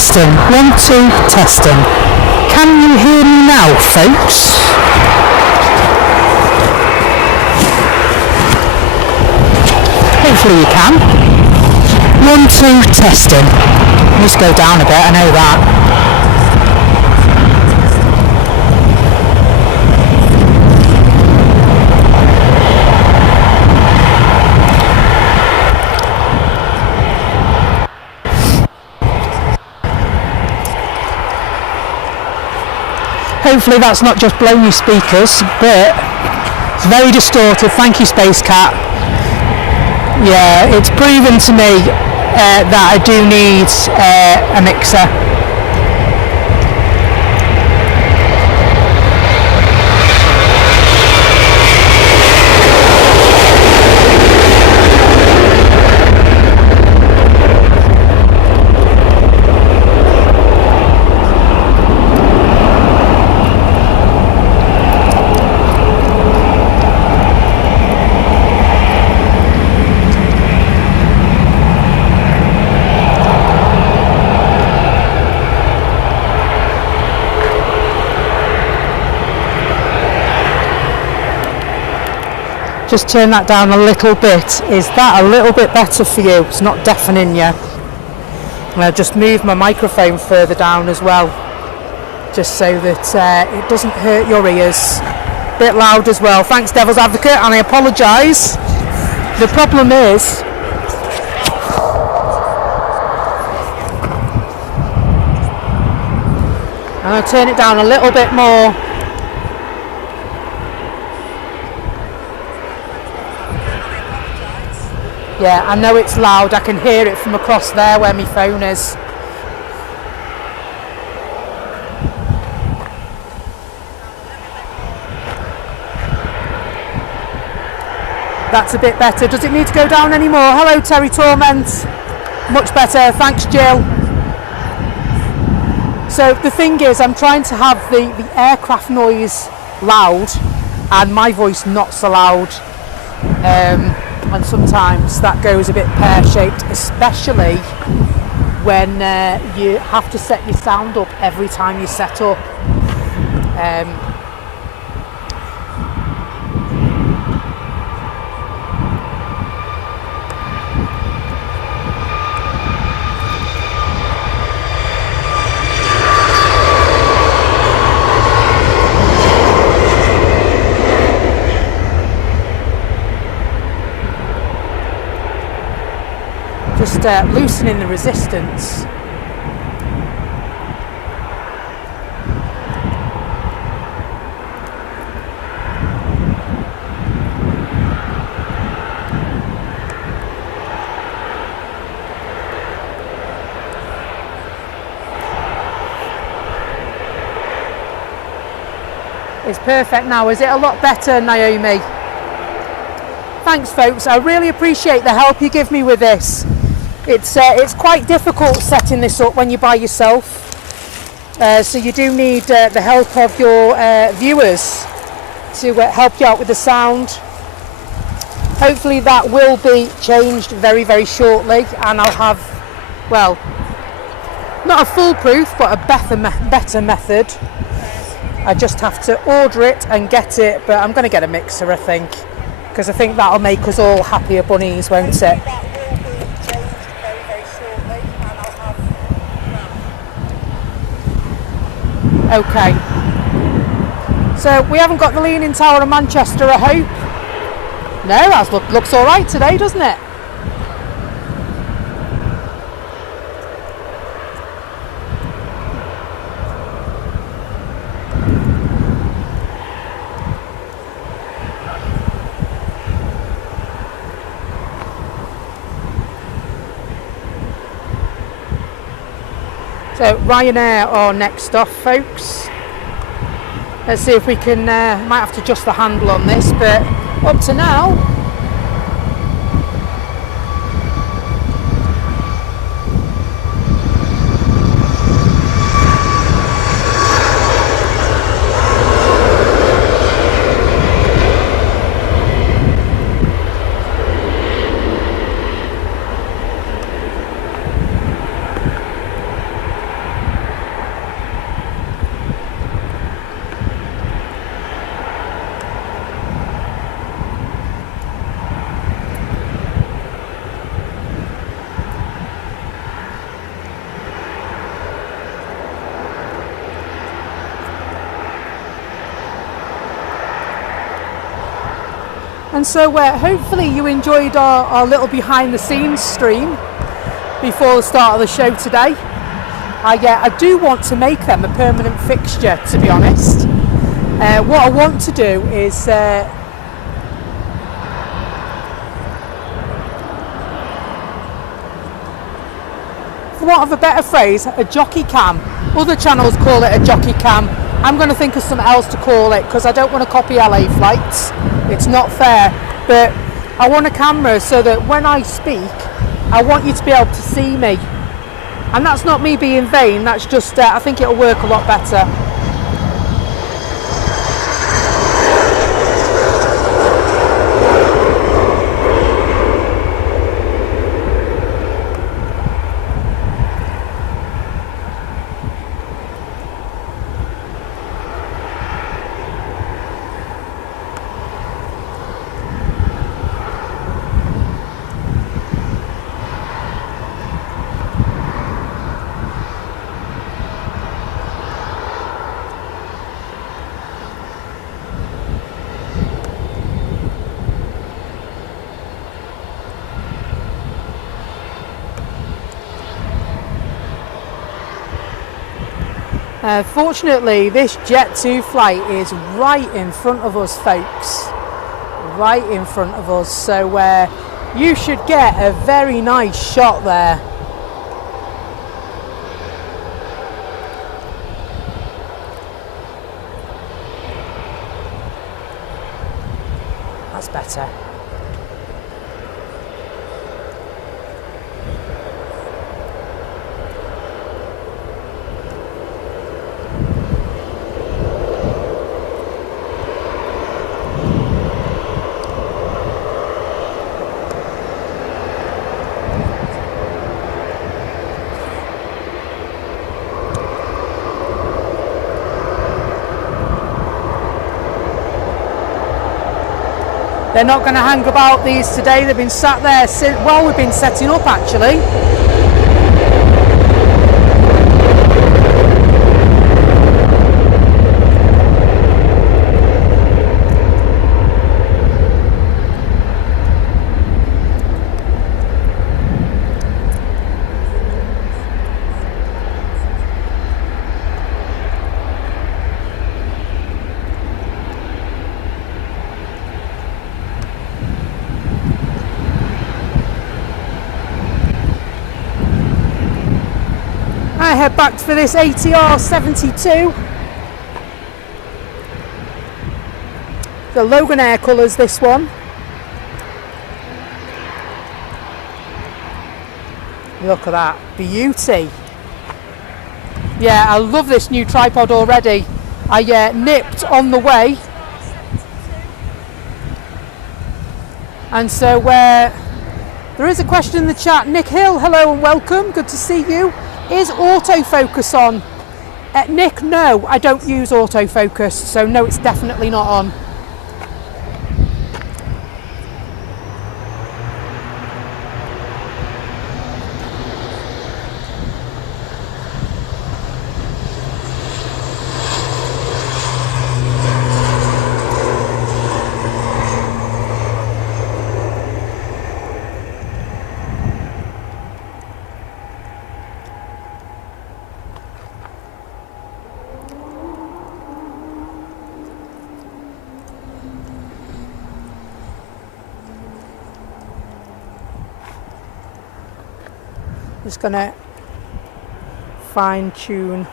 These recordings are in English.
Testing, 1, 2, testing. Can you hear me now, folks? Hopefully you can. 1, 2, testing. I need to go down a bit, I know that. Hopefully that's not just blown your speakers, but it's very distorted. Thank you, Space Cat. Yeah, it's proven to me that I do need a mixer. Just turn that down a little bit. Is that a little bit better for you? It's not deafening you. And I'll just move my microphone further down as well, just so that it doesn't hurt your ears. Bit loud as well. Thanks, Devil's Advocate, and I apologise. The problem is, I'm going to turn it down a little bit more. Yeah, I know it's loud. I can hear it from across there where my phone is. That's a bit better. Does it need to go down any more? Hello, Terry Torment. Much better. Thanks, Jill. So the thing is, I'm trying to have the aircraft noise loud and my voice not so loud. And sometimes that goes a bit pear-shaped, especially when you have to set your sound up every time you set up. Just loosening the resistance. It's perfect now. Is it a lot better, Naomi? Thanks, folks. I really appreciate the help you give me with this. It's quite difficult setting this up when you're by yourself, so you do need the help of your viewers to help you out with the sound. Hopefully that will be changed very, very shortly, and I'll have, well, not a foolproof but a better method. I just have to order it and get it, but I'm going to get a mixer, I think, because I think that'll make us all happier bunnies, won't it? Okay, so we haven't got the Leaning Tower of Manchester, I hope. No, that looks all right today, doesn't it? So Ryanair are next off, folks. Let's see if we can, might have to adjust the handle on this, but up to now, And so hopefully you enjoyed our little behind the scenes stream before the start of the show today. I do want to make them a permanent fixture, to be honest. What I want to do is for want of a better phrase, a jockey cam. Other channels call it a jockey cam. I'm going to think of something else to call it because I don't want to copy LA flights. It's not fair. But I want a camera so that when I speak, I want you to be able to see me. And that's not me being vain, that's just, I think it'll work a lot better. Fortunately, this Jet 2 flight is right in front of us, folks. Right in front of us. So you should get a very nice shot there. That's better. They're not going to hang about these today. They've been sat there since, well, we've been setting up actually. I head back for this ATR 72. The Logan Air colours, this one. Look at that beauty. Yeah, I love this new tripod already. I nipped on the way. And so there is a question in the chat. Nick Hill, hello and welcome. Good to see you. Is autofocus on? Nick, no, I don't use autofocus, so no, it's definitely not on. Just gonna fine tune.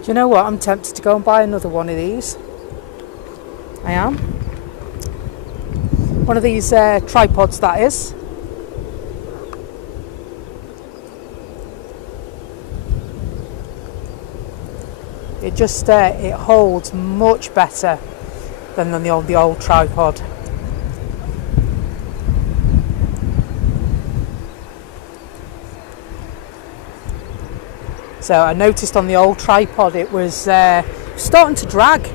Do you know what? I'm tempted to go and buy another one of these. I am. One of these tripods, that is. It just it holds much better than the old tripod. So I noticed on the old tripod it was starting to drag,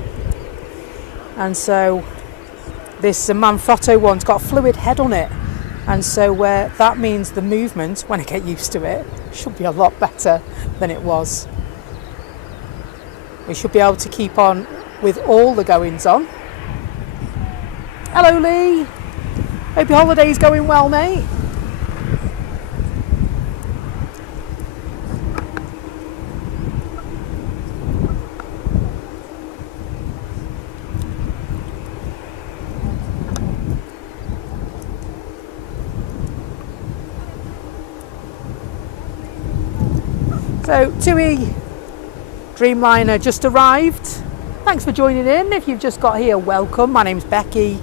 and so this Manfrotto one's got a fluid head on it, and so that means the movement, when I get used to it, should be a lot better than it was. We should be able to keep on with all the goings on. Hello Lee, hope your holiday's going well, mate. So TUI Dreamliner just arrived. Thanks for joining in. If you've just got here, welcome. My name's Becky.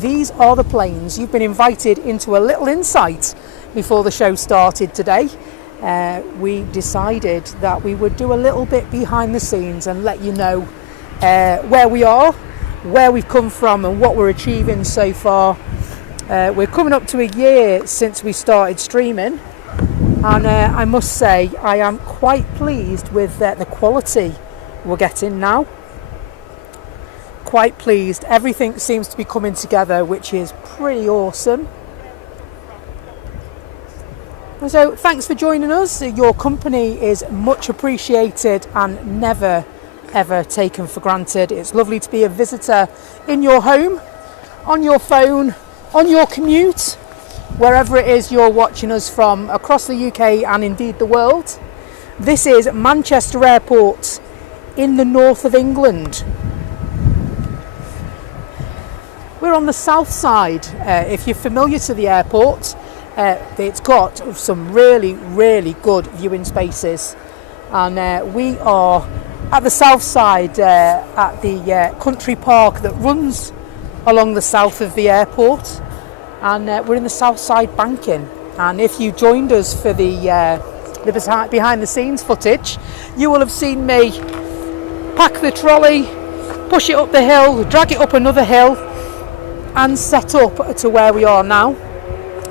These are the planes. You've been invited into a little insight before the show started today. We decided that we would do a little bit behind the scenes and let you know where we are, where we've come from and what we're achieving so far. We're coming up to a year since we started streaming. And I must say, I am quite pleased with the quality we're getting now. Quite pleased. Everything seems to be coming together, which is pretty awesome. And so, thanks for joining us. Your company is much appreciated and never, ever taken for granted. It's lovely to be a visitor in your home, on your phone, on your commute, wherever it is you're watching us from across the UK and indeed the world. This is Manchester Airport in the north of England. We're on the south side. If you're familiar to the airport, it's got some really, really good viewing spaces. And we are at the south side at the country park that runs along the south of the airport. And we're in the south side banking, and if you joined us for the behind the scenes footage, you will have seen me pack the trolley, push it up the hill, drag it up another hill and set up to where we are now,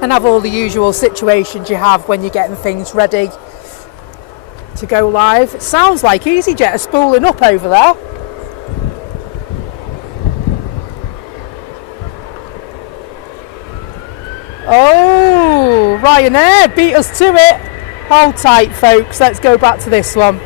and have all the usual situations you have when you're getting things ready to go live. It sounds like EasyJet are spooling up over there. Oh, Ryanair beat us to it. Hold tight, folks. Let's go back to this one.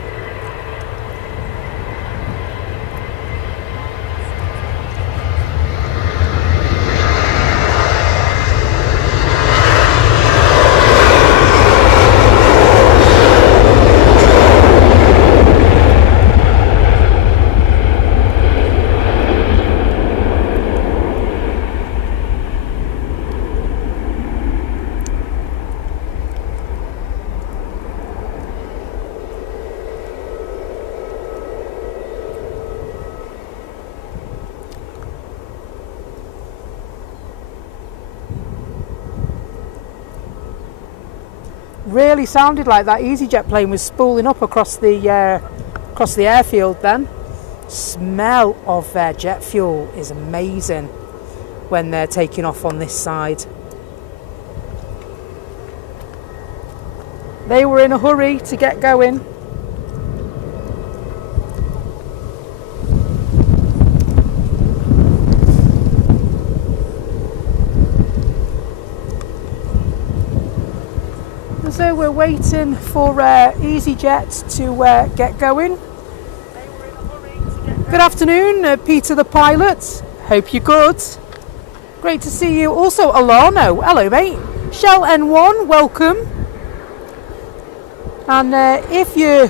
Really sounded like that EasyJet plane was spooling up across the airfield then. Smell of their jet fuel is amazing when they're taking off on this side. They were in a hurry to get going. So we're waiting for EasyJet to get going. Good afternoon, Peter the pilot. Hope you're good. Great to see you. Also, Alano. Hello, mate. Shell N1, welcome. And if you're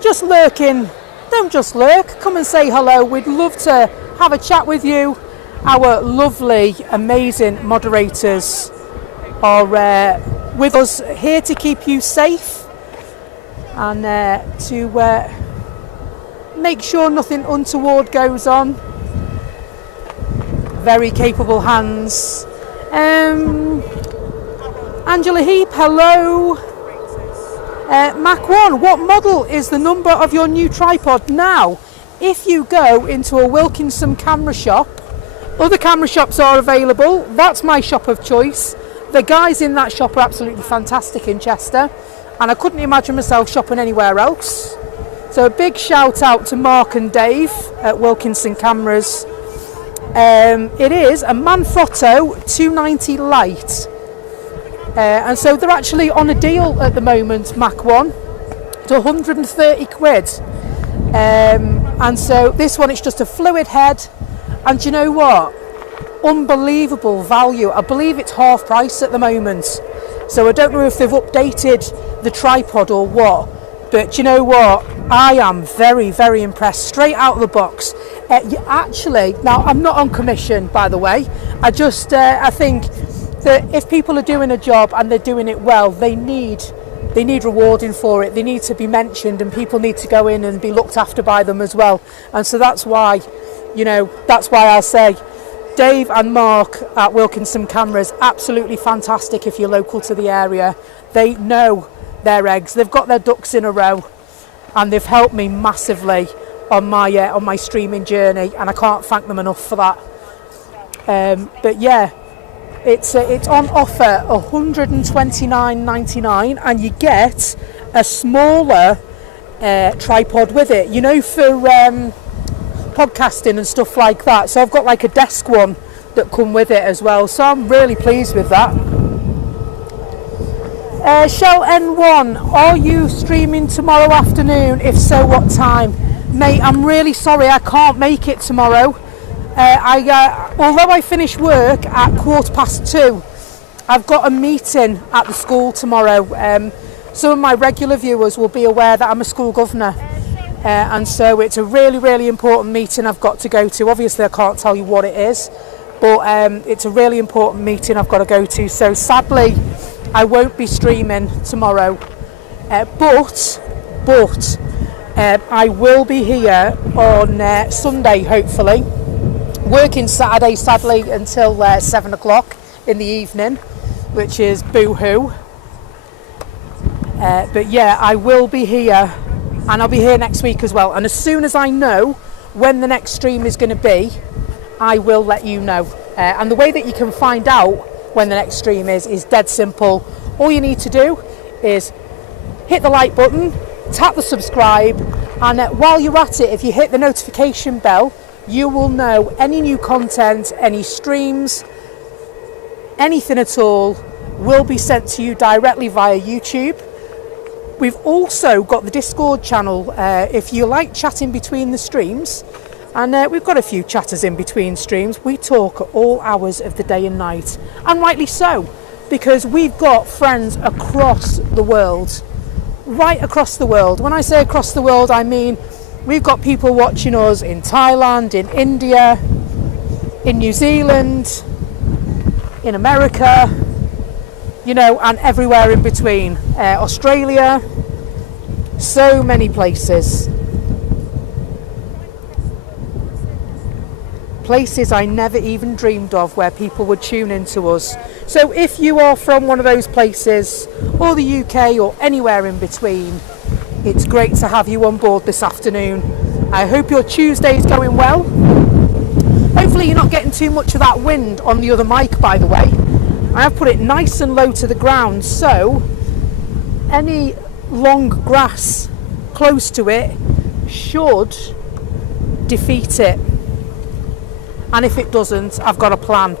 just lurking, don't just lurk. Come and say hello. We'd love to have a chat with you. Our lovely, amazing moderators are with us here to keep you safe and to make sure nothing untoward goes on. Very capable hands. Angela Heap, hello. Mach 1, what model is the number of your new tripod? Now, if you go into a Wilkinson camera shop, other camera shops are available. That's my shop of choice. The guys in that shop are absolutely fantastic in Chester, and I couldn't imagine myself shopping anywhere else. So a big shout out to Mark and Dave at Wilkinson Cameras. It is a Manfrotto 290 Lite, and so they're actually on a deal at the moment, Mach 1, to 130 quid. And so this one, it's just a fluid head, and you know what? Unbelievable value. I believe it's half price at the moment, so I don't know if they've updated the tripod or what, but you know what, I am very, very impressed straight out of the box. Actually, now I'm not on commission, by the way. I think that if people are doing a job and they're doing it well, they need rewarding for it. They need to be mentioned, and people need to go in and be looked after by them as well. And so that's why I say Dave and Mark at Wilkinson Cameras, absolutely fantastic if you're local to the area. They know their eggs. They've got their ducks in a row, and they've helped me massively on my streaming journey, and I can't thank them enough for that. But yeah, it's on offer $129.99, and you get a smaller tripod with it, you know, for podcasting and stuff like that. So I've got like a desk one that come with it as well, so I'm really pleased with that. Shell N1, are you streaming tomorrow afternoon? If so, what time? Mate, I'm really sorry I can't make it tomorrow. Although I finish work at 2:15, I've got a meeting at the school tomorrow. Some of my regular viewers will be aware that I'm a school governor. And so it's a really, really important meeting I've got to go to. Obviously, I can't tell you what it is, but it's a really important meeting I've got to go to. So sadly, I won't be streaming tomorrow, but I will be here on Sunday, hopefully. Working Saturday, sadly, until 7 o'clock in the evening, which is boo-hoo. But yeah, I will be here. And I'll be here next week as well. And as soon as I know when the next stream is going to be, I will let you know. And the way that you can find out when the next stream is dead simple. All you need to do is hit the like button, tap the subscribe, and while you're at it, if you hit the notification bell, you will know any new content, any streams, anything at all will be sent to you directly via YouTube. We've also got the Discord channel if you like chatting between the streams, and we've got a few chatters in between streams. We talk at all hours of the day and night, and rightly so, because we've got friends across the world, right across the world. When I say across the world, I mean we've got people watching us in Thailand, in India, in New Zealand, in America, you know, and everywhere in between. Australia, so many places. Places I never even dreamed of where people would tune into us. So if you are from one of those places, or the UK, or anywhere in between, it's great to have you on board this afternoon. I hope your Tuesday is going well. Hopefully you're not getting too much of that wind on the other mic, by the way. I have put it nice and low to the ground, so any long grass close to it should defeat it. And if it doesn't, I've got a plan.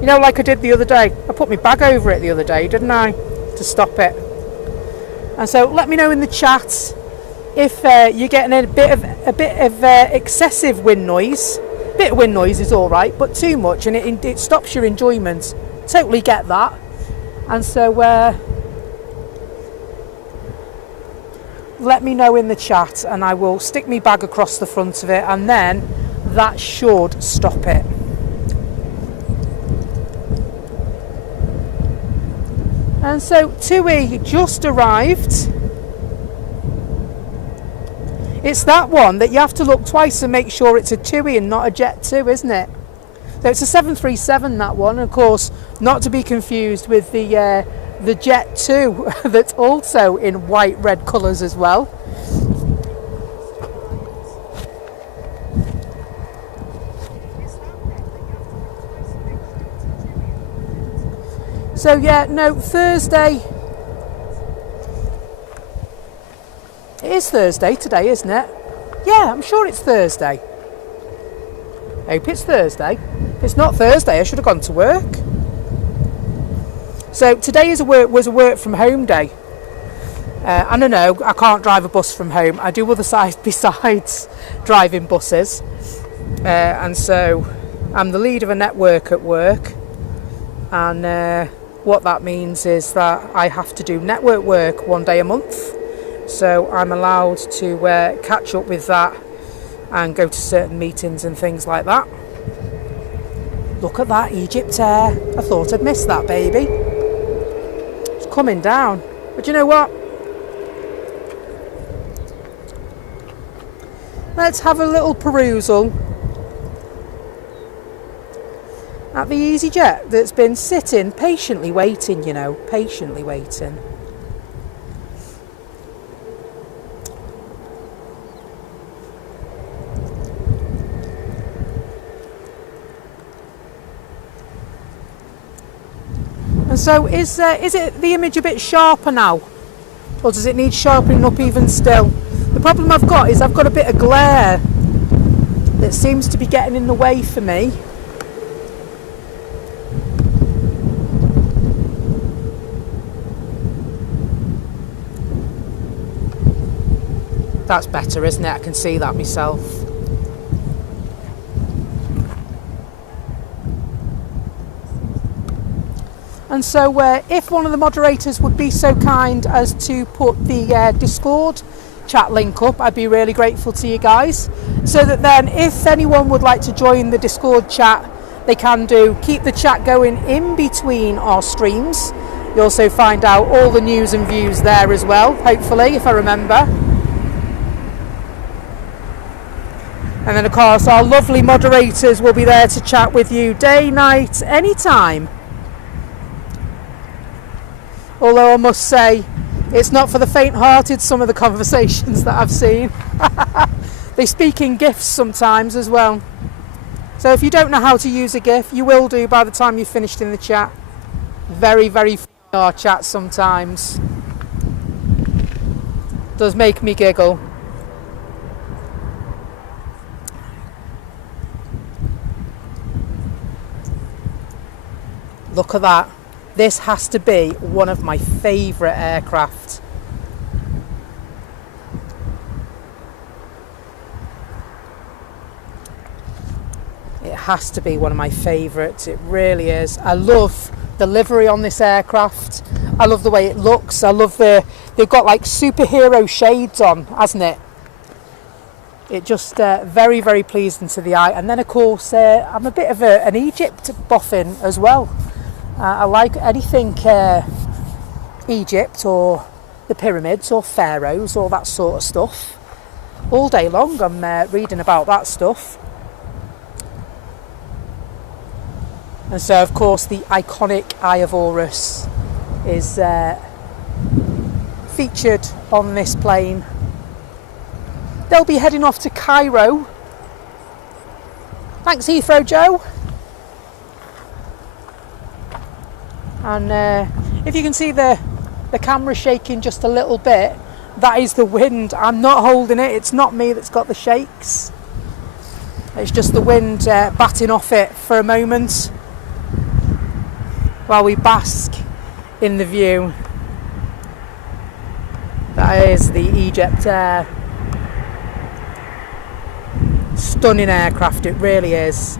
You know, like I did the other day. I put my bag over it the other day, didn't I? To stop it. And so let me know in the chat if you're getting a bit of excessive wind noise. A bit of wind noise is all right, but too much and it stops your enjoyment. Totally get that. And so let me know in the chat, and I will stick my bag across the front of it, and then that should stop it. And so TUI just arrived. It's that one that you have to look twice and make sure it's a TUI and not a Jet 2, isn't it? So it's a 737, that one, of course, not to be confused with the the Jet 2 that's also in white red colours as well. So yeah, no, Thursday. It is Thursday today, isn't it? Yeah, I'm sure it's Thursday. Hope it's Thursday. If it's not Thursday, I should have gone to work. So today was a work from home day. I don't know, I can't drive a bus from home. I do other sides besides driving buses. And so I'm the lead of a network at work. And what that means is that I have to do network work one day a month. So I'm allowed to catch up with that and go to certain meetings and things like that. Look at that EgyptAir. I thought I'd missed that baby. It's coming down. But you know what? Let's have a little perusal at the EasyJet that's been sitting, patiently waiting, you know, patiently waiting. And so is it the image a bit sharper now? Or does it need sharpening up even still? The problem I've got is I've got a bit of glare that seems to be getting in the way for me. That's better, isn't it? I can see that myself. And so if one of the moderators would be so kind as to put the Discord chat link up, I'd be really grateful to you guys. So that then if anyone would like to join the Discord chat, they can do. Keep the chat going in between our streams. You also find out all the news and views there as well, hopefully, if I remember. And then of course our lovely moderators will be there to chat with you day, night, anytime. Although I must say, it's not for the faint-hearted, some of the conversations that I've seen. They speak in GIFs sometimes as well. So if you don't know how to use a GIF, you will do by the time you've finished in the chat. Very, very our chat sometimes. Does make me giggle. Look at that. This has to be one of my favourite aircraft. It has to be one of my favourites. It really is. I love the livery on this aircraft. I love the way it looks. I love they've got like superhero shades on, hasn't it? It just very, very pleasing to the eye. And then of course I'm a bit of an Egypt boffin as well. I like anything Egypt or the pyramids or pharaohs, all that sort of stuff. All day long I'm reading about that stuff. And so of course the iconic Eye of Horus is featured on this plane. They'll be heading off to Cairo. Thanks Heathrow Joe. And if you can see the camera shaking just a little bit, that is the wind. I'm not holding it. It's not me that's got the shakes. It's just the wind batting off it for a moment while we bask in the view. That is the EgyptAir. Stunning aircraft, it really is.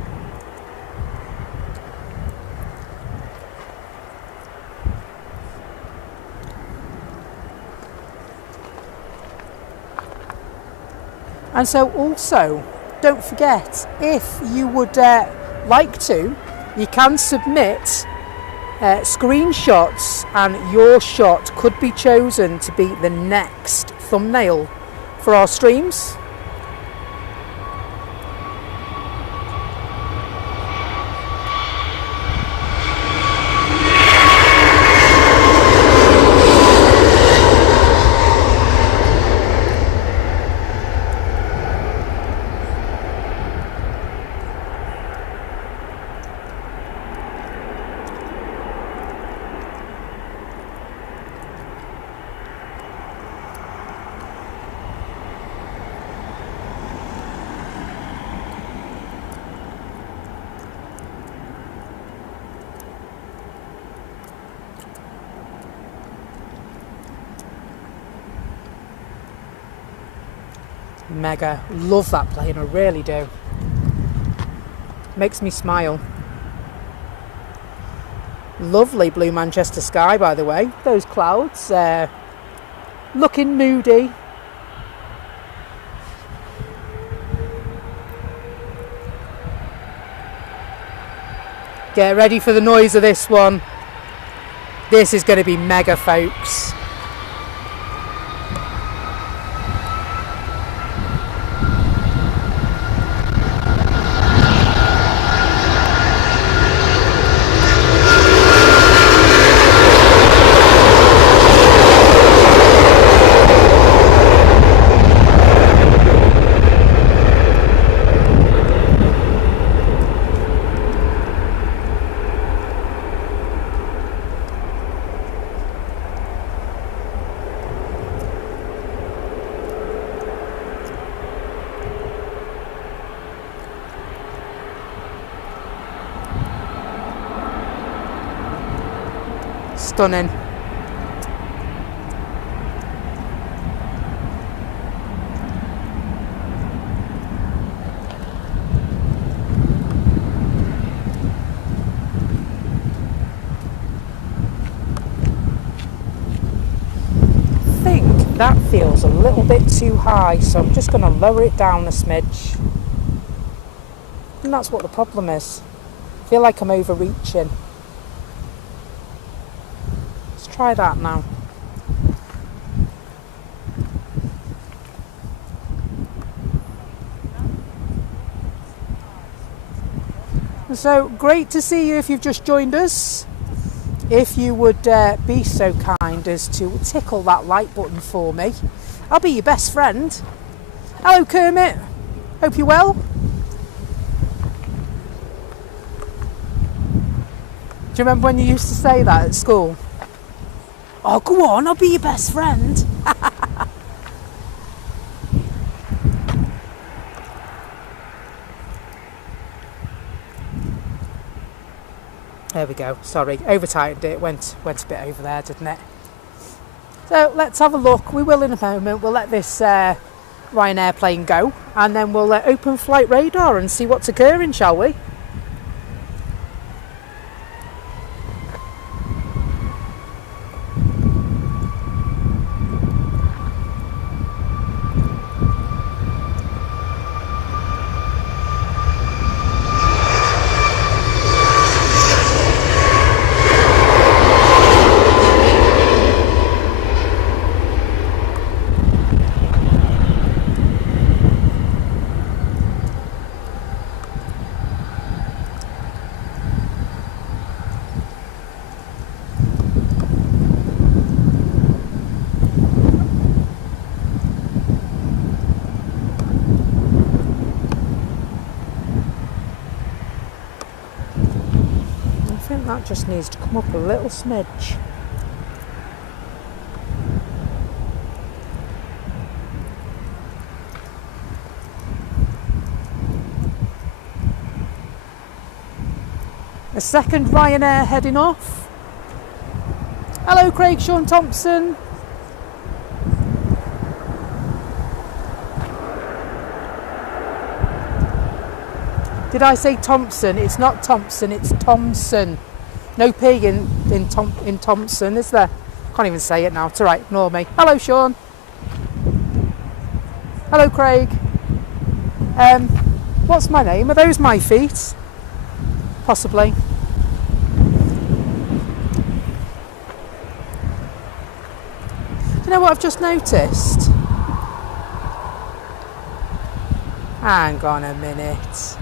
And so also, don't forget, if you would like to, you can submit screenshots and your shot could be chosen to be the next thumbnail for our streams. Mega. Love that plane, I really do. Makes me smile. Lovely blue Manchester sky, by the way. Those clouds looking moody. Get ready for the noise of this one. This is going to be mega, folks. Stunning. I think that feels a little bit too high, so I'm just going to lower it down a smidge. And that's what the problem is. I feel like I'm overreaching. Try that now. So great to see you if you've just joined us. If you would be so kind as to tickle that like button for me, I'll be your best friend. Hello Kermit, hope you're well. Do you remember when you used to say that at school? Oh, go on, I'll be your best friend. There we go. Sorry, over-tightened it. Went a bit over there, didn't it? So let's have a look. We will in a moment. We'll let this Ryanair plane go, and then we'll open flight radar and see what's occurring, shall we? That just needs to come up a little smidge. A second Ryanair heading off. Hello Craig Sean Thompson. Did I say Thompson? It's not Thompson, it's Thompson. No P in Thompson, is there? Can't even say it now. It's alright, ignore me. Hello, Sean. Hello, Craig. What's my name? Are those my feet? Possibly. Do you know what I've just noticed? Hang on a minute.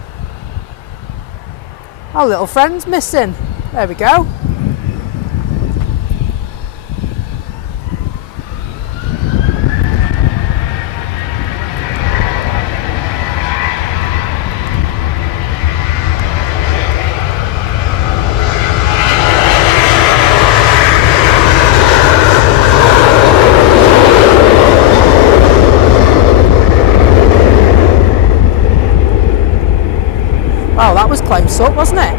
Our little friend's missing. There we go. Wow, that was close up, wasn't it?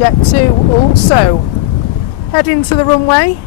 Jet 2 also heading to the runway.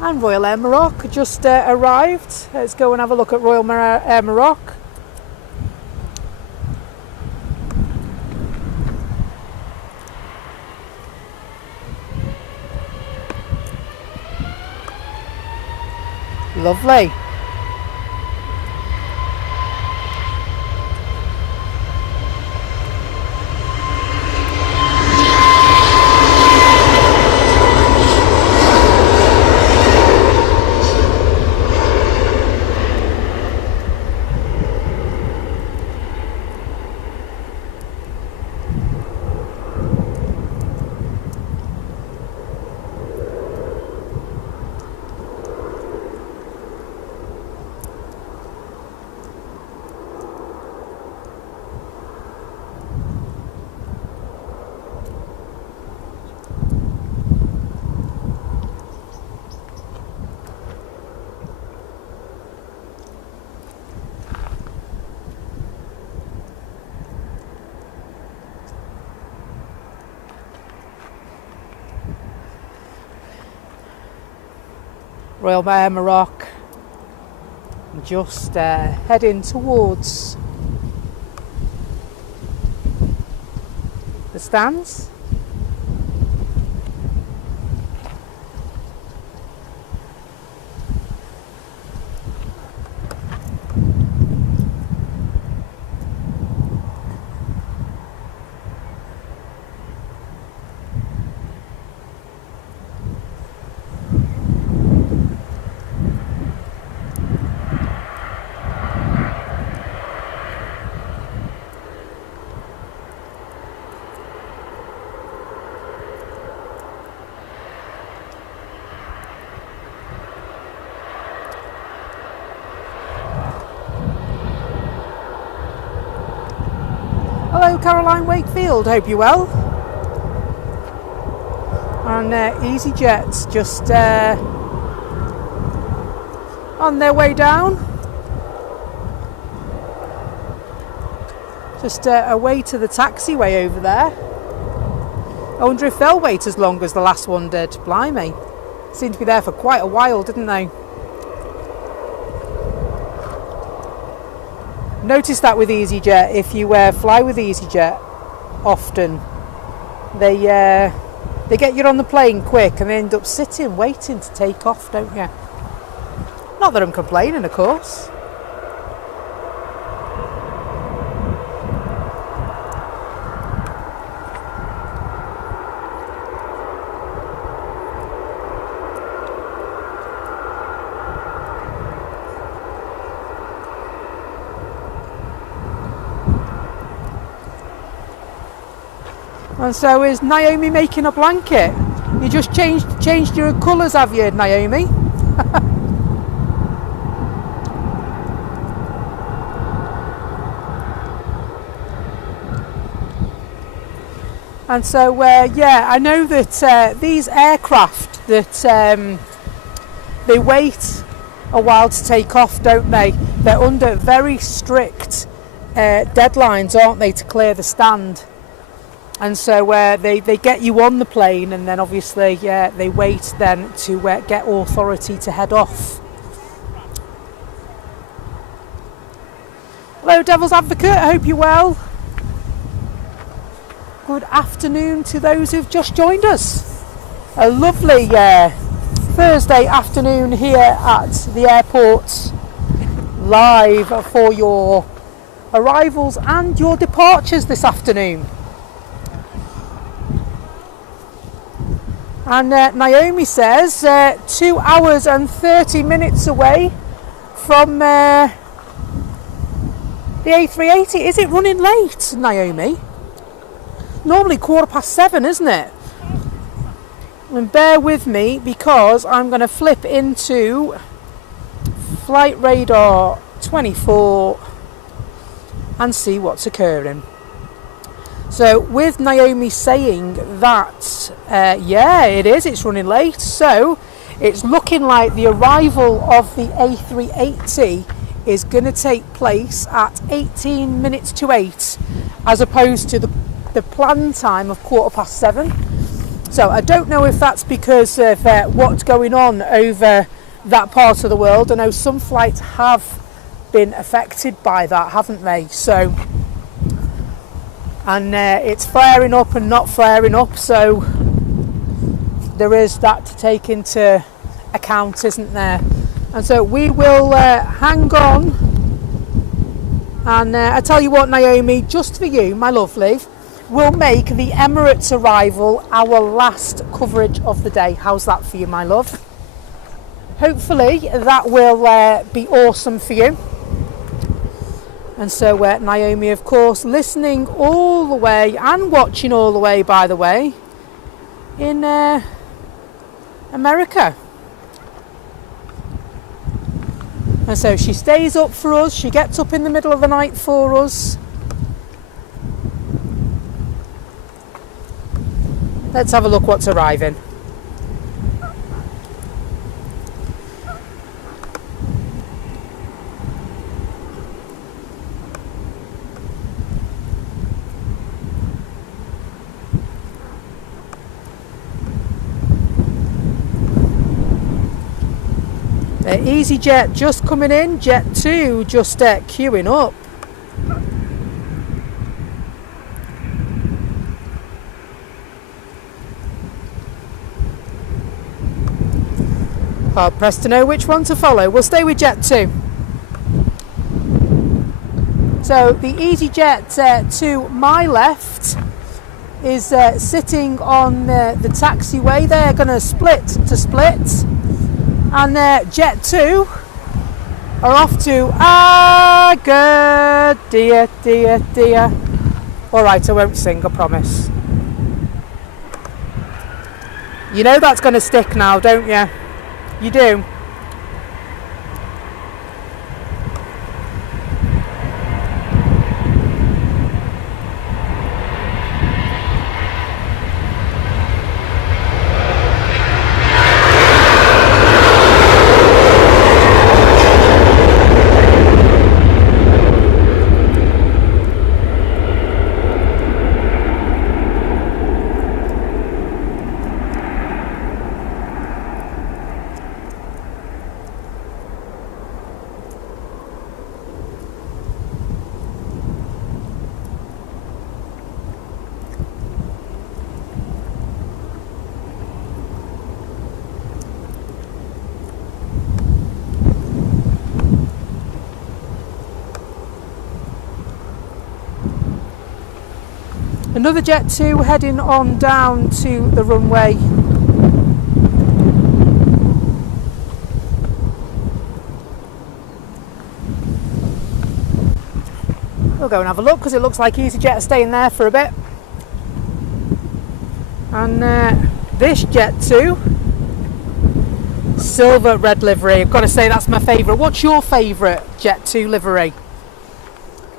And Royal Air Maroc just arrived. Let's go and have a look at Royal Air Maroc. Lovely. Royal Air Maroc just heading towards the stands. Hello Caroline Wakefield, hope you're well. And EasyJet's just on their way down. Just away to the taxiway over there. I wonder if they'll wait as long as the last one did. Blimey. Seemed to be there for quite a while, didn't they? Notice that with EasyJet, if you fly with EasyJet often, they get you on the plane quick and they end up sitting waiting to take off, don't you? Not that I'm complaining, of course. And so is Naomi making a blanket? You just changed your colours, have you, Naomi? And so, yeah, I know that these aircraft, that they wait a while to take off, don't they? They're under very strict deadlines, aren't they, to clear the stand? And so they get you on the plane, and then obviously they wait then to get authority to head off. Hello Devil's Advocate, I hope you're well. Good afternoon to those who've just joined us. A lovely Thursday afternoon here at the airport, live for your arrivals and your departures this afternoon. And Naomi says 2 hours and 30 minutes away from the A380. Is it running late, Naomi? Normally 7:15, isn't it? And bear with me because I'm going to flip into Flight Radar 24 and see what's occurring. So with Naomi saying that, yeah, it's running late. So it's looking like the arrival of the A380 is going to take place at 18 minutes to 8, as opposed to the planned time of 7:15. So I don't know if that's because of what's going on over that part of the world. I know some flights have been affected by that, haven't they? So, and it's flaring up and not flaring up, so there is that to take into account, isn't there? And so we will hang on, and I tell you what, Naomi, just for you, my lovely, we'll make the Emirates arrival our last coverage of the day. How's that for you, my love? Hopefully that will be awesome for you. And so Naomi, of course, listening all the way and watching all the way, by the way, in America. And so she stays up for us. She gets up in the middle of the night for us. Let's have a look what's arriving. EasyJet just coming in, Jet 2 just queuing up. Hard pressed to know which one to follow. We'll stay with Jet 2. So the EasyJet to my left is sitting on the taxiway. They're going to split. And Jet 2 are off to Agadir. Alright, I won't sing, I promise. You know that's going to stick now, don't you? You do. Another Jet 2 heading on down to the runway. We'll go and have a look because it looks like EasyJet are staying there for a bit. And this Jet 2, silver red livery. I've got to say that's my favourite. What's your favourite Jet 2 livery?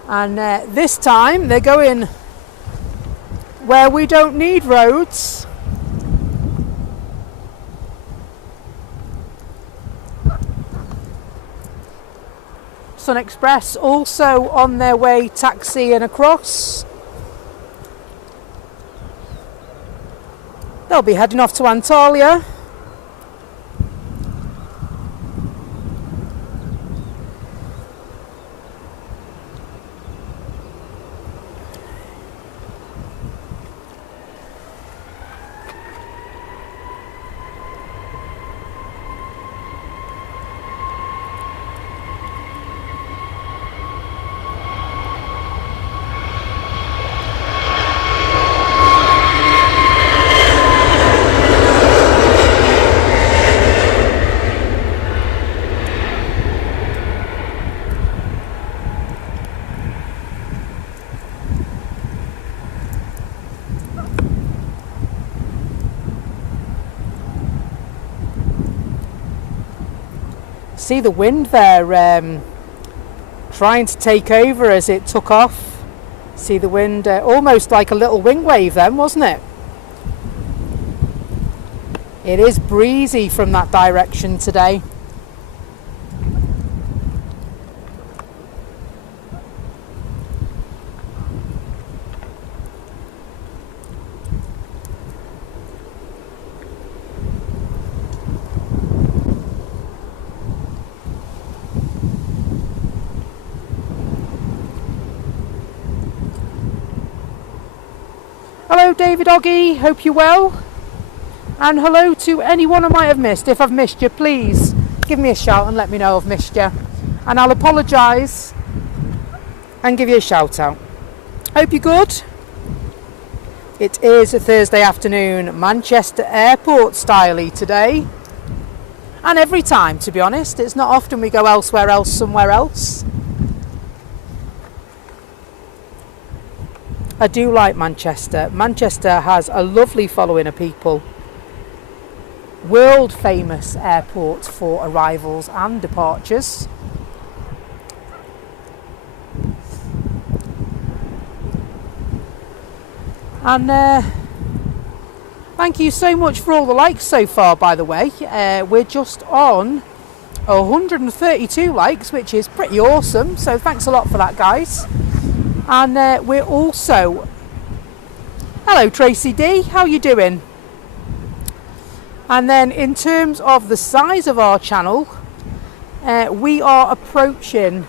And this time they're going where we don't need roads. Sun Express also on their way taxiing across. They'll be heading off to Antalya. See the wind there trying to take over as it took off. See the wind, almost like a little wing wave then, wasn't it? It is breezy from that direction today. Hello David Oggy, hope you're well. And hello to anyone I might have missed. If I've missed you, please give me a shout and let me know I've missed you. And I'll apologise and give you a shout out. Hope you're good. It is a Thursday afternoon, Manchester Airport style today. And every time, to be honest. It's not often we go elsewhere else, somewhere else. I do like Manchester. Manchester has a lovely following of people. World famous airport for arrivals and departures. And thank you so much for all the likes so far, by the way. We're just on 132 likes, which is pretty awesome. So thanks a lot for that, guys. And we're also... Hello Tracy D, how you doing? And then in terms of the size of our channel, we are approaching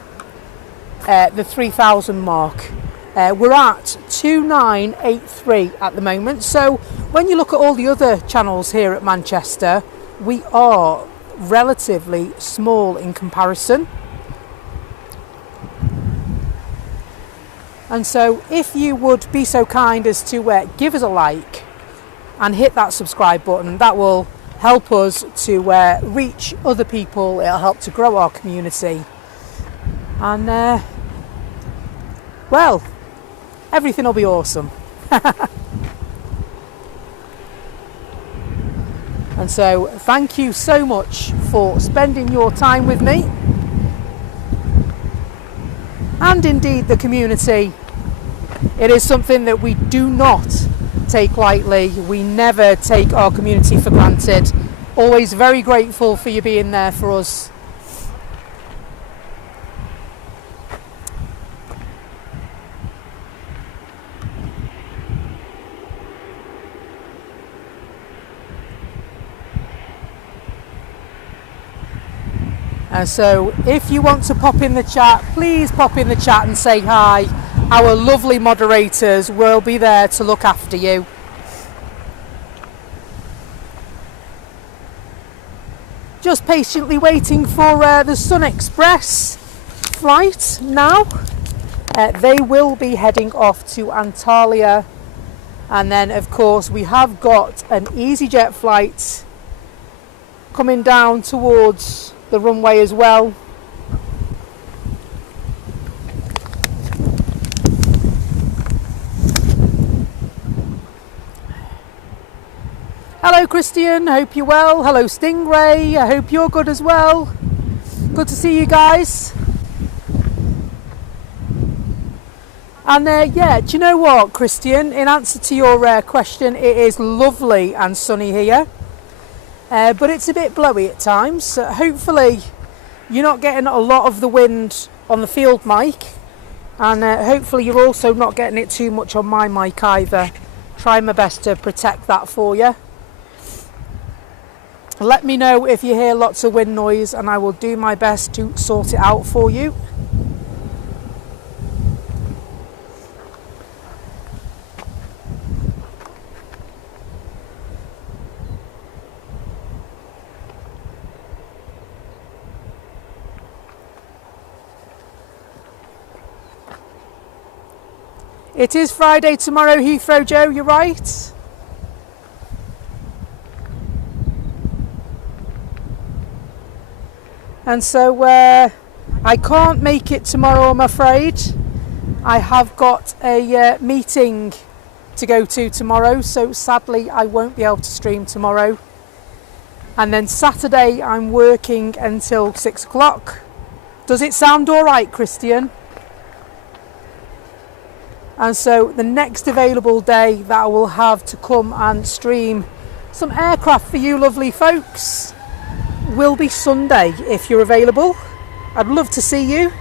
the 3,000 mark. We're at 2983 at the moment. So when you look at all the other channels here at Manchester, we are relatively small in comparison. And so if you would be so kind as to give us a like and hit that subscribe button, that will help us to reach other people. It'll help to grow our community. And, well, everything will be awesome. And so thank you so much for spending your time with me. And indeed the community. It is something that we do not take lightly. We never take our community for granted. Always very grateful for you being there for us. So if you want to pop in the chat, please pop in the chat and say hi. Our lovely moderators will be there to look after you. Just patiently waiting for the Sun Express flight now. They will be heading off to Antalya. And then of course we have got an EasyJet flight coming down towards the runway as well. Hello Christian, hope you're well. Hello Stingray, I hope you're good as well. Good to see you guys. And yeah, do you know what, Christian, in answer to your question, it is lovely and sunny here. But it's a bit blowy at times. Hopefully you're not getting a lot of the wind on the field mic, and hopefully you're also not getting it too much on my mic either. Try my best to protect that for you. Let me know if you hear lots of wind noise and I will do my best to sort it out for you. It is Friday tomorrow, Heathrow Joe, you're right. And so I can't make it tomorrow, I'm afraid. I have got a meeting to go to tomorrow, so sadly I won't be able to stream tomorrow. And then Saturday I'm working until 6 o'clock. Does it sound all right, Christian? And so the next available day that I will have to come and stream some aircraft for you lovely folks will be Sunday if you're available. I'd love to see you.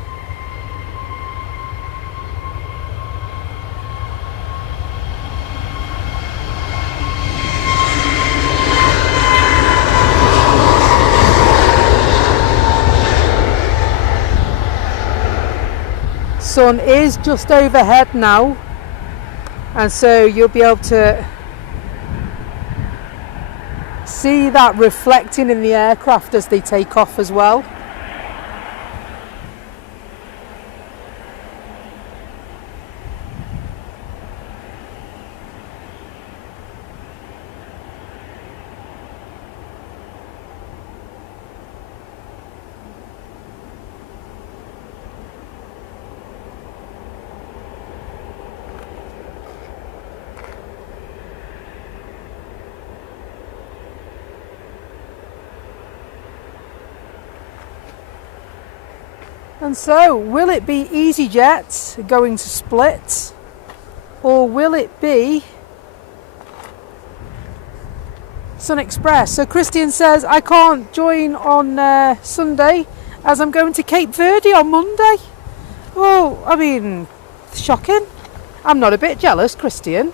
Sun is just overhead now, and so you'll be able to see that reflecting in the aircraft as they take off as well. And so, will it be EasyJet going to Split, or will it be Sun Express? So Christian says, I can't join on Sunday as I'm going to Cape Verde on Monday. Well, I mean, shocking. I'm not a bit jealous, Christian.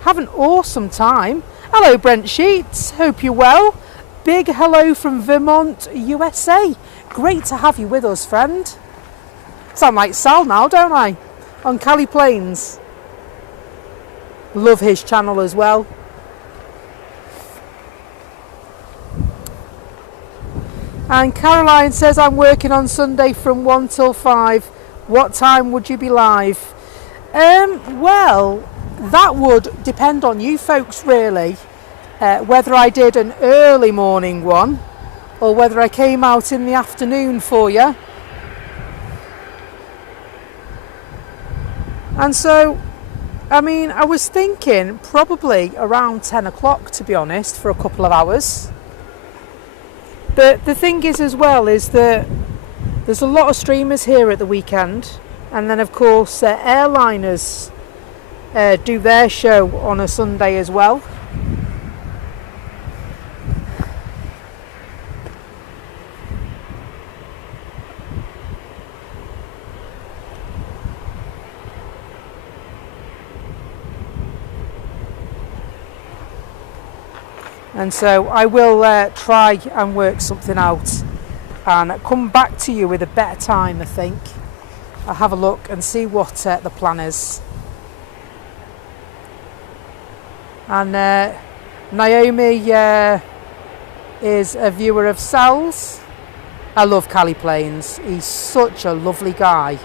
Have an awesome time. Hello, Brent Sheets. Hope you're well. Big hello from Vermont, USA. Great to have you with us, friend. Sound like Sal now, don't I? On Cali Plains. Love his channel as well. And Caroline says, I'm working on Sunday from 1 till 5. What time would you be live? Well, that would depend on you folks, really. Whether I did an early morning one or whether I came out in the afternoon for you. And so, I mean, I was thinking probably around 10 o'clock, to be honest, for a couple of hours. But the thing is as well is that there's a lot of streamers here at the weekend, and then of course airliners do their show on a Sunday as well. And so I will try and work something out and come back to you with a better time, I think. I'll have a look and see what the plan is. And Naomi is a viewer of Sal's. I love Cali Plains. He's such a lovely guy.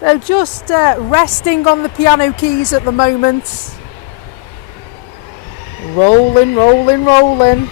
So just resting on the piano keys at the moment. Rolling, rolling, rolling.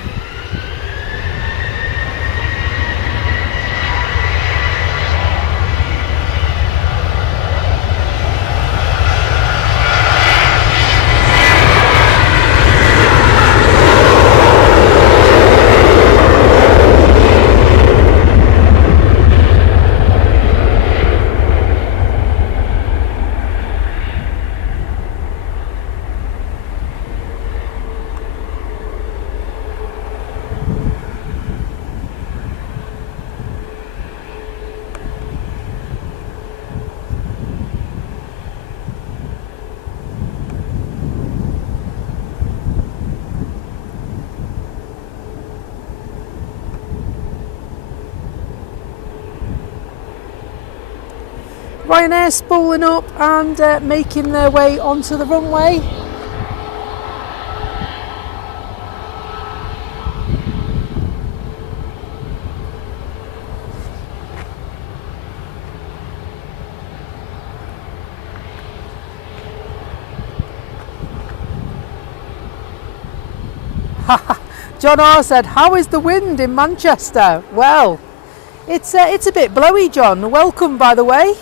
Ryanair spooling up and making their way onto the runway. John R said, how is the wind in Manchester? Well, It's a bit blowy, John. Welcome, by the way.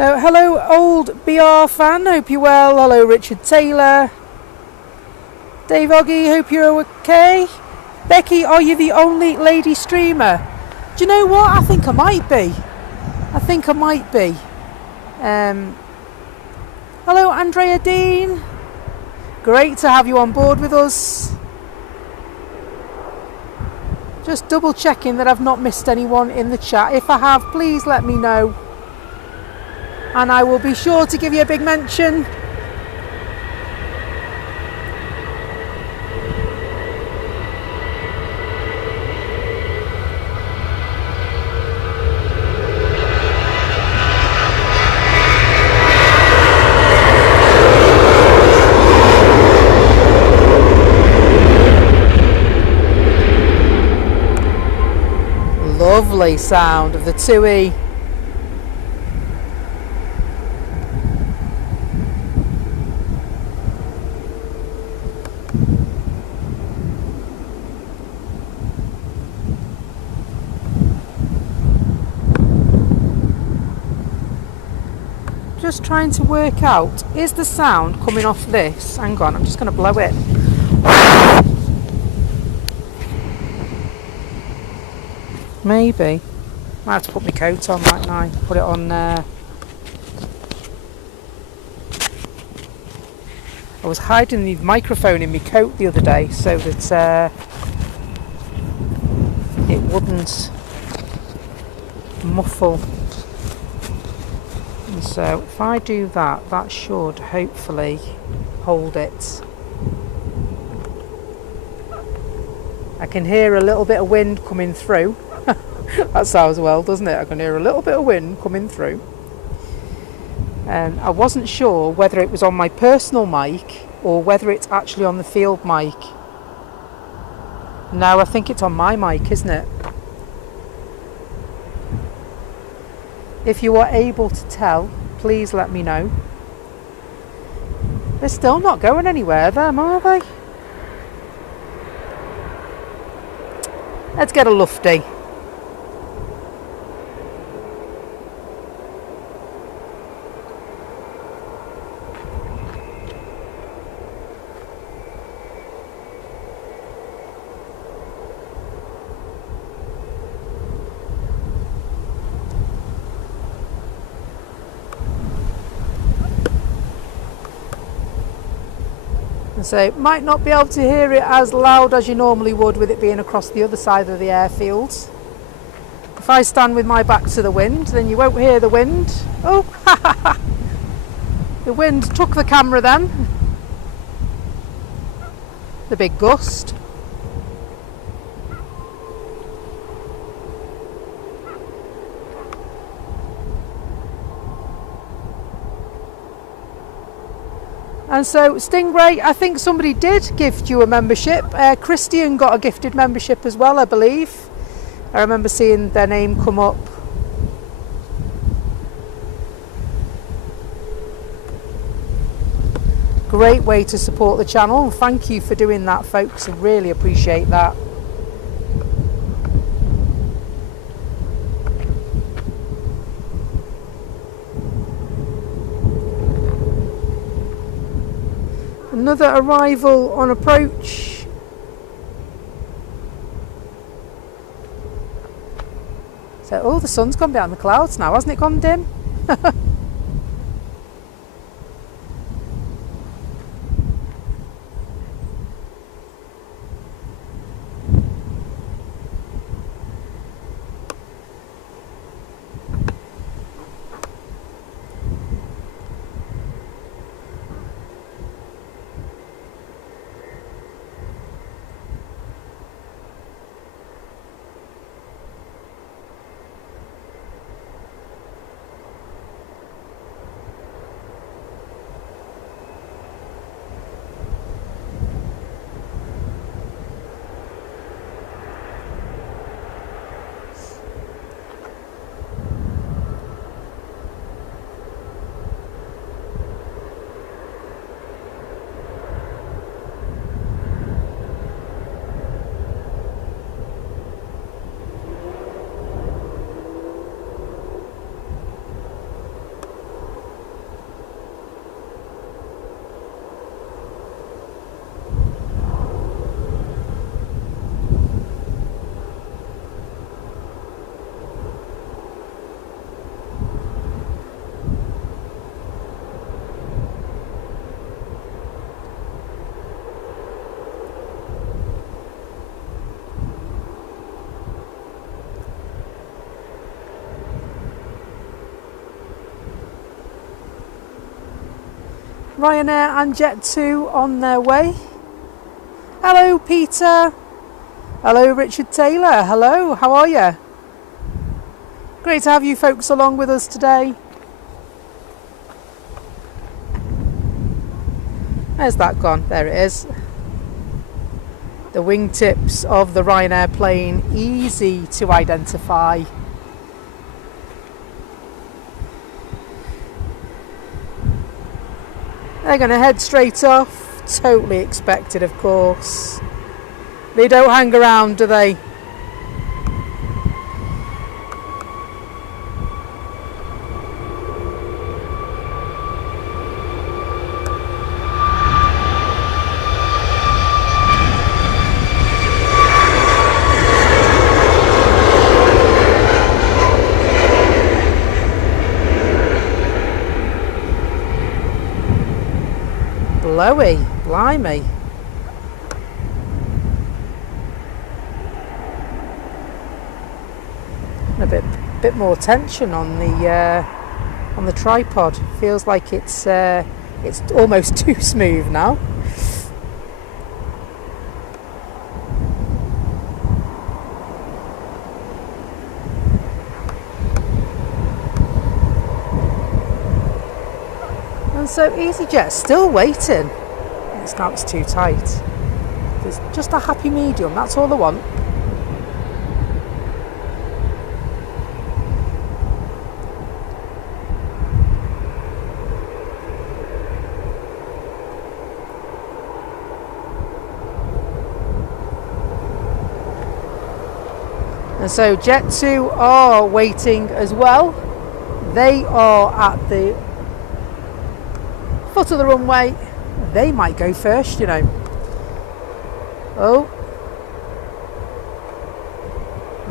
Hello, old BR fan. Hope you're well. Hello, Richard Taylor. Dave Oggy, hope you're okay. Becky, are you the only lady streamer? Do you know what? I think I might be. Hello, Andrea Dean. Great to have you on board with us. Just double checking that I've not missed anyone in the chat. If I have, please let me know. And I will be sure to give you a big mention. Lovely sound of the TUI. Just trying to work out, is the sound coming off this? Hang on, I'm just going to blow it. Maybe. Might have to put my coat on right now. Put it on there. I was hiding the microphone in my coat the other day so that it wouldn't muffle. And so if I do that, that should hopefully hold it. I can hear a little bit of wind coming through. That sounds well, doesn't it? I can hear a little bit of wind coming through. I wasn't sure whether it was on my personal mic or whether it's actually on the field mic. No, I think it's on my mic, isn't it? If you are able to tell, please let me know. They're still not going anywhere, them, are they? Let's get a lufty. So might not be able to hear it as loud as you normally would with it being across the other side of the airfield. If I stand with my back to the wind, then you won't hear the wind. Oh, the wind took the camera then. The big gust. And so Stingray, I think somebody did gift you a membership. Christian got a gifted membership as well, I believe. I remember seeing their name come up. Great way to support the channel. Thank you for doing that, folks. I really appreciate that. Another arrival on approach. So, oh, the sun's gone behind the clouds now, hasn't it gone dim? Ryanair and Jet2 on their way. Hello Peter. Hello Richard Taylor. Hello, how are you? Great to have you folks along with us today. Where's that gone? There it is. The wingtips of the Ryanair plane, easy to identify. They're going to head straight off. Totally expected, of course. They don't hang around, do they? Blowy, blimey. And a bit more tension on the tripod. Feels like it's almost too smooth now. So EasyJet's still waiting. It's too tight. It's just a happy medium, that's all I want. And so Jet2 are waiting as well. They are at the foot of the runway. They might go first, you know. Oh.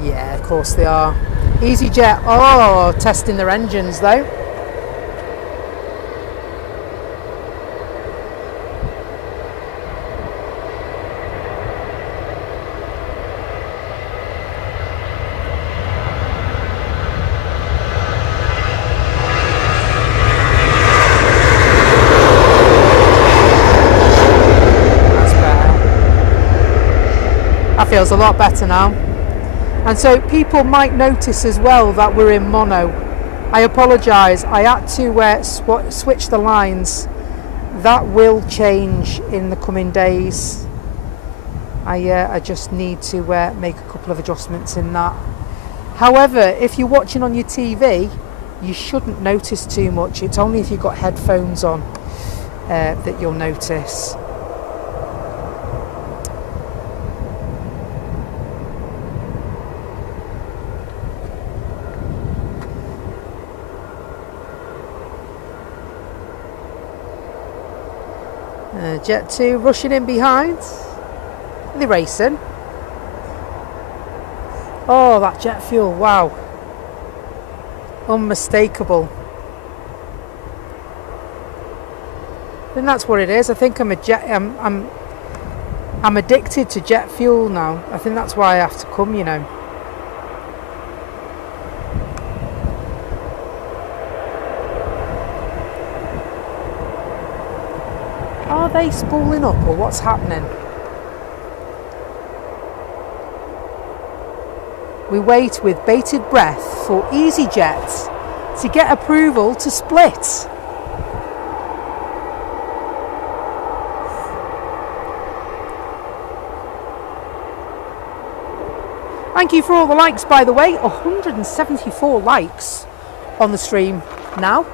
Yeah, of course they are. EasyJet are testing their engines though. Feels a lot better now. And so people might notice as well that we're in mono. I apologise, I had to switch the lines. That will change in the coming days. I just need to make a couple of adjustments in that. However, if you're watching on your TV, you shouldn't notice too much. It's only if you've got headphones on that you'll notice. Jet2 rushing in behind. Are they racing? Oh, that jet fuel, wow. Unmistakable. I think that's what it is. I think I'm addicted to jet fuel now. I think that's why I have to come, you know. Are they spooling up or what's happening? We wait with bated breath for EasyJet to get approval to split. Thank you for all the likes, by the way. 174 likes on the stream now.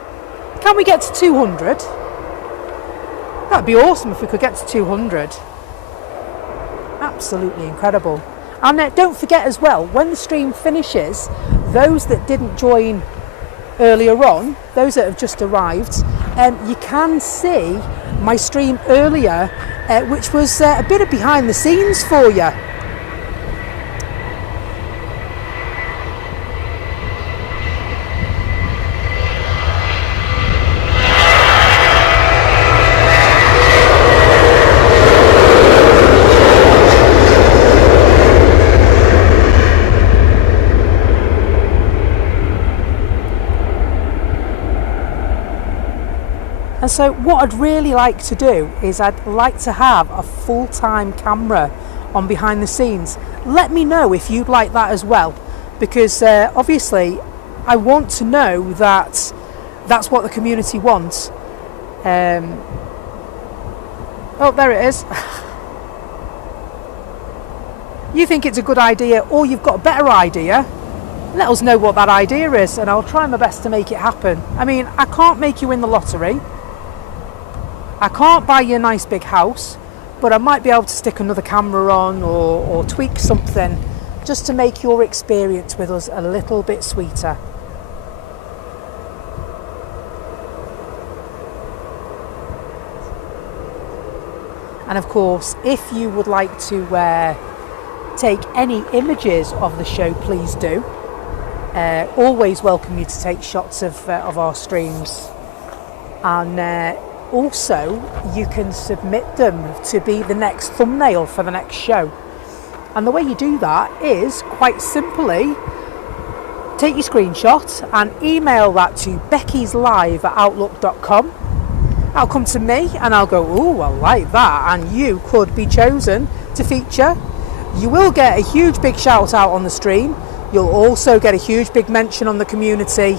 Can we get to 200? That'd be awesome if we could get to 200. Absolutely incredible. And don't forget as well, when the stream finishes, those that didn't join earlier on, those that have just arrived, you can see my stream earlier, which was a bit of behind the scenes for you. And so what I'd really like to do is I'd like to have a full-time camera on behind the scenes. Let me know if you'd like that as well, because obviously I want to know that that's what the community wants. Oh, there it is. You think it's a good idea or you've got a better idea, let us know what that idea is and I'll try my best to make it happen. I mean, I can't make you win the lottery. I can't buy you a nice big house, but I might be able to stick another camera on or tweak something just to make your experience with us a little bit sweeter. And of course, if you would like to take any images of the show, please do. Always welcome you to take shots of our streams. And also, you can submit them to be the next thumbnail for the next show. And the way you do that is quite simply take your screenshot and email that to beckyslive@outlook.com. That'll come to me and I'll go, oh, I like that. And you could be chosen to feature. You will get a huge big shout out on the stream. You'll also get a huge big mention on the community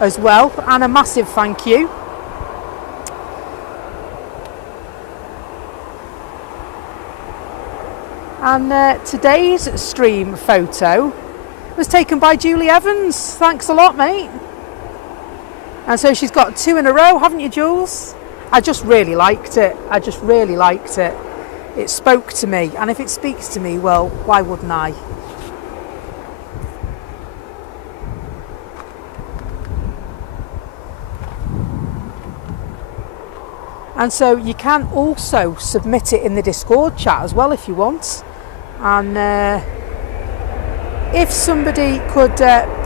as well. And a massive thank you. And today's stream photo was taken by Julie Evans. Thanks a lot, mate. And so she's got 2 in a row, haven't you, Jules? I just really liked it. It spoke to me. And if it speaks to me, well, why wouldn't I? And so you can also submit it in the Discord chat as well if you want. And if somebody could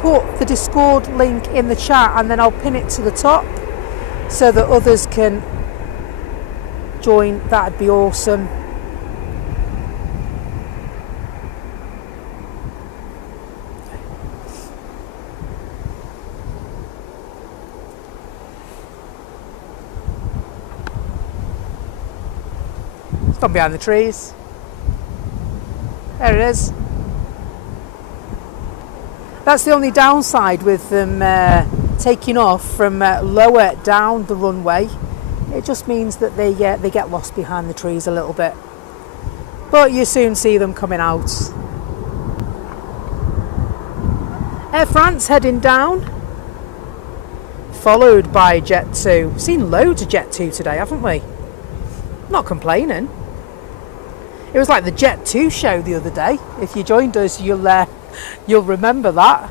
put the Discord link in the chat, and then I'll pin it to the top so that others can join, that'd be awesome. It's gone behind the trees. There it is. That's the only downside with them taking off from lower down the runway. It just means that they get lost behind the trees a little bit. But you soon see them coming out. Air France heading down, followed by Jet 2. Seen loads of Jet 2 today, haven't we? Not complaining. It was like the Jet 2 show the other day. If you joined us, you'll remember that.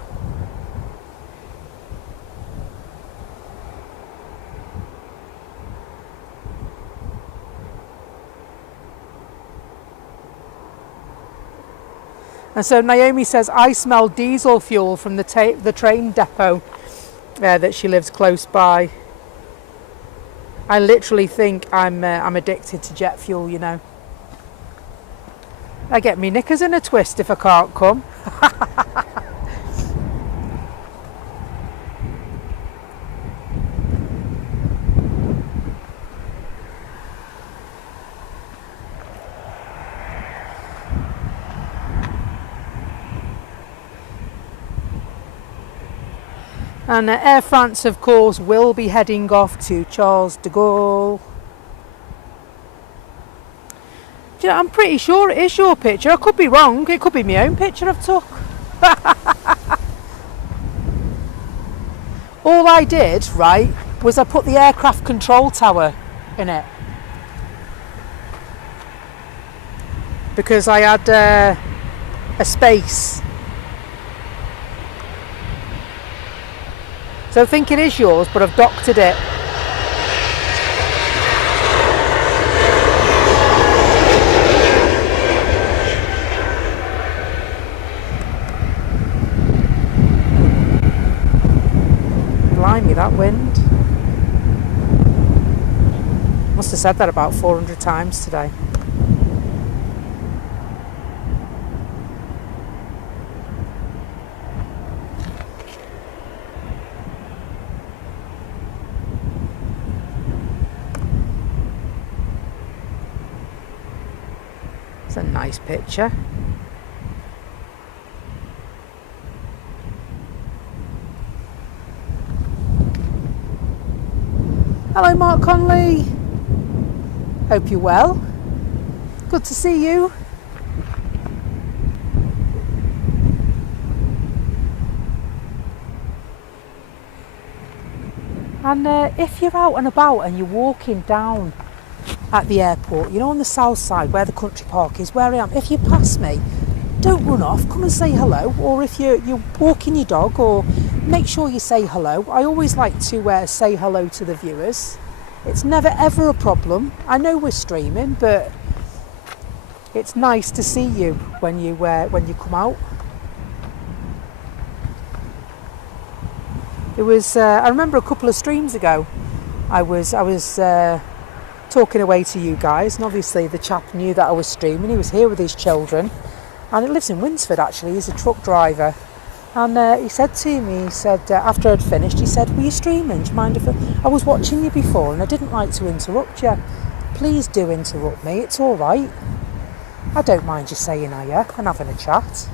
And so Naomi says, I smell diesel fuel from the train depot that she lives close by. I literally think I'm addicted to jet fuel, you know. I get me knickers in a twist if I can't come. And Air France, of course, will be heading off to Charles de Gaulle. Do you know, I'm pretty sure it is your picture. I could be wrong. It could be my own picture I've took. All I did, right, was I put the aircraft control tower in it. Because I had a space. So I think it is yours, but I've doctored it. Blimey, that wind. Must have said that about 400 times today. It's a nice picture. Hello Mark Conley, hope you're well, good to see you. And if you're out and about and you're walking down at the airport, you know, on the south side where the country park is, where I am, if you pass me, don't run off, come and say hello. Or if you're walking your dog, or make sure you say hello. I always like to say hello to the viewers. It's never ever a problem. I know we're streaming, but it's nice to see you when you come out. It was I remember a couple of streams ago, I was talking away to you guys, and obviously the chap knew that I was streaming. He was here with his children, and he lives in Winsford actually. He's a truck driver. And he said to me, he said, after I'd finished, he said, were you streaming? Do you mind if I was watching you before and I didn't like to interrupt you. Please do interrupt me, it's all right. I don't mind you saying hiya and having a chat.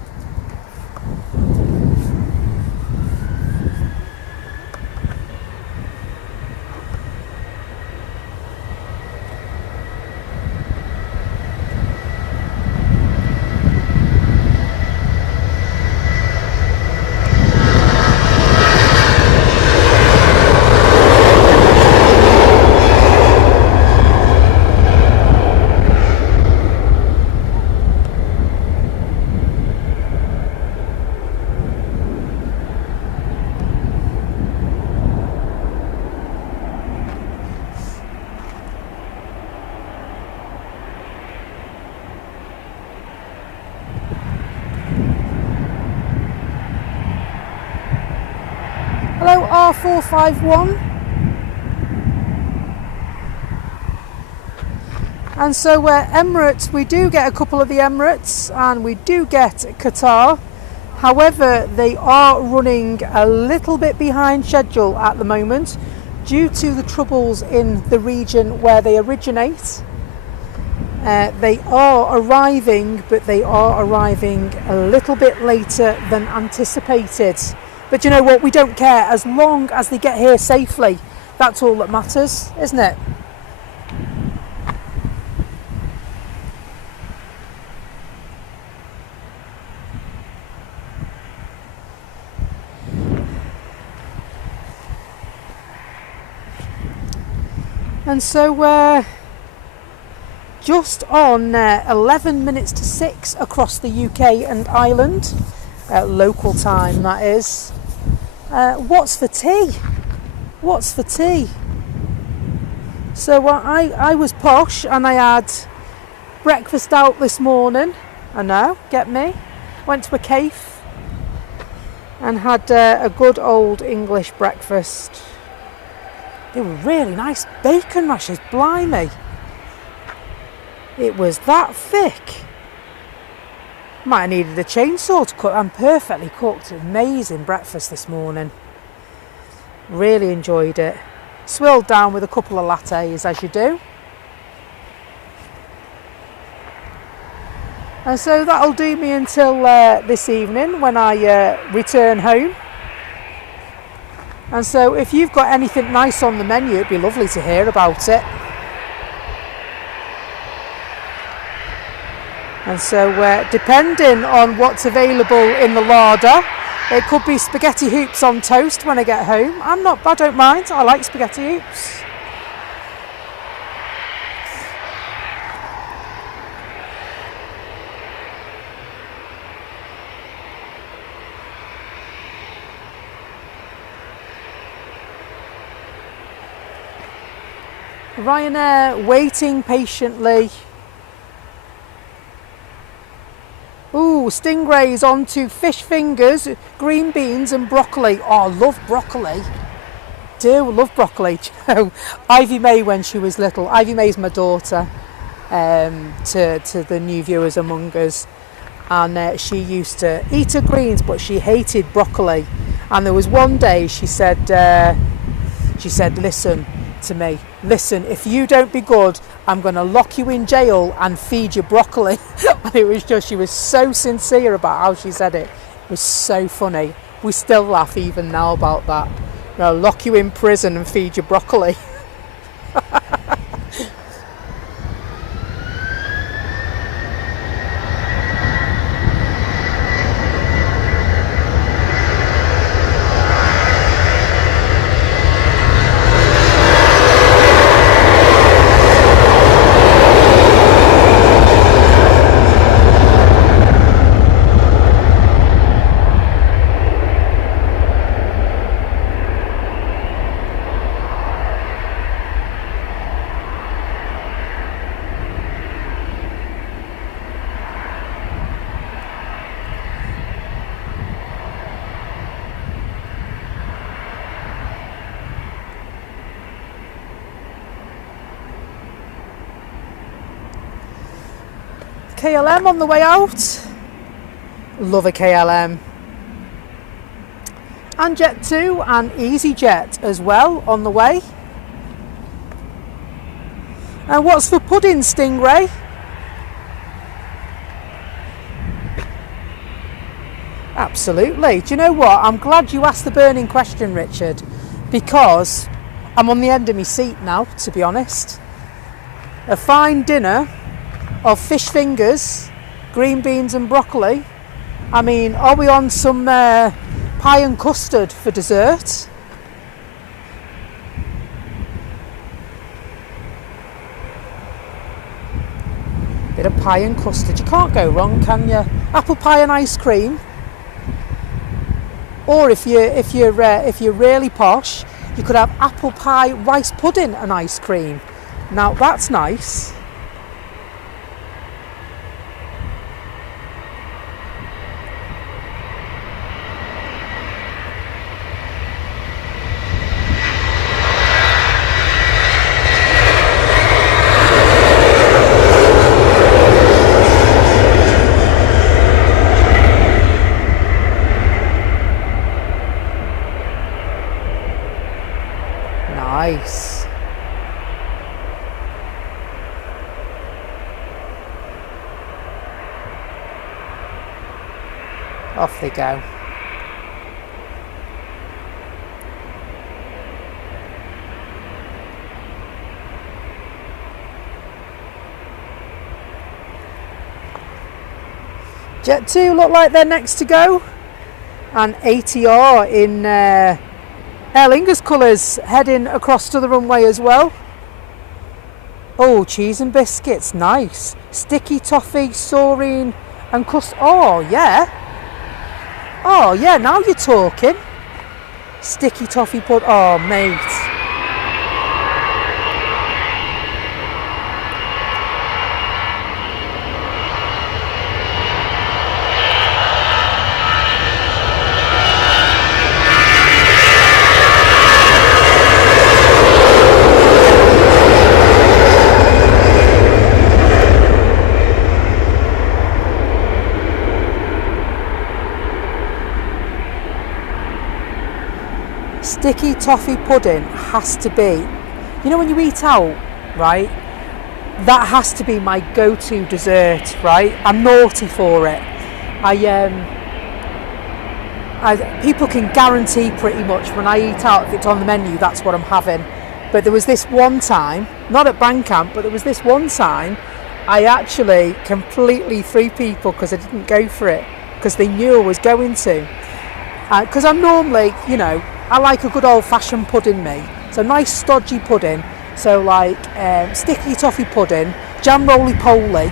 451. And so Emirates, we do get a couple of the Emirates and we do get Qatar. However, they are running a little bit behind schedule at the moment due to the troubles in the region where they originate. They are arriving, but they are arriving a little bit later than anticipated. But you know what, we don't care. As long as they get here safely, that's all that matters, isn't it? And so just on 11 minutes to 6 across the UK and Ireland, local time that is. What's for tea? What's for tea? So I was posh and I had breakfast out this morning. I know, get me. Went to a cafe and had a good old English breakfast. They were really nice bacon rashers, blimey. It was that thick. Might have needed a chainsaw to cut. I'm perfectly cooked. Amazing breakfast this morning. Really enjoyed it. Swilled down with a couple of lattes, as you do. And so that'll do me until this evening when I return home. And so if you've got anything nice on the menu, it'd be lovely to hear about it. And so depending on what's available in the larder, it could be spaghetti hoops on toast when I get home. I don't mind, I like spaghetti hoops. Ryanair waiting patiently. Ooh, stingrays onto fish fingers, green beans and broccoli. Oh, I love broccoli. Do love broccoli. You know, Ivy May when she was little. Ivy May's my daughter, to the new viewers among us. And she used to eat her greens, but she hated broccoli. And there was one day she said, listen to me. Listen, if you don't be good, I'm going to lock you in jail and feed you broccoli. And it was just, she was so sincere about how she said it. It was so funny. We still laugh even now about that. I'll lock you in prison and feed you broccoli. KLM on the way out. Love a KLM. And Jet2 and EasyJet as well on the way. And what's for pudding, Stingray? Absolutely. Do you know what? I'm glad you asked the burning question, Richard, because I'm on the end of my seat now, to be honest. A fine dinner of fish fingers, green beans and broccoli. I mean, are we on some pie and custard for dessert? Bit of pie and custard, you can't go wrong, can you? Apple pie and ice cream. Or if you're really posh, you could have apple pie, rice pudding and ice cream. Now that's nice. Nice. Off they go. Jet 2 look like they're next to go, and ATR in Aer Lingus colours heading across to the runway as well. Oh, cheese and biscuits, nice. Sticky toffee, saurine and oh yeah. Oh yeah, now you're talking. Sticky toffee pud, oh mate. Sticky toffee pudding has to be, you know when you eat out, right? That has to be my go-to dessert, right? I'm naughty for it. People can guarantee pretty much when I eat out, if it's on the menu, that's what I'm having. But there was this one time, not at Bandcamp, but there was this one time I actually completely threw people because I didn't go for it because they knew I was going to. Because I'm normally, you know, I like a good old-fashioned pudding, me. So nice stodgy pudding. So like sticky toffee pudding, jam roly-poly.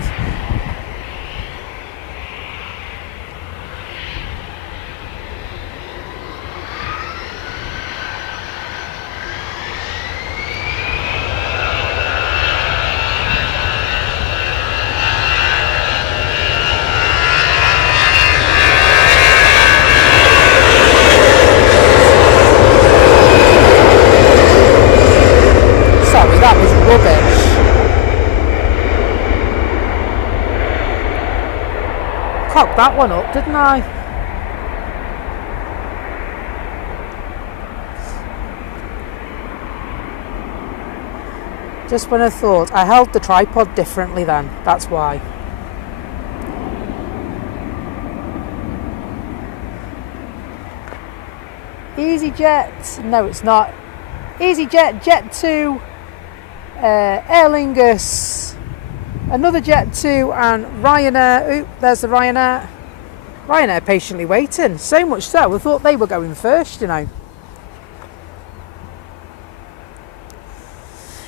Cocked that one up, didn't I? Just when I thought, I held the tripod differently then, that's why. EasyJet, no it's not. EasyJet, Jet 2, Aer Lingus, another Jet 2 and Ryanair. Oop, there's the Ryanair. Ryanair patiently waiting. So much so, I thought they were going first, you know.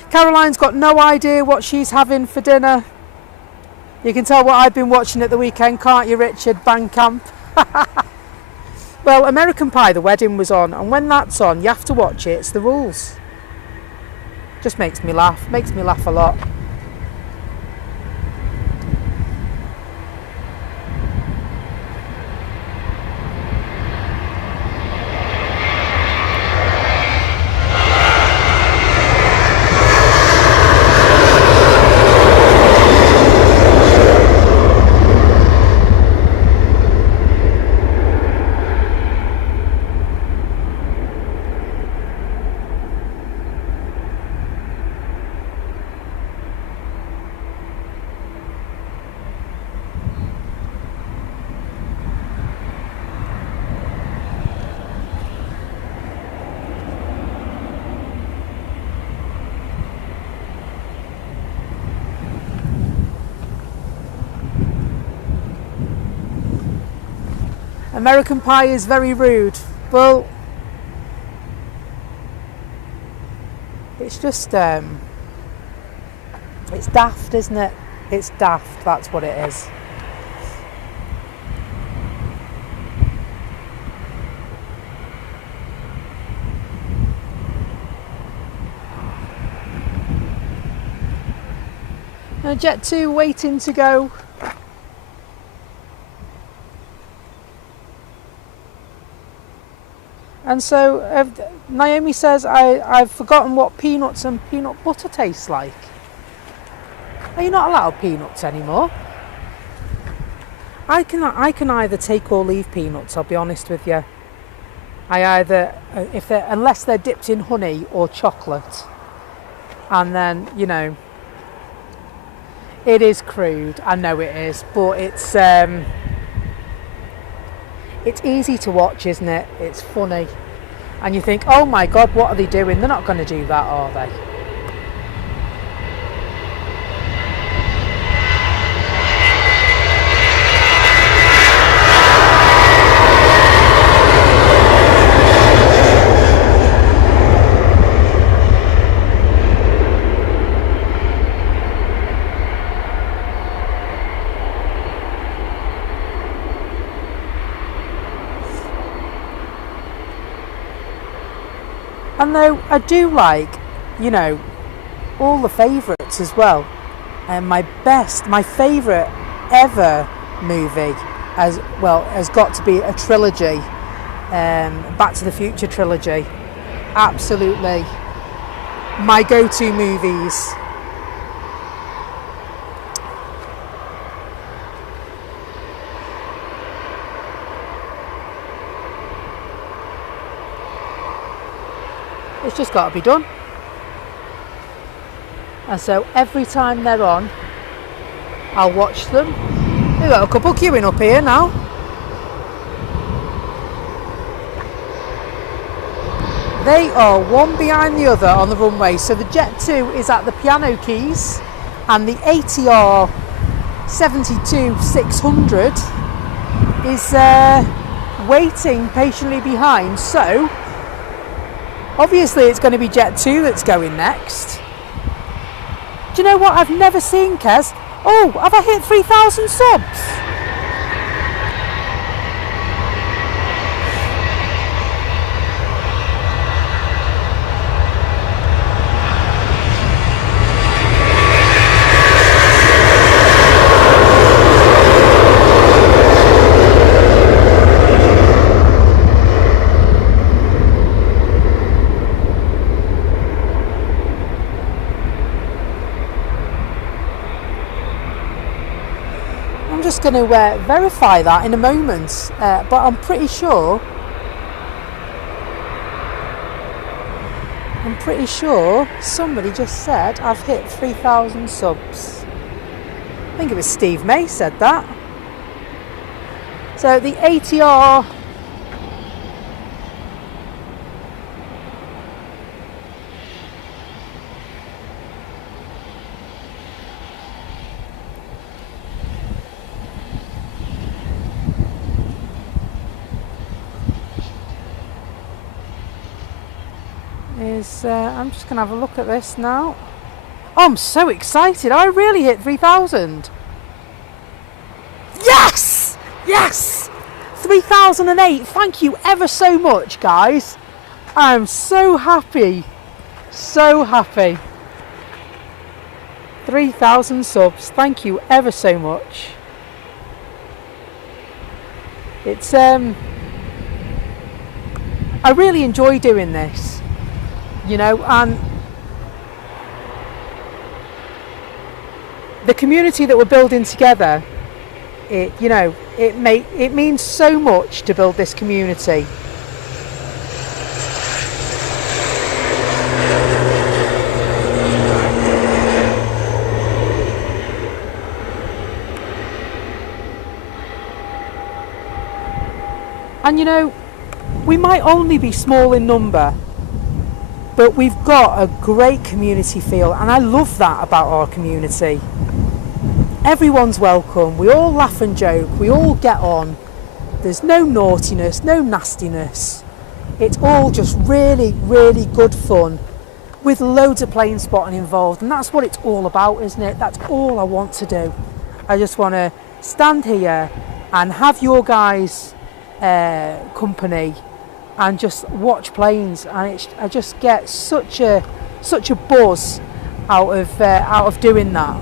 Caroline's got no idea what she's having for dinner. You can tell what I've been watching at the weekend, can't you, Richard? Bandcamp. Well, American Pie, the wedding was on, and when that's on, you have to watch it. It's the rules. Just makes me laugh. Makes me laugh a lot. American Pie is very rude. Well, it's just, it's daft, isn't it? It's daft, that's what it is. And Jet 2 waiting to go. And so Naomi says, I've forgotten what peanuts and peanut butter taste like. Are you not allowed peanuts anymore? I can either take or leave peanuts, I'll be honest with you. I either, unless they're dipped in honey or chocolate, and then, you know, it is crude, I know it is, but it's easy to watch, isn't it? It's funny, and you think, oh my god, what are they doing? They're not going to do that, are they? And though I do like, you know, all the favourites as well, and my favourite ever movie has got to be a trilogy, Back to the Future trilogy. Absolutely my go-to movies. It's just got to be done. And so every time they're on, I'll watch them. We've got a couple queuing up here now. They are one behind the other on the runway. So the Jet 2 is at the piano keys, and the ATR 72-600 is waiting patiently behind. So obviously it's going to be Jet 2 that's going next. Do you know what I've never seen, Kez? Oh, have I hit 3,000 subs? Going to verify that in a moment, but I'm pretty sure somebody just said I've hit 3,000 subs. I think it was Steve May said that. So the ATR is, I'm just going to have a look at this now. Oh, I'm so excited. I really hit 3,000. Yes! Yes! 3,008. Thank you ever so much, guys. I'm so happy. So happy. 3,000 subs. Thank you ever so much. It's, I really enjoy doing this. You know, and the community that we're building together, it means so much to build this community. And you know, we might only be small in number, but we've got a great community feel, and I love that about our community. Everyone's welcome, we all laugh and joke, we all get on. There's no naughtiness, no nastiness. It's all just really, really good fun with loads of plane spotting involved, and that's what it's all about, isn't it? That's all I want to do. I just want to stand here and have your guys' company and just watch planes, and I just get such a buzz out of doing that.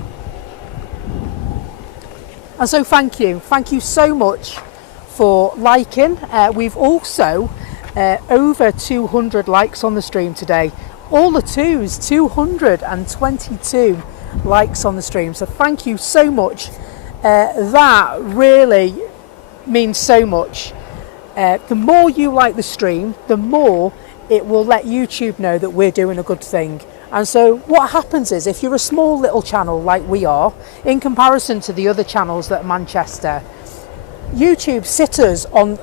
And so thank you so much for liking. We've also over 200 likes on the stream today. All the twos, 222 likes on the stream. So thank you so much. That really means so much. The more you like the stream, the more it will let YouTube know that we're doing a good thing. And so what happens is, if you're a small little channel like we are, in comparison to the other channels that are Manchester, YouTube sit us on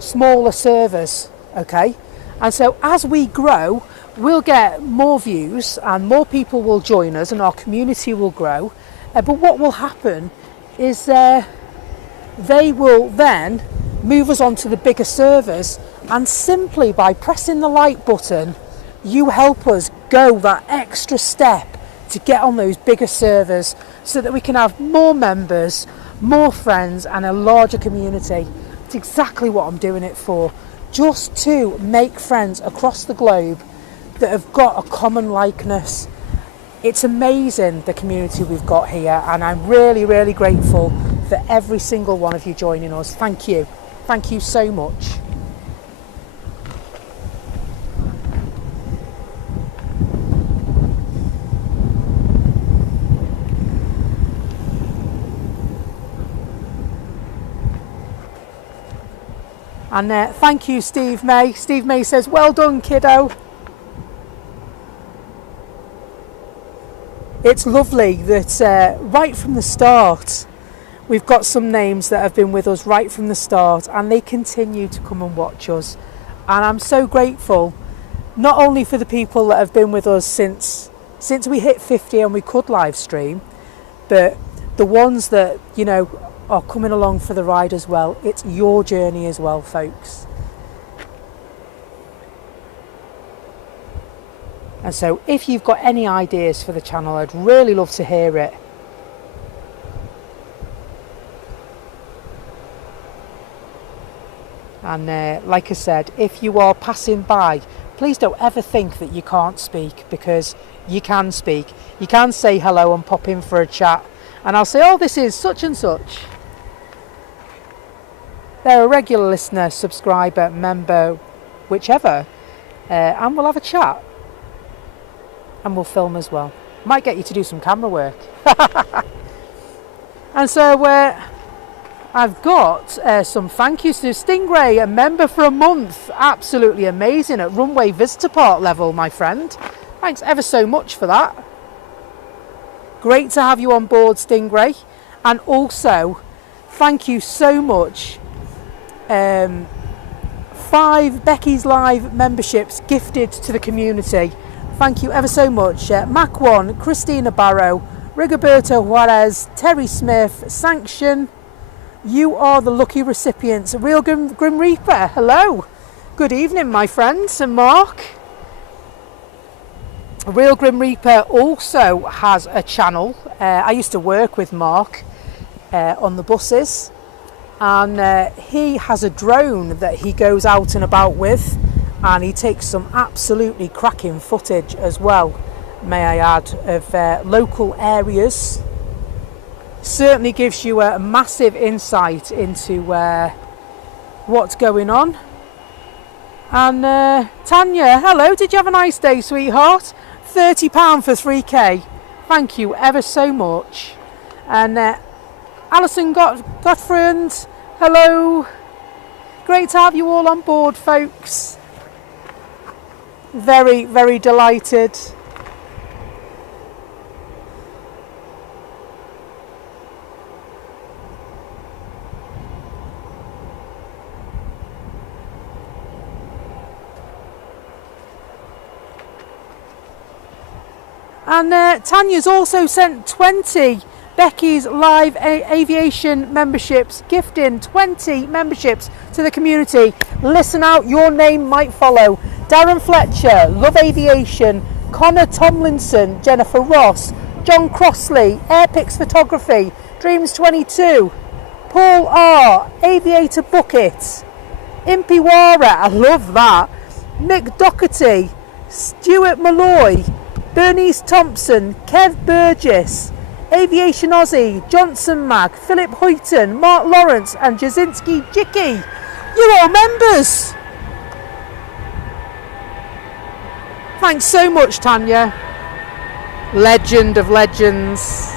smaller servers, okay? And so as we grow, we'll get more views and more people will join us and our community will grow. But what will happen is they will then move us onto the bigger servers, and simply by pressing the like button, you help us go that extra step to get on those bigger servers so that we can have more members, more friends and a larger community. It's exactly what I'm doing it for, just to make friends across the globe that have got a common likeness. It's amazing the community we've got here, and I'm really, really grateful for every single one of you joining us. Thank you. Thank you so much. And thank you, Steve May. Steve May says, well done, kiddo. It's lovely that right from the start, we've got some names that have been with us right from the start, and they continue to come and watch us. And I'm so grateful, not only for the people that have been with us since we hit 50 and we could live stream, but the ones that, you know, are coming along for the ride as well. It's your journey as well, folks. And so if you've got any ideas for the channel, I'd really love to hear it. And like I said, if you are passing by, please don't ever think that you can't speak, because you can speak. You can say hello and pop in for a chat, and I'll say, oh, this is such and such. They're a regular listener, subscriber, member, whichever, and we'll have a chat. And we'll film as well. Might get you to do some camera work. And so I've got some thank yous to Stingray, a member for a month. Absolutely amazing at Runway Visitor Park level, my friend. Thanks ever so much for that. Great to have you on board, Stingray. And also, thank you so much. 5 Becky's Live memberships gifted to the community. Thank you ever so much. Mac1, Christina Barrow, Rigoberto Juarez, Terry Smith, Sanction. You are the lucky recipients. Real Grim Reaper, hello. Good evening, my friends. And Mark. Real Grim Reaper also has a channel. I used to work with Mark on the buses. And he has a drone that he goes out and about with, and he takes some absolutely cracking footage as well, may I add, of local areas. Certainly gives you a massive insight into what's going on. And Tanya, hello, did you have a nice day, sweetheart? £30 for 3k. Thank you ever so much. And Alison Gottfriend, hello. Great to have you all on board, folks. Very, very delighted. And Tanya's also sent 20 Becky's Live Aviation memberships, gifting 20 memberships to the community. Listen out, your name might follow. Darren Fletcher, Love Aviation, Connor Tomlinson, Jennifer Ross, John Crossley, Airpix Photography, Dreams 22, Paul R, Aviator Bucket, Impiwara, I love that, Mick Doherty, Stuart Malloy, Bernice Thompson, Kev Burgess, Aviation Aussie, Johnson Mag, Philip Hoyton, Mark Lawrence and Jasinski Jicky. You're all members. Thanks so much, Tanya. Legend of legends.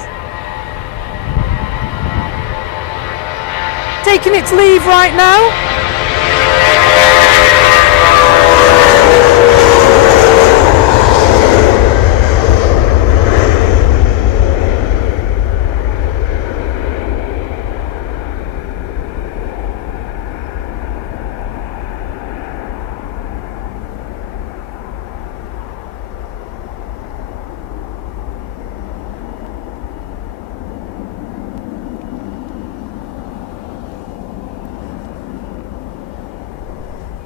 Taking its leave right now.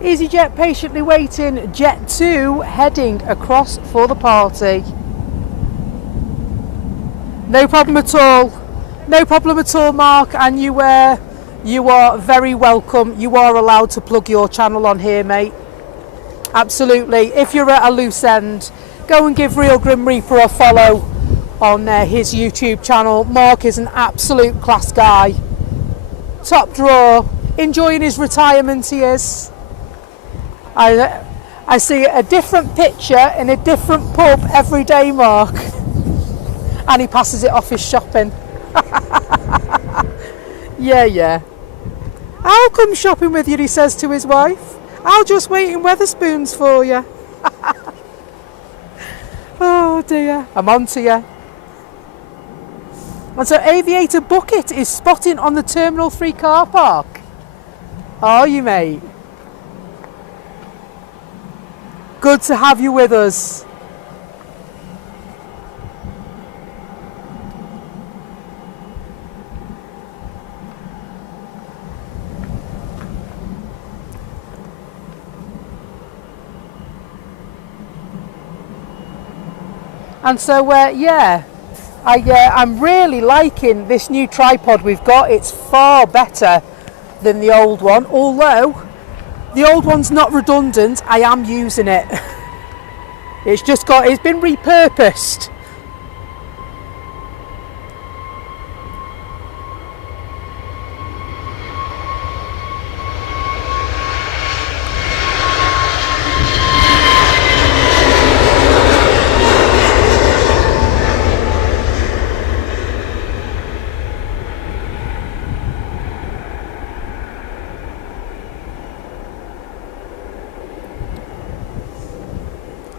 EasyJet patiently waiting, Jet 2 heading across for the party. No problem at all. No problem at all, Mark, and you are very welcome. You are allowed to plug your channel on here, mate. Absolutely. If you're at a loose end, go and give Real Grim Reaper a follow on his YouTube channel. Mark is an absolute class guy. Top drawer. Enjoying his retirement, he is. I see a different picture in a different pub every day, Mark. And he passes it off his shopping. Yeah. I'll come shopping with you, he says to his wife. I'll just wait in Weatherspoons for you. Oh dear, I'm on to you. And so Aviator Bucket is spotting on the Terminal 3 car park. Are you, mate? Good to have you with us. And so, yeah, I'm really liking this new tripod we've got. It's far better than the old one, although the old one's not redundant. I am using it. It's been repurposed.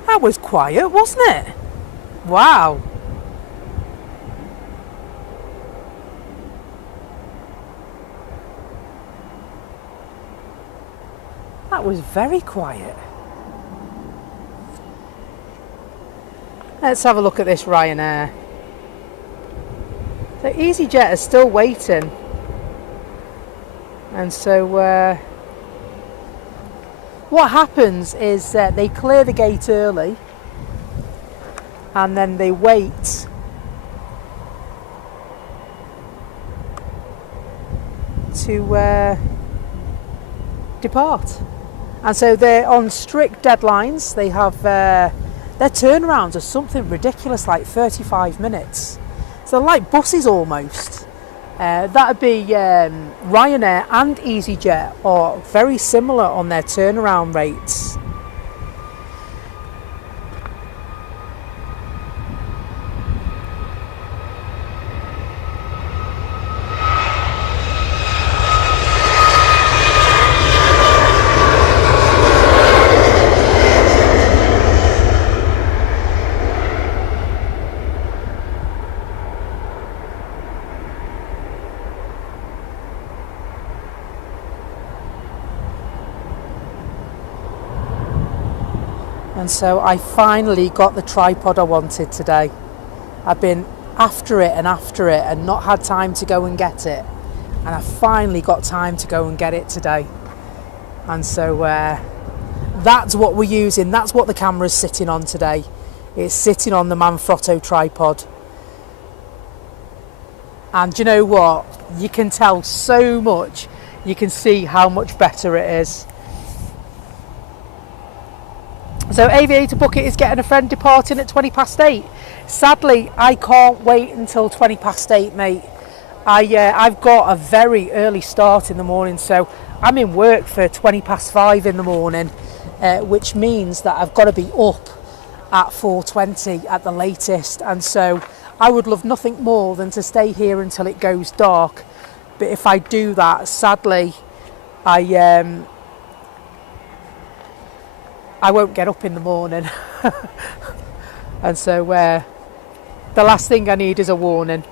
That was quiet, wasn't it? Wow. That was very quiet. Let's have a look at this Ryanair. So EasyJet is still waiting. And so what happens is they clear the gate early and then they wait to depart. And so they're on strict deadlines. They have their turnarounds are something ridiculous, like 35 minutes. So they're like buses almost. That'd be Ryanair and EasyJet are very similar on their turnaround rates. And so I finally got the tripod I wanted today. I've been after it and not had time to go and get it. And I finally got time to go and get it today. And so that's what we're using. That's what the camera's sitting on today. It's sitting on the Manfrotto tripod. And you know what? You can tell so much. You can see how much better it is. So Aviator Bucket is getting a friend departing at 8:20. Sadly, I can't wait until 8:20, mate. I've got a very early start in the morning, so I'm in work for 5:20 in the morning, which means that I've got to be up at 4:20 at the latest. And so I would love nothing more than to stay here until it goes dark. But if I do that, sadly, I won't get up in the morning. And so the last thing I need is a warning.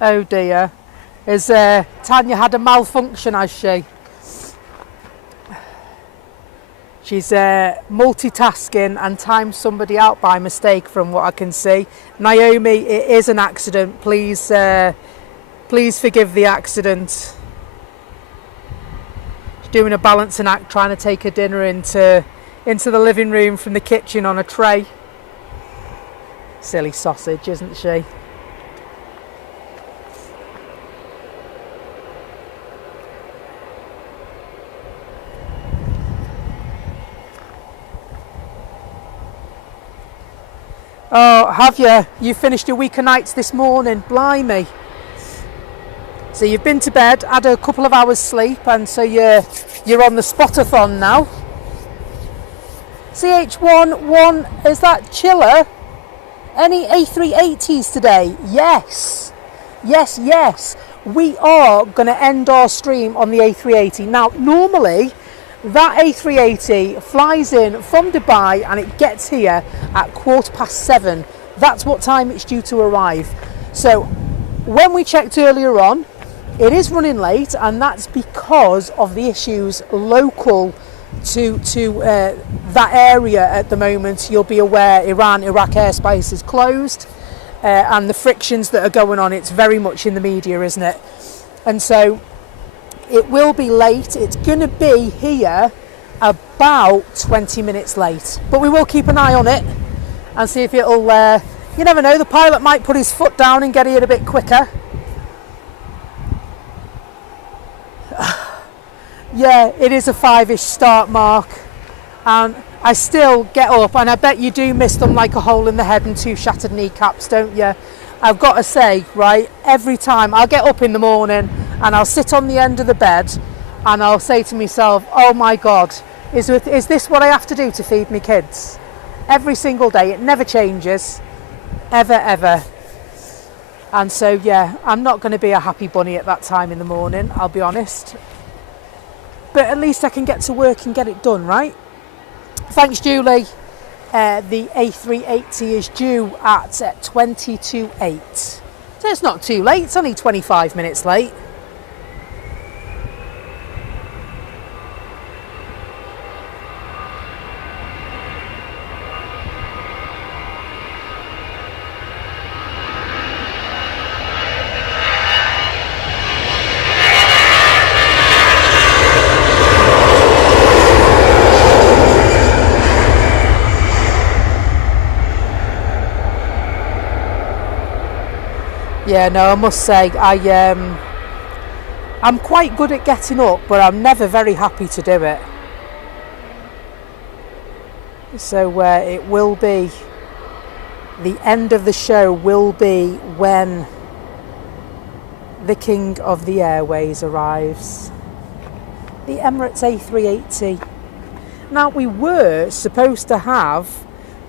Oh dear. Has Tanya had a malfunction, has she? She's multitasking and timed somebody out by mistake from what I can see. Naomi, it is an accident. Please forgive the accident. She's doing a balancing act, trying to take her dinner into the living room from the kitchen on a tray. Silly sausage, isn't she? Oh, have you? You finished your week of nights this morning, blimey. So you've been to bed, had a couple of hours sleep, and so you're on the spotathon now. CH1, is that chiller? Any A380s today? Yes. Yes. We are going to end our stream on the A380. Now, normally, that A380 flies in from Dubai and it gets here at 7:15. That's what time it's due to arrive. So when we checked earlier on, it is running late, and that's because of the issues local to that area at the moment. You'll be aware Iran-Iraq airspace is closed, and the frictions that are going on, it's very much in the media, isn't it? And so it will be late. It's going to be here about 20 minutes late, but we will keep an eye on it and see if it'll you never know, the pilot might put his foot down and get here a bit quicker. Yeah, it is a 5-ish start, Mark, and I still get up, and I bet you do miss them like a hole in the head and 2 shattered kneecaps, don't you? I've got to say, right, every time I'll get up in the morning and I'll sit on the end of the bed and I'll say to myself, oh my God, is this what I have to do to feed my kids? Every single day, it never changes, ever. And so, yeah, I'm not going to be a happy bunny at that time in the morning, I'll be honest. But at least I can get to work and get it done, right? Thanks, Julie. The A380 is due at 20 to 8. So it's not too late, it's only 25 minutes late. Yeah, no, I must say, I'm quite good at getting up, but I'm never very happy to do it. So it will be, the end of the show will be when the King of the Airways arrives. The Emirates A380. Now, we were supposed to have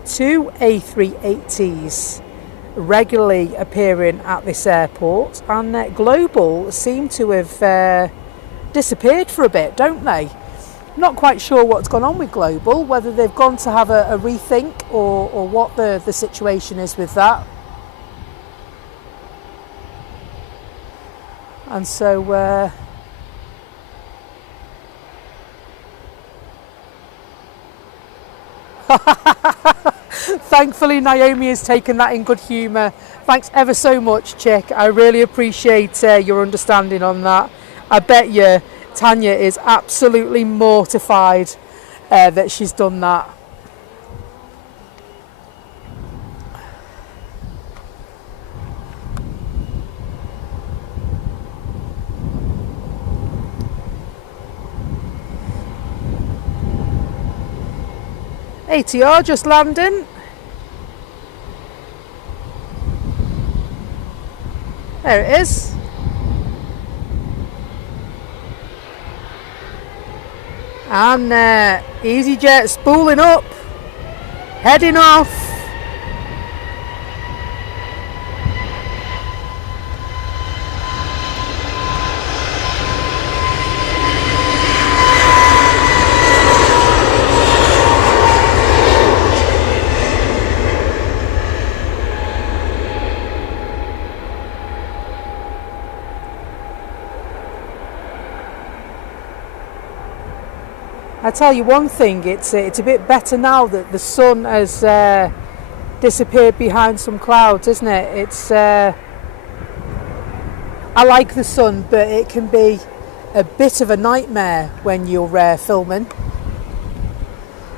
2 A380s regularly appearing at this airport, and Global seem to have disappeared for a bit, don't they? Not quite sure what's gone on with Global, whether they've gone to have a rethink or what the situation is with that. And so thankfully Naomi has taken that in good humour. Thanks ever so much, chick. I really appreciate your understanding on that. I bet you Tanya is absolutely mortified that she's done that. ATR just landing. There it is. And EasyJet spooling up, heading off. I tell you one thing, it's a bit better now that the sun has disappeared behind some clouds, isn't it? I like the sun, but it can be a bit of a nightmare when you're filming,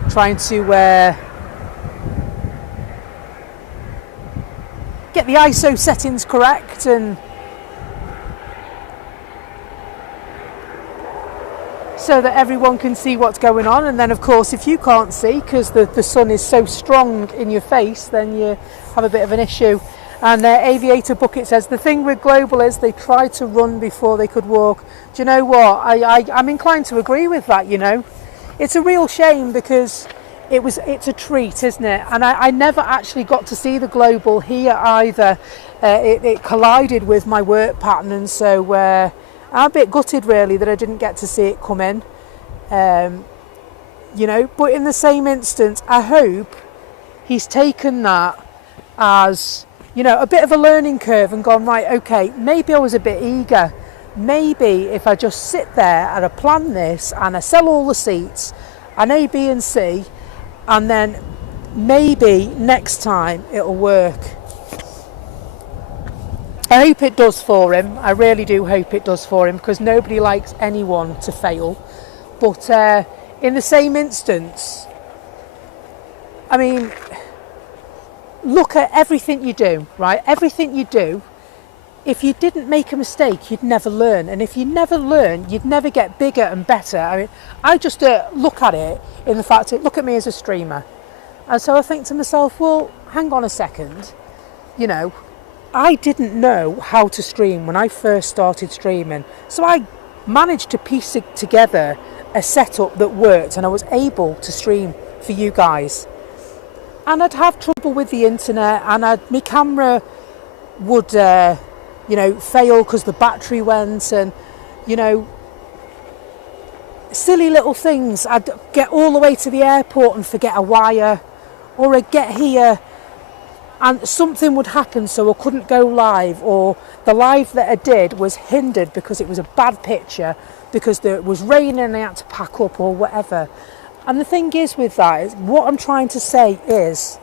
trying to get the ISO settings correct and so that everyone can see what's going on. And then of course if you can't see because the sun is so strong in your face, then you have a bit of an issue. And Aviator Bucket says the thing with global is they tried to run before they could walk. Do you know what, I'm inclined to agree with that. You know, it's a real shame because it's a treat, isn't it? And I never actually got to see the global here either. It collided with my work pattern, and so I'm a bit gutted really that I didn't get to see it come in. You know, but in the same instance, I hope he's taken that as, you know, a bit of a learning curve and gone, right, okay, maybe I was a bit eager. Maybe if I just sit there and I plan this and I sell all the seats and A, B and C, and then maybe next time it'll work. I hope it does for him. I really do hope it does for him, because nobody likes anyone to fail. But in the same instance, I mean, look at everything you do, right? Everything you do, if you didn't make a mistake, you'd never learn. And if you never learn, you'd never get bigger and better. I mean, I just look at it in the fact that, look at me as a streamer. And so I think to myself, well, hang on a second, you know, I didn't know how to stream when I first started streaming. So I managed to piece together a setup that worked, and I was able to stream for you guys. And I'd have trouble with the internet, and my camera would, you know, fail because the battery went, and, you know, silly little things. I'd get all the way to the airport and forget a wire, or I'd get here and something would happen so I couldn't go live, or the live that I did was hindered because it was a bad picture, because it was raining and I had to pack up or whatever. And the thing is with that, is what I'm trying to say is,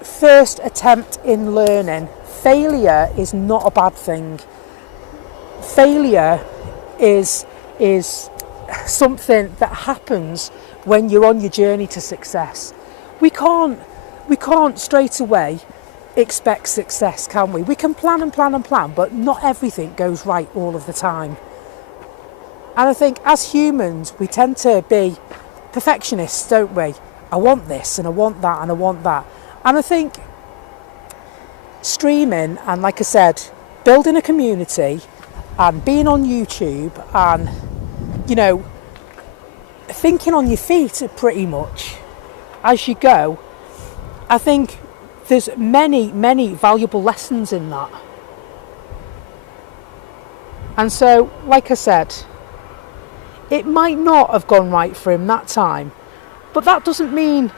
first attempt in learning. Failure is not a bad thing. Failure is something that happens when you're on your journey to success. We can't straight away expect success, can we? We can plan and plan and plan, but not everything goes right all of the time. And I think as humans, we tend to be perfectionists, don't we? I want this and I want that and I want that. And I think streaming and, like I said, building a community and being on YouTube and, you know, thinking on your feet pretty much as you go, I think there's many valuable lessons in that. And so, like I said, it might not have gone right for him that time, but that doesn't mean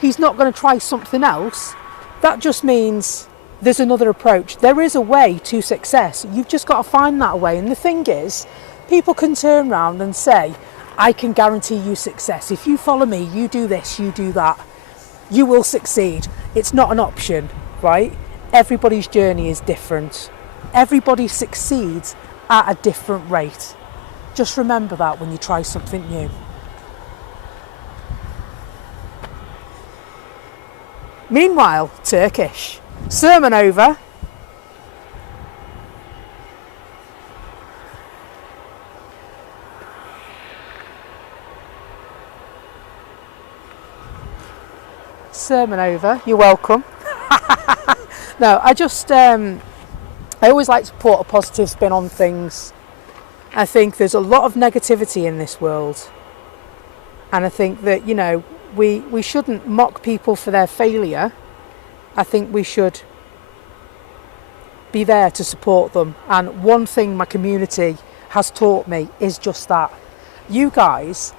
he's not going to try something else. That just means there's another approach. There is a way to success. You've just got to find that way. And the thing is, people can turn around and say, I can guarantee you success. If you follow me, you do this, you do that, you will succeed. It's not an option, right? Everybody's journey is different. Everybody succeeds at a different rate. Just remember that when you try something new. Meanwhile, Turkish. Sermon over. Sermon over. You're welcome. No, I always like to put a positive spin on things. I think there's a lot of negativity in this world, and I think that, you know, we shouldn't mock people for their failure. I think we should be there to support them. And one thing my community has taught me is just that. You guys,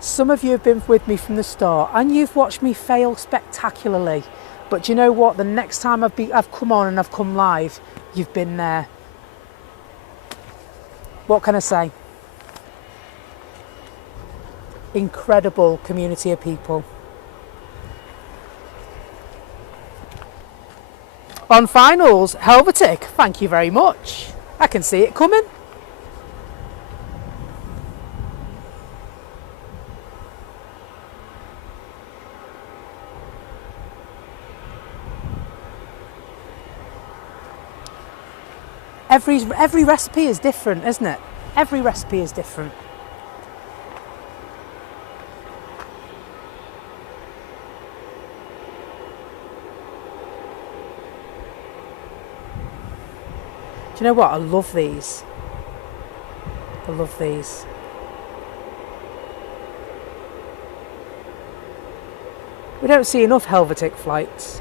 some of you have been with me from the start and you've watched me fail spectacularly, but do you know what? The next time I've come on and I've come live, you've been there. What can I say? incredible community of people. On finals, Helvetic, thank you very much. I can see it coming. Every recipe is different, isn't it? Every recipe is different. Do you know what? I love these. I love these. We don't see enough Helvetic flights.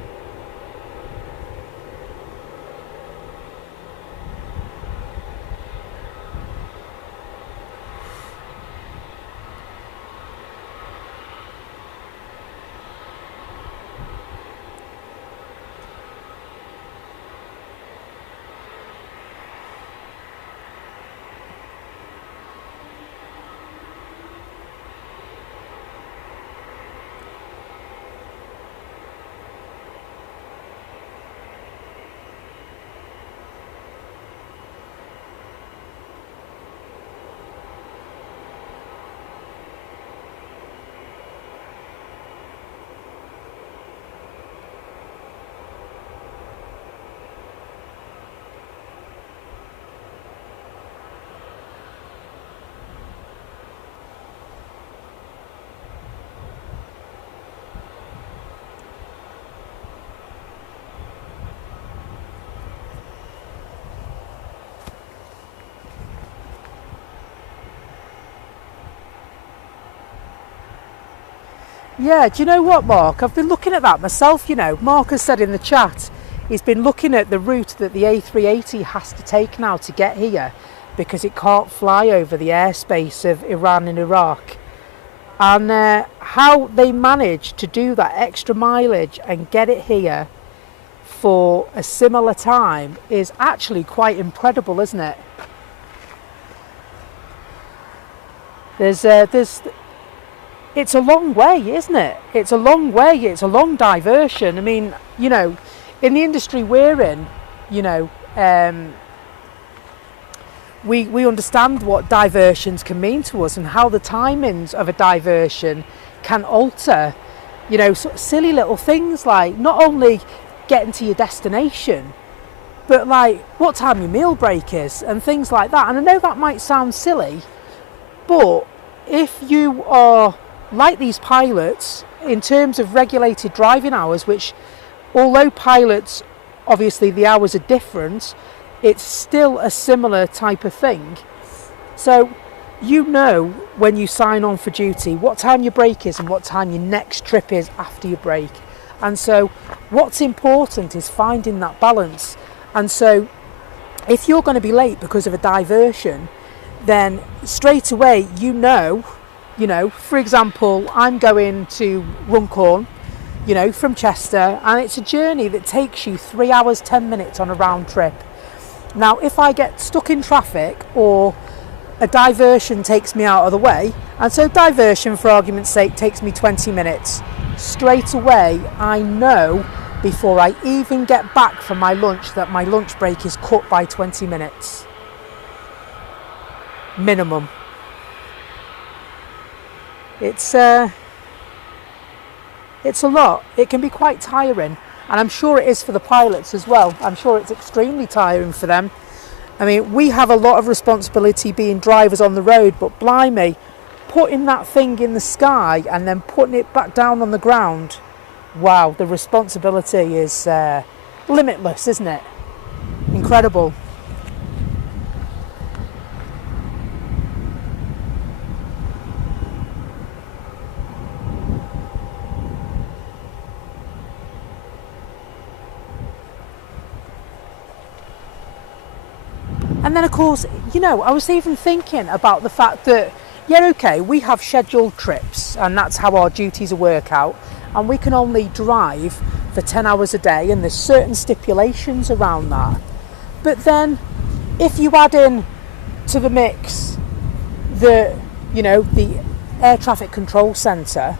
Yeah, do you know what, Mark? I've been looking at that myself, you know. Mark has said in the chat he's been looking at the route that the A380 has to take now to get here because it can't fly over the airspace of Iran and Iraq. And how they managed to do that extra mileage and get it here for a similar time is actually quite incredible, isn't it? It's a long way, isn't it? It's a long way, it's a long diversion. I mean, you know, in the industry we're in, you know, we understand what diversions can mean to us and how the timings of a diversion can alter, you know, sort of silly little things like not only getting to your destination, but like what time your meal break is and things like that. And I know that might sound silly, but if you are like these pilots in terms of regulated driving hours, which although pilots obviously the hours are different, it's still a similar type of thing. So you know when you sign on for duty what time your break is and what time your next trip is after your break. And so what's important is finding that balance. And so if you're going to be late because of a diversion, then straight away you know, for example, I'm going to Runcorn, you know, from Chester, and it's a journey that takes you 3 hours 10 minutes on a round trip. Now if I get stuck in traffic or a diversion takes me out of the way, and so diversion for argument's sake takes me 20 minutes, straight away I know before I even get back from my lunch that my lunch break is cut by 20 minutes minimum. It's a lot. It can be quite tiring, and I'm sure it is for the pilots as well. I'm sure it's extremely tiring for them. I mean, we have a lot of responsibility being drivers on the road, but blimey, putting that thing in the sky and then putting it back down on the ground, wow, the responsibility is limitless, isn't it? Incredible. And then of course, you know, I was even thinking about the fact that, yeah, okay, we have scheduled trips and that's how our duties work out, and we can only drive for 10 hours a day and there's certain stipulations around that. But then if you add in to the mix the air traffic control centre,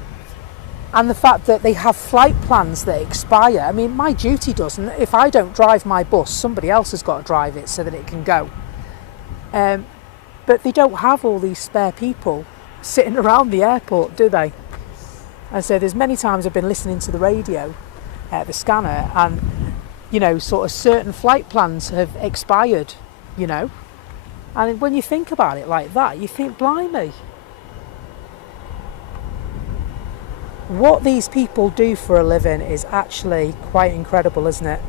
and the fact that they have flight plans that expire. I mean, my duty doesn't. If I don't drive my bus, somebody else has got to drive it so that it can go. But they don't have all these spare people sitting around the airport, do they? And so there's many times I've been listening to the radio, the scanner, and, you know, sort of certain flight plans have expired, you know. And when you think about it like that, you think, blimey, what these people do for a living is actually quite incredible, isn't it?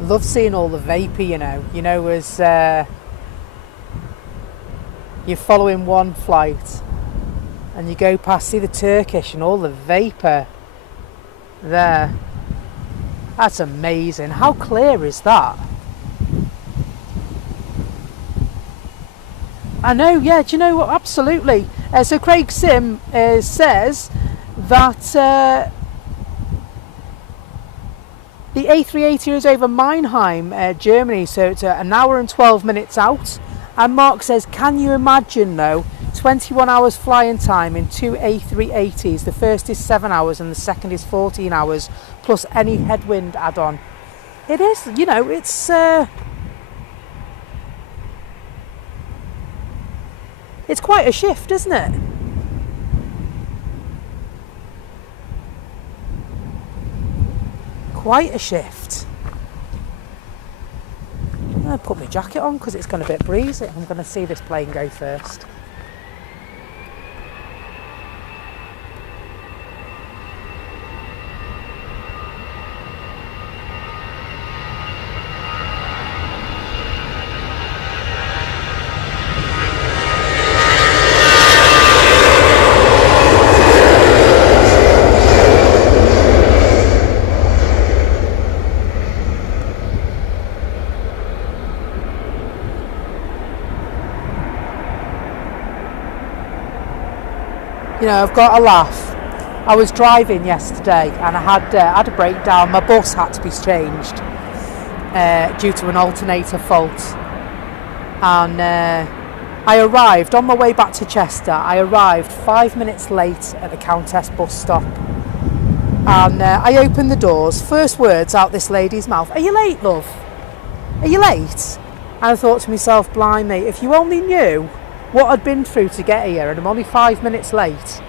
Love seeing all the vapour, you know, as you're following one flight and you go past, see the Turkish and all the vapour there. That's amazing. How clear is that? I know, yeah, do you know what? Absolutely. So Craig Sim says that the A380 is over Mannheim, Germany, so it's an hour and 12 minutes out. And Mark says, can you imagine though, 21 hours flying time in two A380s. The first is 7 hours and the second is 14 hours, plus any headwind add-on. It is, you know, it's quite a shift, isn't it? Quite a shift. I'm going to put my jacket on because it's going to be a bit breezy. I'm going to see this plane go first. You know, I've got a laugh. I was driving yesterday and I had a breakdown. My bus had to be changed due to an alternator fault. And I arrived, on my way back to Chester, I arrived 5 minutes late at the Countess bus stop. And I opened the doors. First words out this lady's mouth, "Are you late, love? Are you late?" And I thought to myself, blimey, if you only knew what I'd been through to get here, and I'm only 5 minutes late.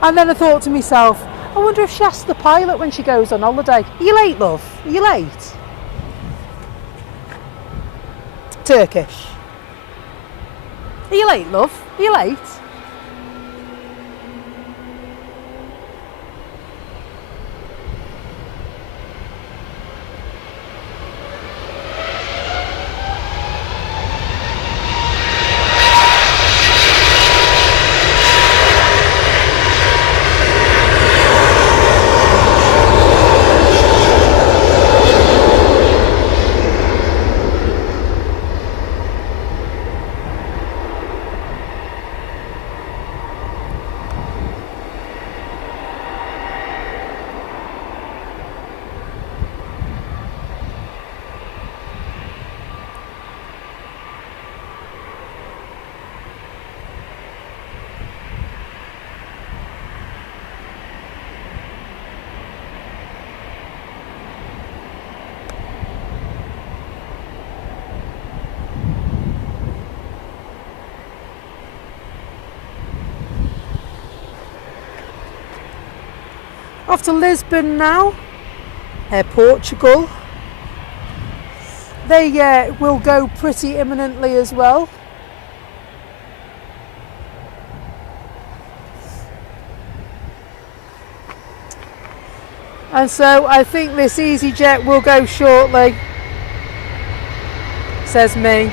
And then I thought to myself, I wonder if she asks the pilot when she goes on holiday, "Are you late, love? Are you late?" Turkish. "Are you late, love? Are you late?" Off to Lisbon now, Portugal. They will go pretty imminently as well. And so I think this EasyJet will go shortly, says me.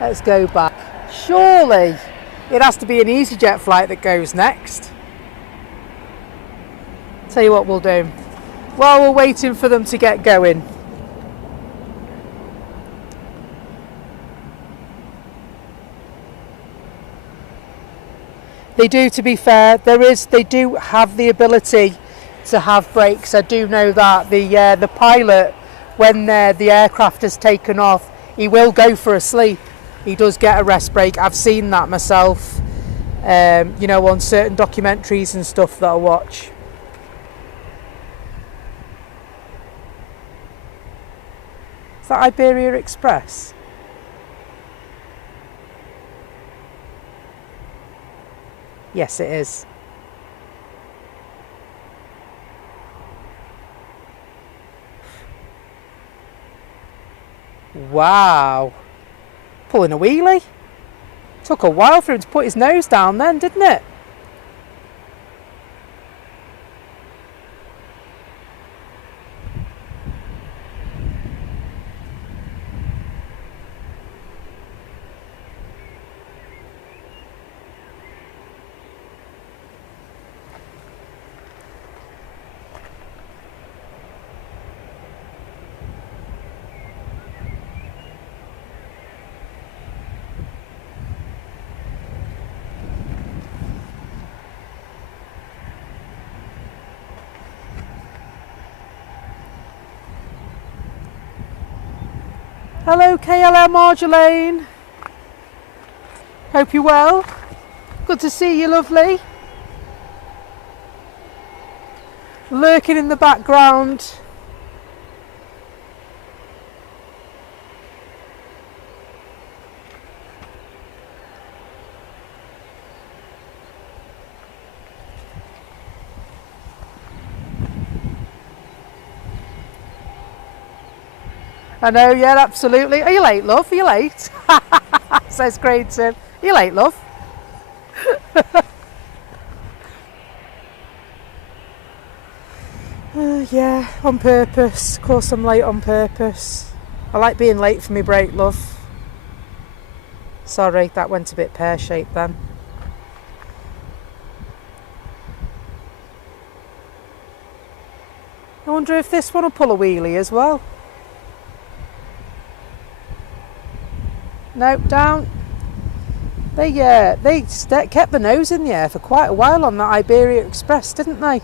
Let's go back. Surely it has to be an EasyJet flight that goes next. Tell you what we'll do. While we're waiting for them to get going, they do, to be fair, they do have the ability to have brakes. I do know that the pilot, when the aircraft has taken off, he will go for a sleep. He does get a rest break. I've seen that myself, you know, on certain documentaries and stuff that I watch. Is that Iberia Express? Yes, it is. Wow. Pulling a wheelie. Took a while for him to put his nose down then, didn't it? Hello KLM Marjolaine. Hope you're well. Good to see you, lovely. Lurking in the background. I know, yeah, absolutely. Are you late, love? Are you late? Says Grayson. Are you late, love? Yeah, on purpose. Of course I'm late on purpose. I like being late for my break, love. Sorry, that went a bit pear-shaped then. I wonder if this one will pull a wheelie as well. No, down. They kept the nose in the air for quite a while on that Iberia Express, didn't they?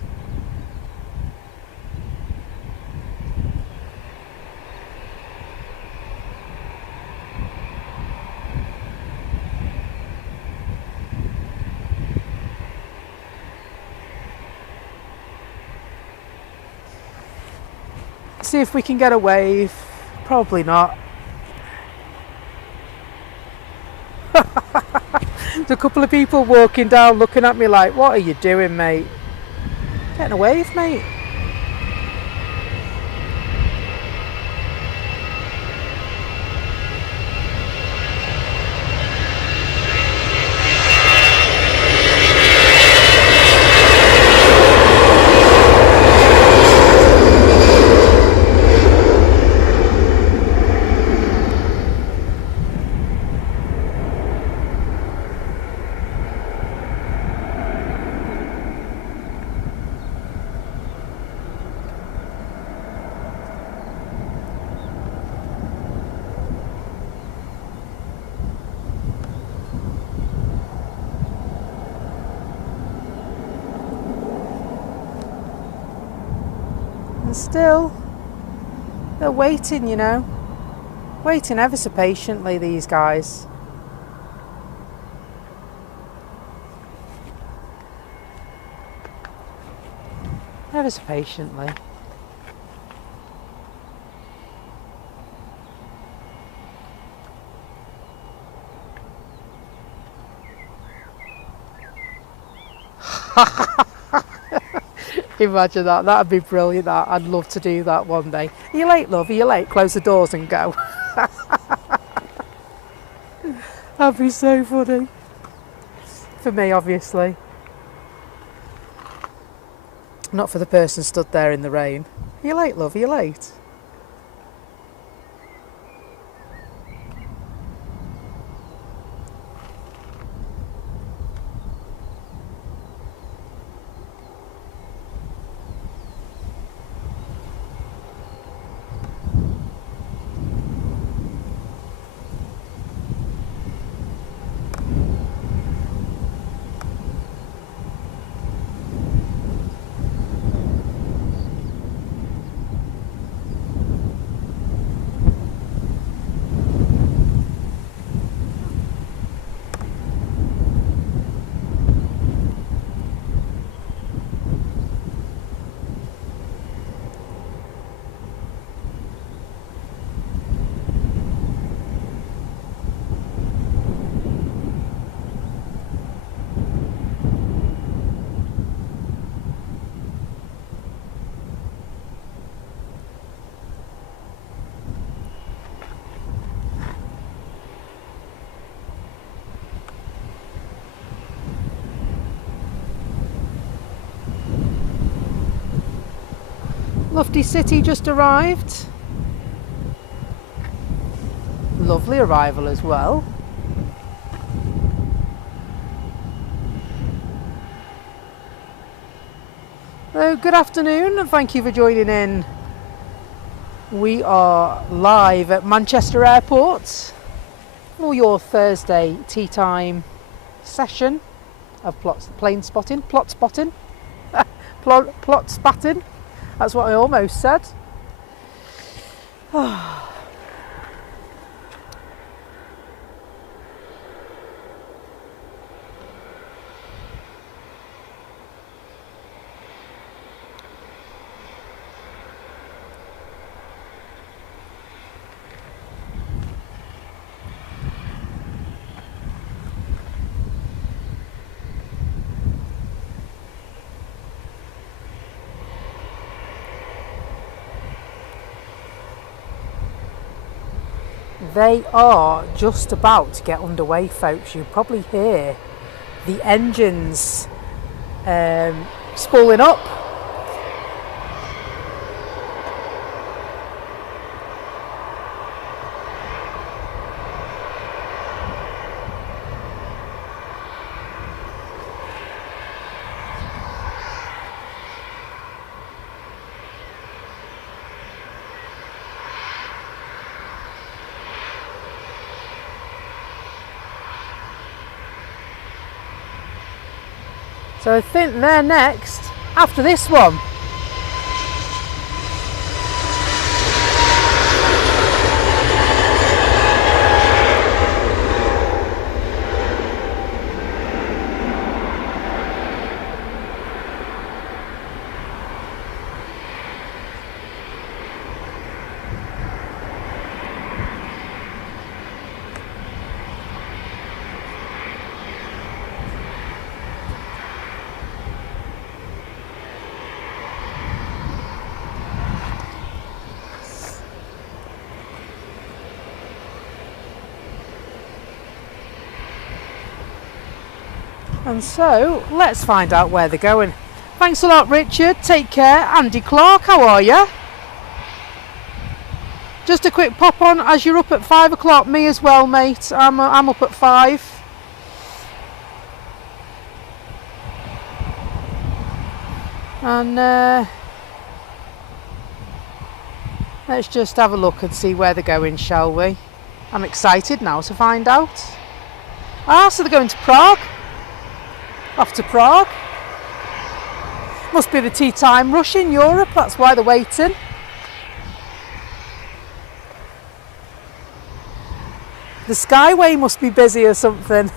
See if we can get a wave. Probably not. There's a couple of people walking down looking at me like, what are you doing, mate? Getting a wave, mate. Still, they're waiting, you know, waiting ever so patiently, these guys. Ever so patiently. Imagine that, that'd be brilliant. That I'd love to do that one day. Are you late, love? Are you late? Close the doors and go. That'd be so funny. For me, obviously. Not for the person stood there in the rain. Are you late, love? Are you late? Lofty City just arrived. Lovely arrival as well. So good afternoon and thank you for joining in. We are live at Manchester Airport for your Thursday tea time session of plot spotting. That's what I almost said. They are just about to get underway, folks. You probably hear the engines spooling up. So I think they're next after this one. And so, let's find out where they're going. Thanks a lot, Richard. Take care. Andy Clark, how are you? Just a quick pop on as you're up at 5 o'clock. Me as well, mate. I'm up at 5. And let's just have a look and see where they're going, shall we? I'm excited now to find out. Ah, so they're going to Prague. Off to Prague. Must be the tea time rush in Europe, that's why they're waiting. The Skyway must be busy or something.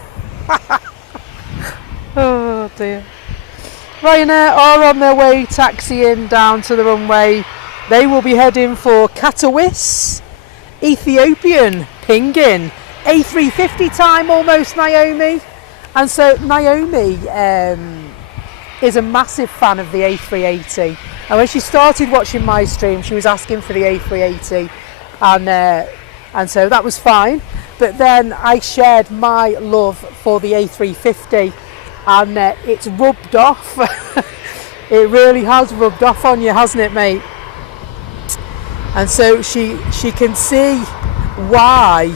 Oh dear. Ryanair are on their way taxiing down to the runway. They will be heading for Katowice, Ethiopian, Pingin, A350 time almost, Naomi. And so Naomi is a massive fan of the A380. And when she started watching my stream, she was asking for the A380. And so that was fine. But then I shared my love for the A350. And it's rubbed off. It really has rubbed off on you, hasn't it, mate? And so she can see why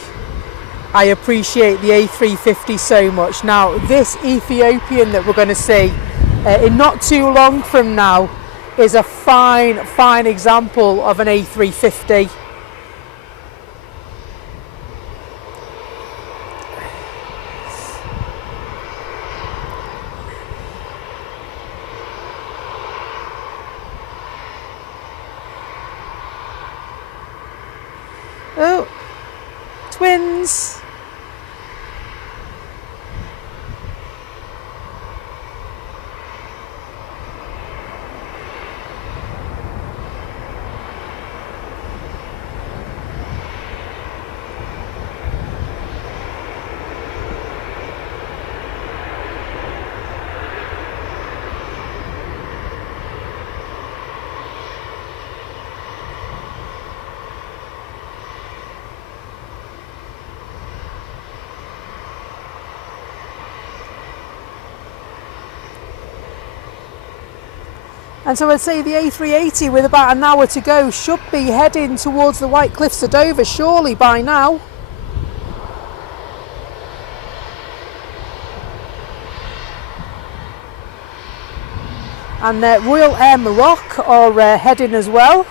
I appreciate the A350 so much. Now, this Ethiopian that we're going to see in not too long from now is a fine example of an A350. Oh, twins. And so I'd say the A380 with about an hour to go should be heading towards the White Cliffs of Dover surely by now. And Royal Air Maroc are heading as well.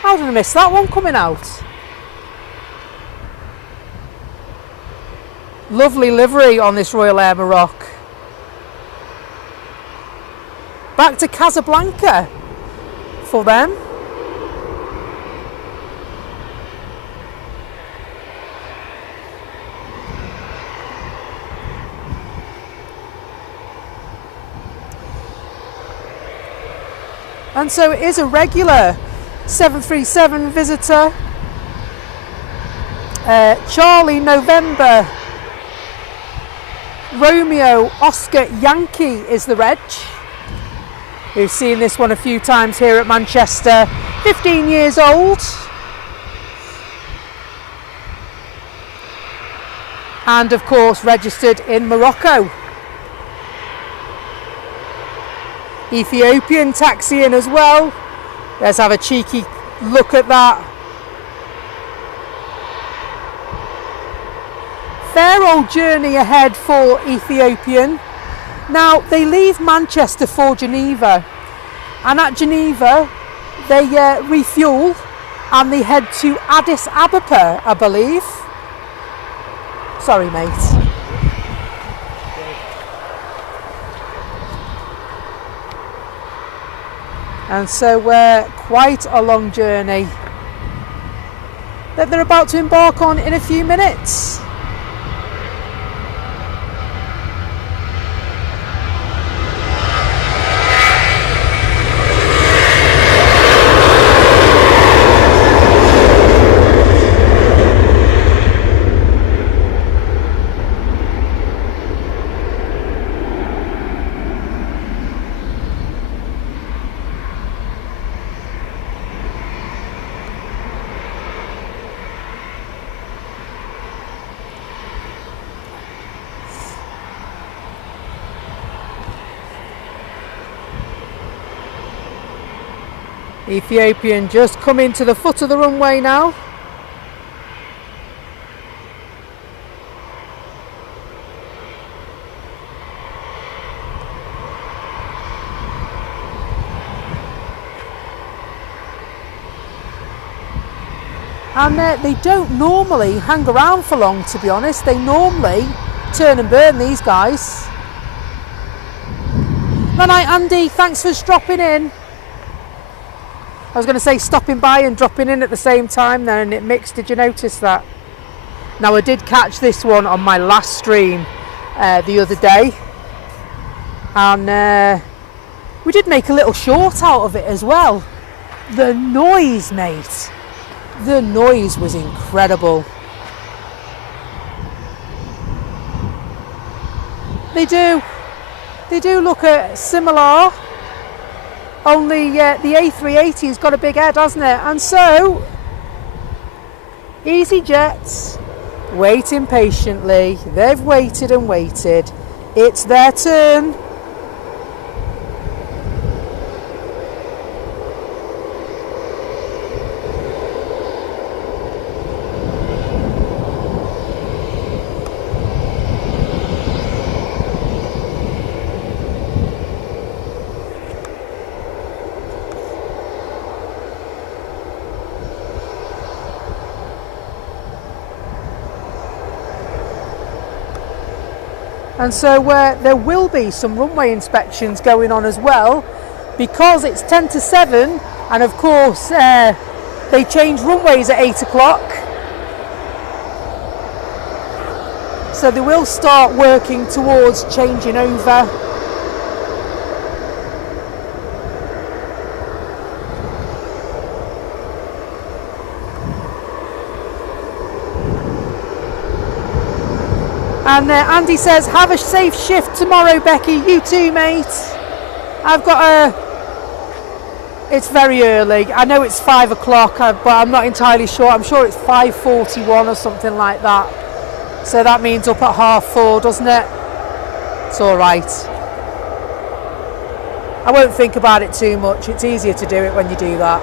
How did I miss that one coming out? Lovely livery on this Royal Air Maroc. Back to Casablanca for them. And so it is a regular 737 visitor. Charlie November Romeo Oscar Yankee is the reg. We've seen this one a few times here at Manchester. 15 years old. And of course registered in Morocco. Ethiopian taxiing as well. Let's have a cheeky look at that. Fair old journey ahead for Ethiopian. Now, they leave Manchester for Geneva, and at Geneva, they refuel and they head to Addis Ababa, I believe. Sorry, mate. And so, quite a long journey that they're about to embark on in a few minutes. Ethiopian just coming to the foot of the runway now. And they don't normally hang around for long, to be honest. They normally turn and burn, these guys. Good night, Andy. Thanks for dropping in. I was going to say stopping by and dropping in at the same time then, and it mixed. Did you notice that? Now, I did catch this one on my last stream the other day, and We did make a little short out of it as well. The noise, mate. The noise was incredible. They do look similar, only the A380's got a big head, hasn't it? And so, EasyJet's waiting patiently. They've waited and waited. It's their turn. And so there will be some runway inspections going on as well, because it's 10 to 7, and of course they change runways at 8 o'clock. So they will start working towards changing over. And Andy says, have a safe shift tomorrow, Becky. You too, mate. I've got it's very early. I know it's 5 o'clock, but I'm not entirely sure. I'm sure it's 5:41 or something like that. So that means up at 4:30, doesn't it? It's all right. I won't think about it too much. It's easier to do it when you do that.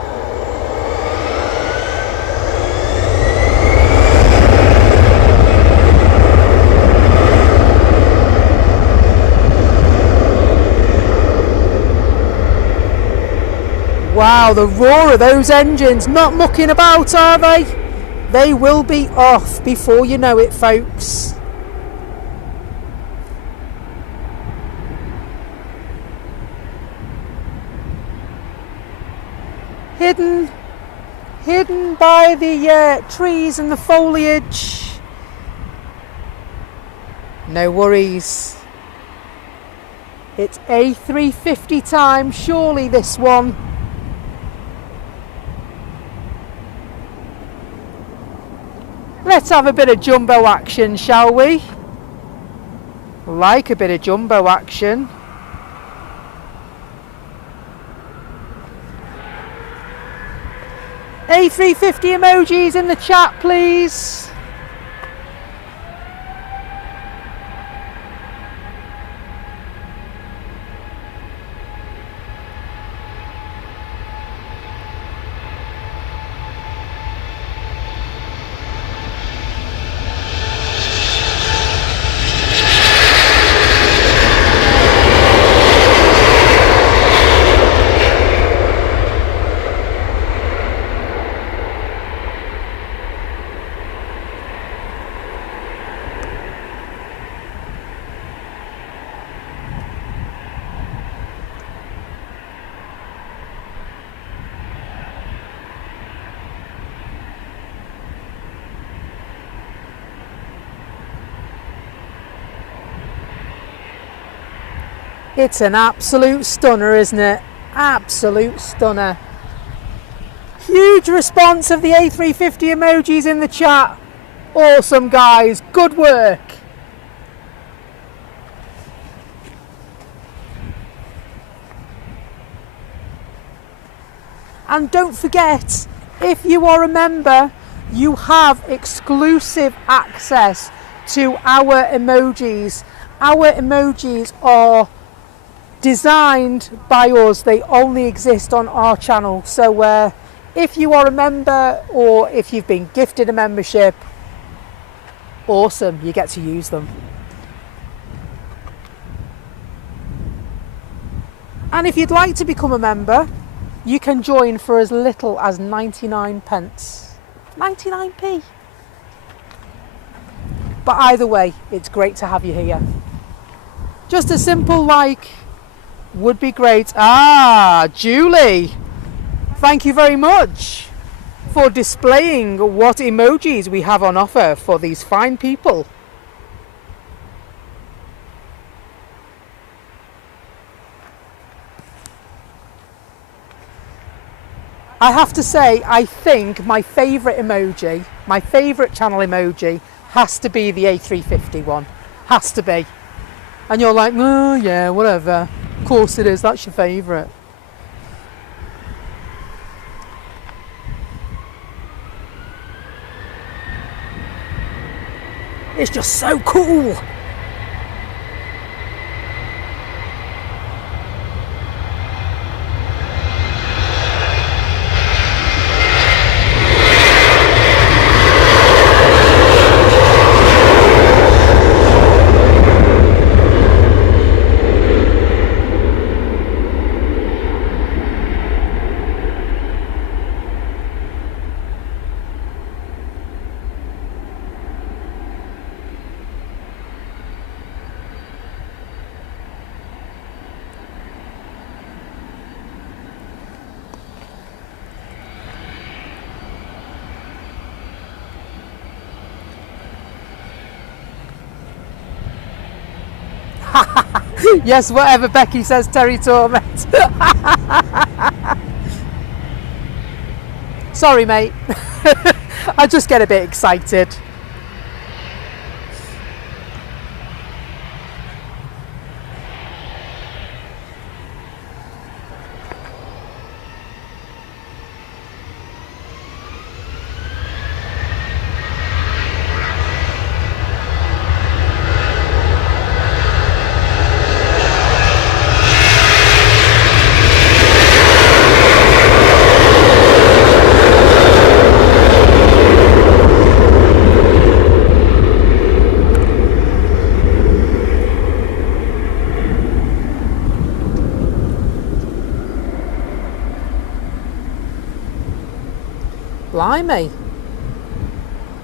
Wow, the roar of those engines, not mucking about, are they? They will be off before you know it, folks. Hidden by the trees and the foliage. No worries. It's A350 time, surely this one. Let's have a bit of jumbo action, shall we? Like a bit of jumbo action. A350 emojis in the chat, please. It's an absolute stunner, isn't it? Absolute stunner. Huge response of the A350 emojis in the chat. Awesome, guys. Good work. And don't forget, if you are a member, you have exclusive access to our emojis. Our emojis are designed by us. They only exist on our channel. So if you are a member, or if you've been gifted a membership, awesome, you get to use them. And if you'd like to become a member, you can join for as little as 99 pence. 99p. But either way, it's great to have you here. Just a simple like would be great. Ah, Julie, thank you very much for displaying what emojis we have on offer for these fine people. I have to say, I think my favourite emoji, my favourite channel emoji, has to be the A350 one. Has to be. And you're like, oh yeah, whatever. Of course it is, that's your favourite. It's just so cool. Yes, whatever Becky says, Terry Torment. Sorry, mate. I just get a bit excited. Blimey.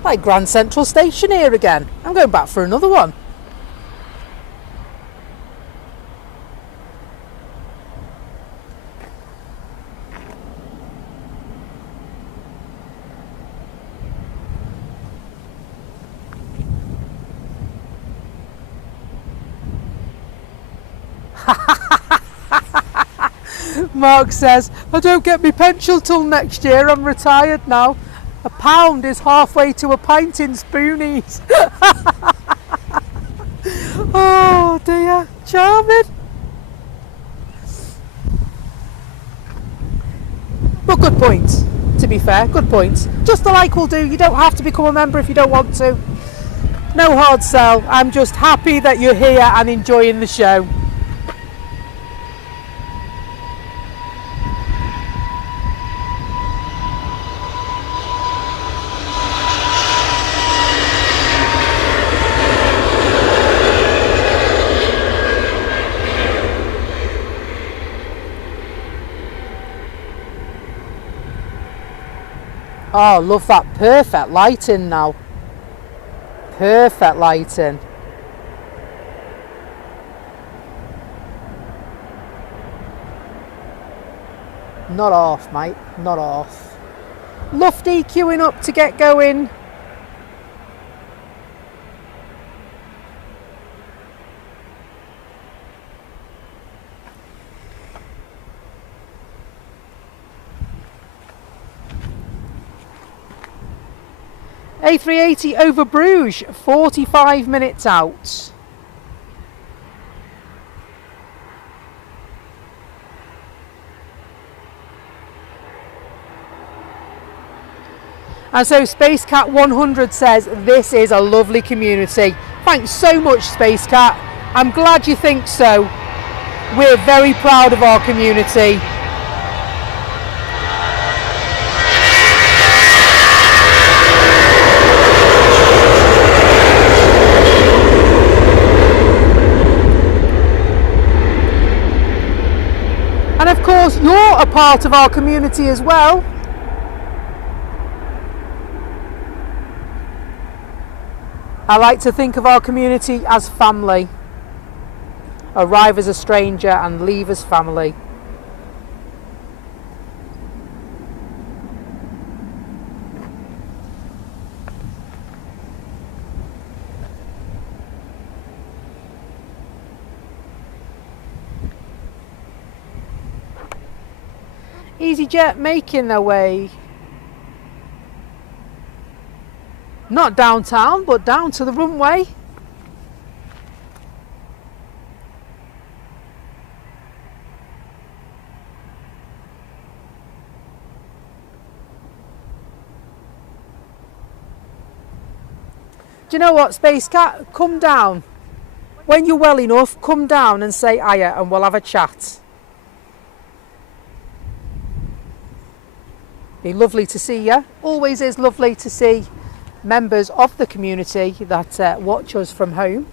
Like Grand Central Station here again. I'm going back for another one. Mark says, I don't get my pension till next year, I'm retired now. A pound is halfway to a pint in Spoonies. Oh dear, charming. But good point, to be fair, good point. Just a like will do, you don't have to become a member if you don't want to. No hard sell, I'm just happy that you're here and enjoying the show. Oh, love that. Perfect lighting now. Perfect lighting. Not off, mate. Not off. Lufty queuing up to get going. A380 over Bruges, 45 minutes out. And so Space Cat 100 says, this is a lovely community. Thanks so much, Space Cat. I'm glad you think so. We're very proud of our community. And of course, you're a part of our community as well. I like to think of our community as family. Arrive as a stranger and leave as family. EasyJet making their way, not downtown, but down to the runway. Do you know what, Space Cat? Come down. When you're well enough, come down and say hiya and we'll have a chat. Be lovely to see you. Always is lovely to see members of the community that watch us from home.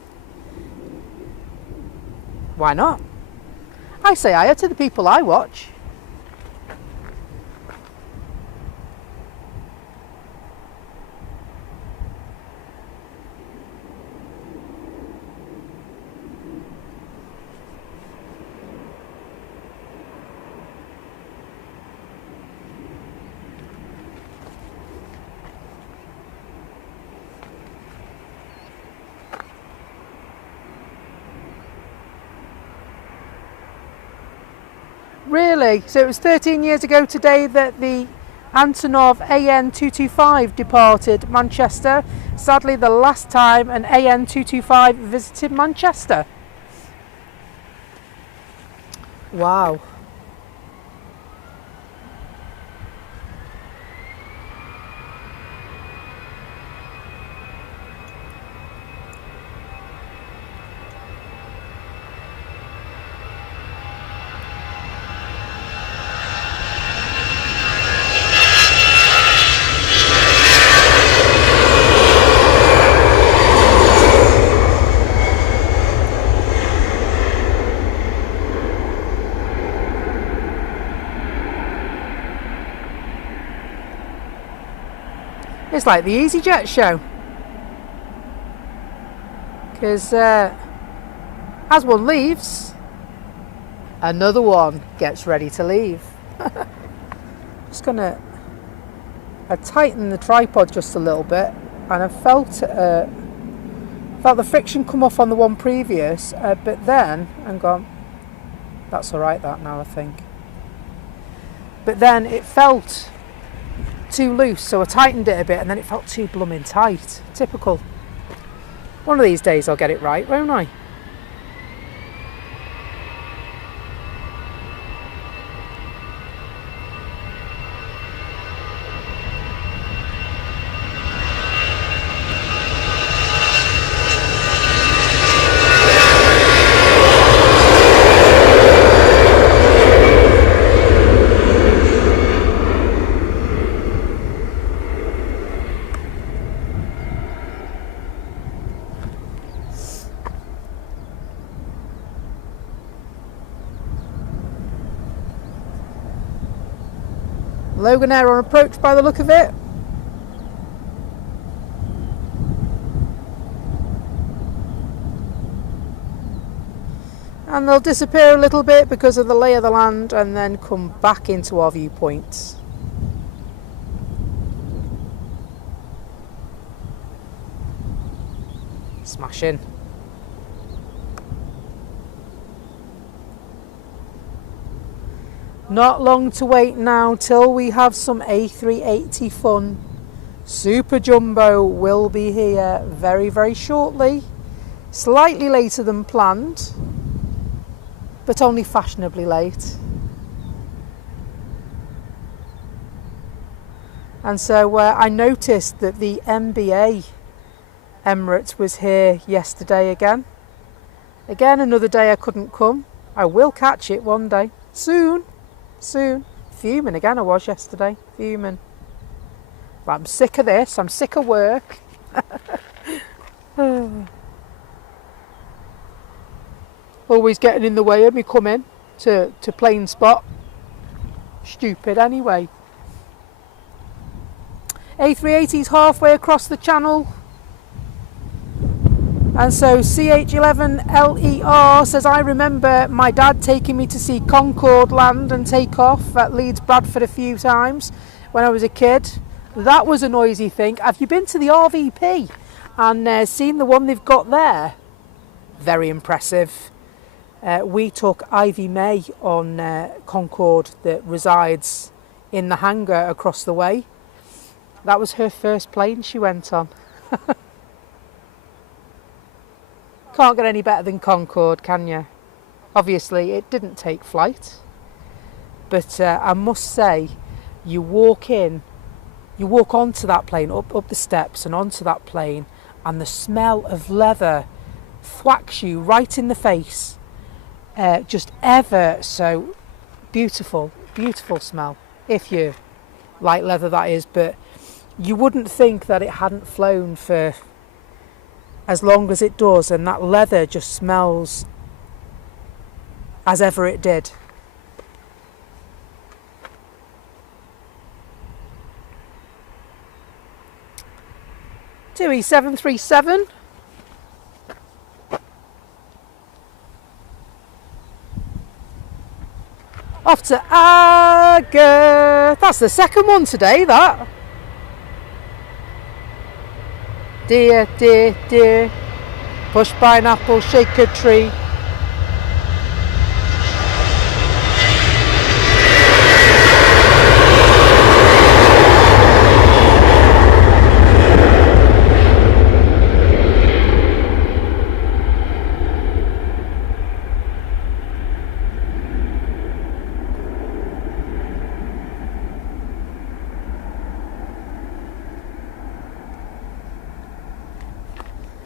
Why not? I say hiya to the people I watch. Really? So it was 13 years ago today that the Antonov AN225 departed Manchester. Sadly, the last time an AN225 visited Manchester. Wow. It's like the EasyJet show, because as one leaves, another one gets ready to leave. Just gonna tighten the tripod just a little bit, and I felt the friction come off on the one previous, but then I'm gone. That's all right, that now I think. But then it felt too loose, so I tightened it a bit and then it felt too blooming tight. Typical. One of these days I'll get it right, won't I? Loganair on approach by the look of it. And they'll disappear a little bit because of the lay of the land and then come back into our viewpoints. Smashing. Not long to wait now till we have some A380 fun. Super Jumbo will be here very, very shortly. Slightly later than planned, but only fashionably late. And so I noticed that the MBA Emirates was here yesterday again. Again, another day I couldn't come. I will catch it one day. Soon. Fuming again I was yesterday. Fuming. But I'm sick of this. I'm sick of work. Always getting in the way of me coming to plane spot. Stupid anyway. A380's halfway across the channel. And so CH11LER says, I remember my dad taking me to see Concorde land and take off at Leeds Bradford a few times when I was a kid. That was a noisy thing. Have you been to the RVP and seen the one they've got there? Very impressive. We took Ivy May on Concorde that resides in the hangar across the way. That was her first plane she went on. Can't get any better than Concorde, can you? Obviously, it didn't take flight, but I must say, you walk onto that plane, up the steps and onto that plane, and the smell of leather thwacks you right in the face. Just ever so beautiful smell, if you like leather, that is, but you wouldn't think that it hadn't flown for as long as it does, and that leather just smells as ever it did. TUI 737. Off to Aga. That's the second one today, that. Dear, dear, dear. Push pineapple, shake a tree.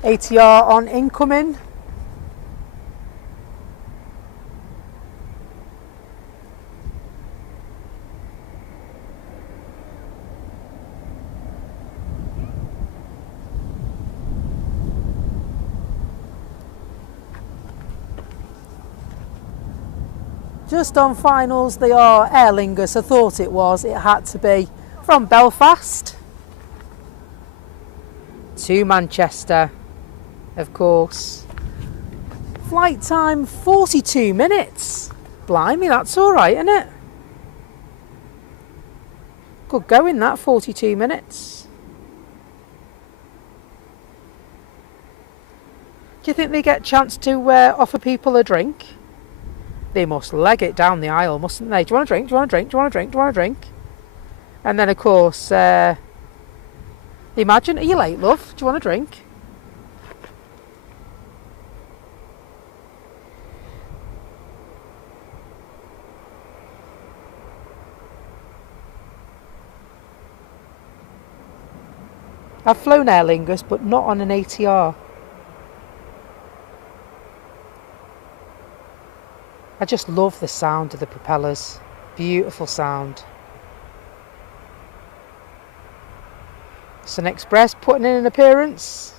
ATR on incoming. Just on finals, they are Aer Lingus. I thought it was. It had to be. From Belfast to Manchester, of course. Flight time 42 minutes. Blimey, that's all right, isn't it? Good going, that 42 minutes. Do you think they get a chance to offer people a drink? They must leg it down the aisle, mustn't they? Do you want a drink? Do you want a drink? Do you want a drink? Do you want a drink? And then, of course, imagine, are you late, love? Do you want a drink? I've flown Aer Lingus, but not on an ATR. I just love the sound of the propellers. Beautiful sound. Sun Express putting in an appearance.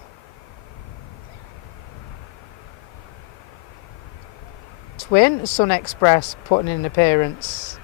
Twin Sun Express putting in an appearance.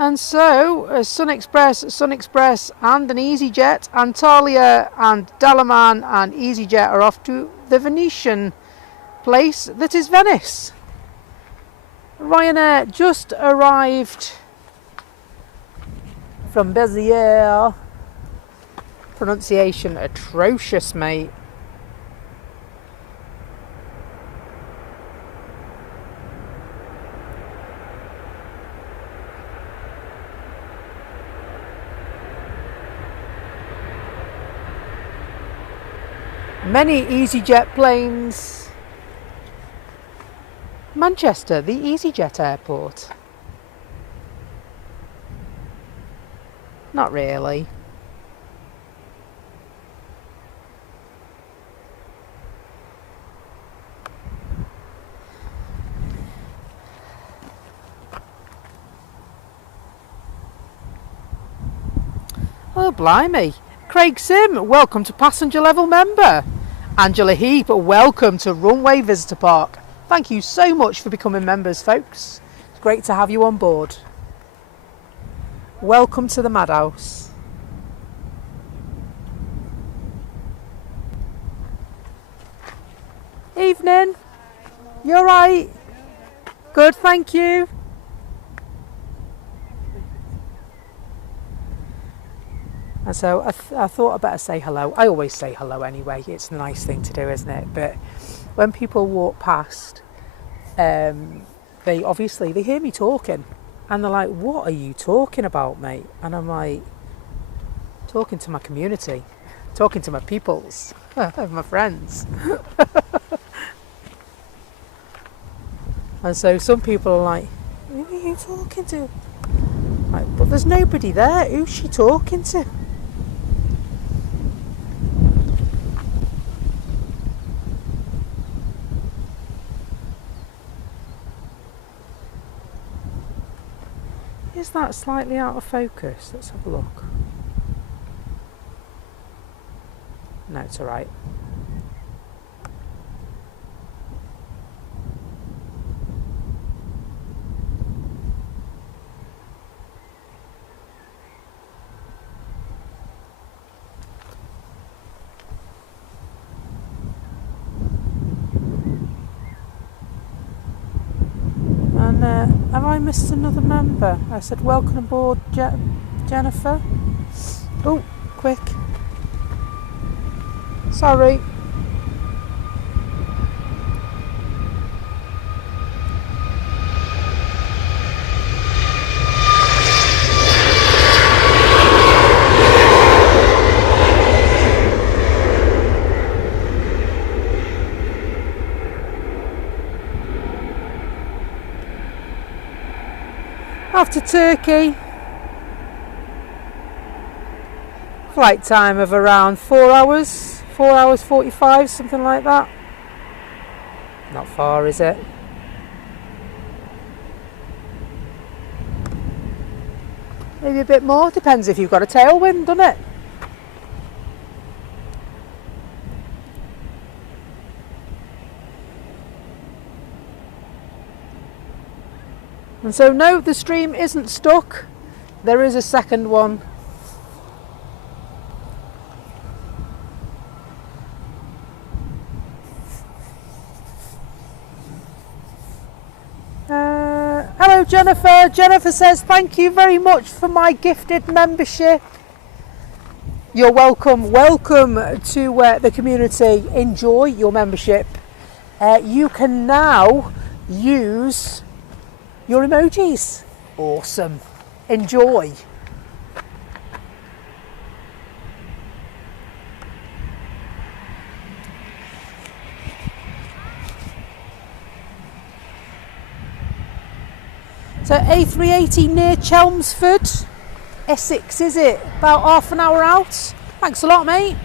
And so, Sun Express, and an EasyJet, Antalya and Dalaman and EasyJet are off to the Venetian place that is Venice. Ryanair just arrived from Béziers. Pronunciation atrocious, mate. Many EasyJet planes. Manchester, the EasyJet airport. Not really. Oh, blimey. Craig Sim, welcome to passenger level member. Angela Heap, welcome to Runway Visitor Park. Thank you so much for becoming members, folks. It's great to have you on board. Welcome to the Madhouse. evening. You're right. Good, thank you. And so I thought I'd better say hello. I always say hello anyway. It's a nice thing to do, isn't it? But when people walk past, they hear me talking, and they're like, "What are you talking about, mate?" And I'm like, "Talking to my community, talking to my peoples, my friends." And so some people are like, "Who are you talking to?" Like, but there's nobody there. Who's she talking to? Is that slightly out of focus? Let's have a look. No, it's alright. And have I missed another member? I said welcome aboard, Jennifer. Oh, quick. Sorry. After Turkey, flight time of around 4 hours, 4 hours 45, something like that. Not far, is it? Maybe a bit more, depends if you've got a tailwind, doesn't it? And so no, the stream isn't stuck. There is a second one. Hello Jennifer. Jennifer says thank you very much for my gifted membership. You're welcome. Welcome to the community. Enjoy your membership. You can now use your emojis. Awesome. Enjoy. So A380 near Chelmsford, Essex, is it? About half an hour out. Thanks a lot, mate.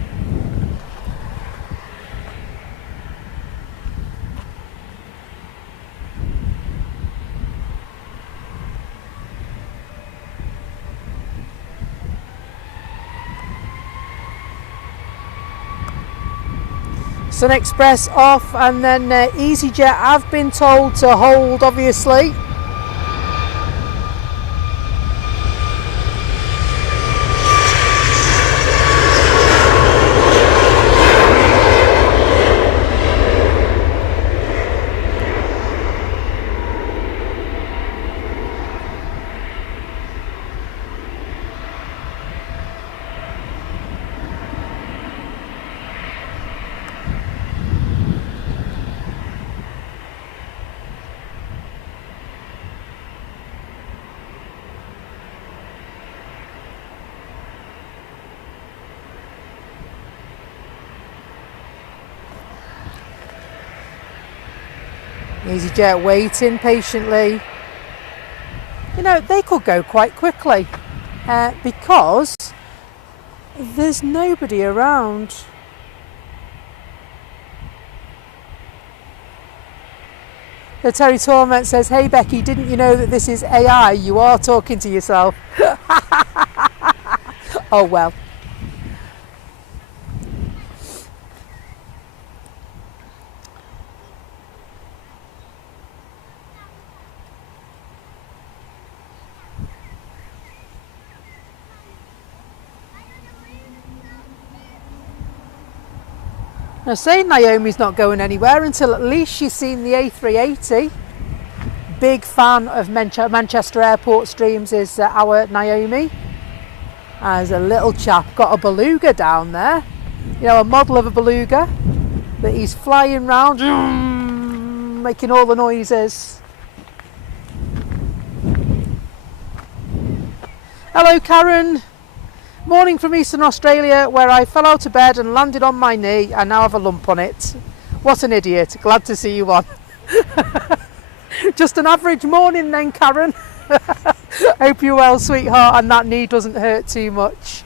Sun Express off, and then EasyJet I've been told to hold, obviously. EasyJet waiting patiently. You know, they could go quite quickly because there's nobody around. So Terry Torment says, hey Becky, didn't you know that this is AI? You are talking to yourself. Oh well. I say Naomi's not going anywhere until at least she's seen the A380. Big fan of Manchester Airport streams is our Naomi. There's a little chap, got a beluga down there. You know, a model of a beluga that he's flying round, making all the noises. Hello Karen. Morning from Eastern Australia, where I fell out of bed and landed on my knee and now have a lump on it. What an idiot. Glad to see you on. Just an average morning then, Karen. Hope you're well, sweetheart, and that knee doesn't hurt too much.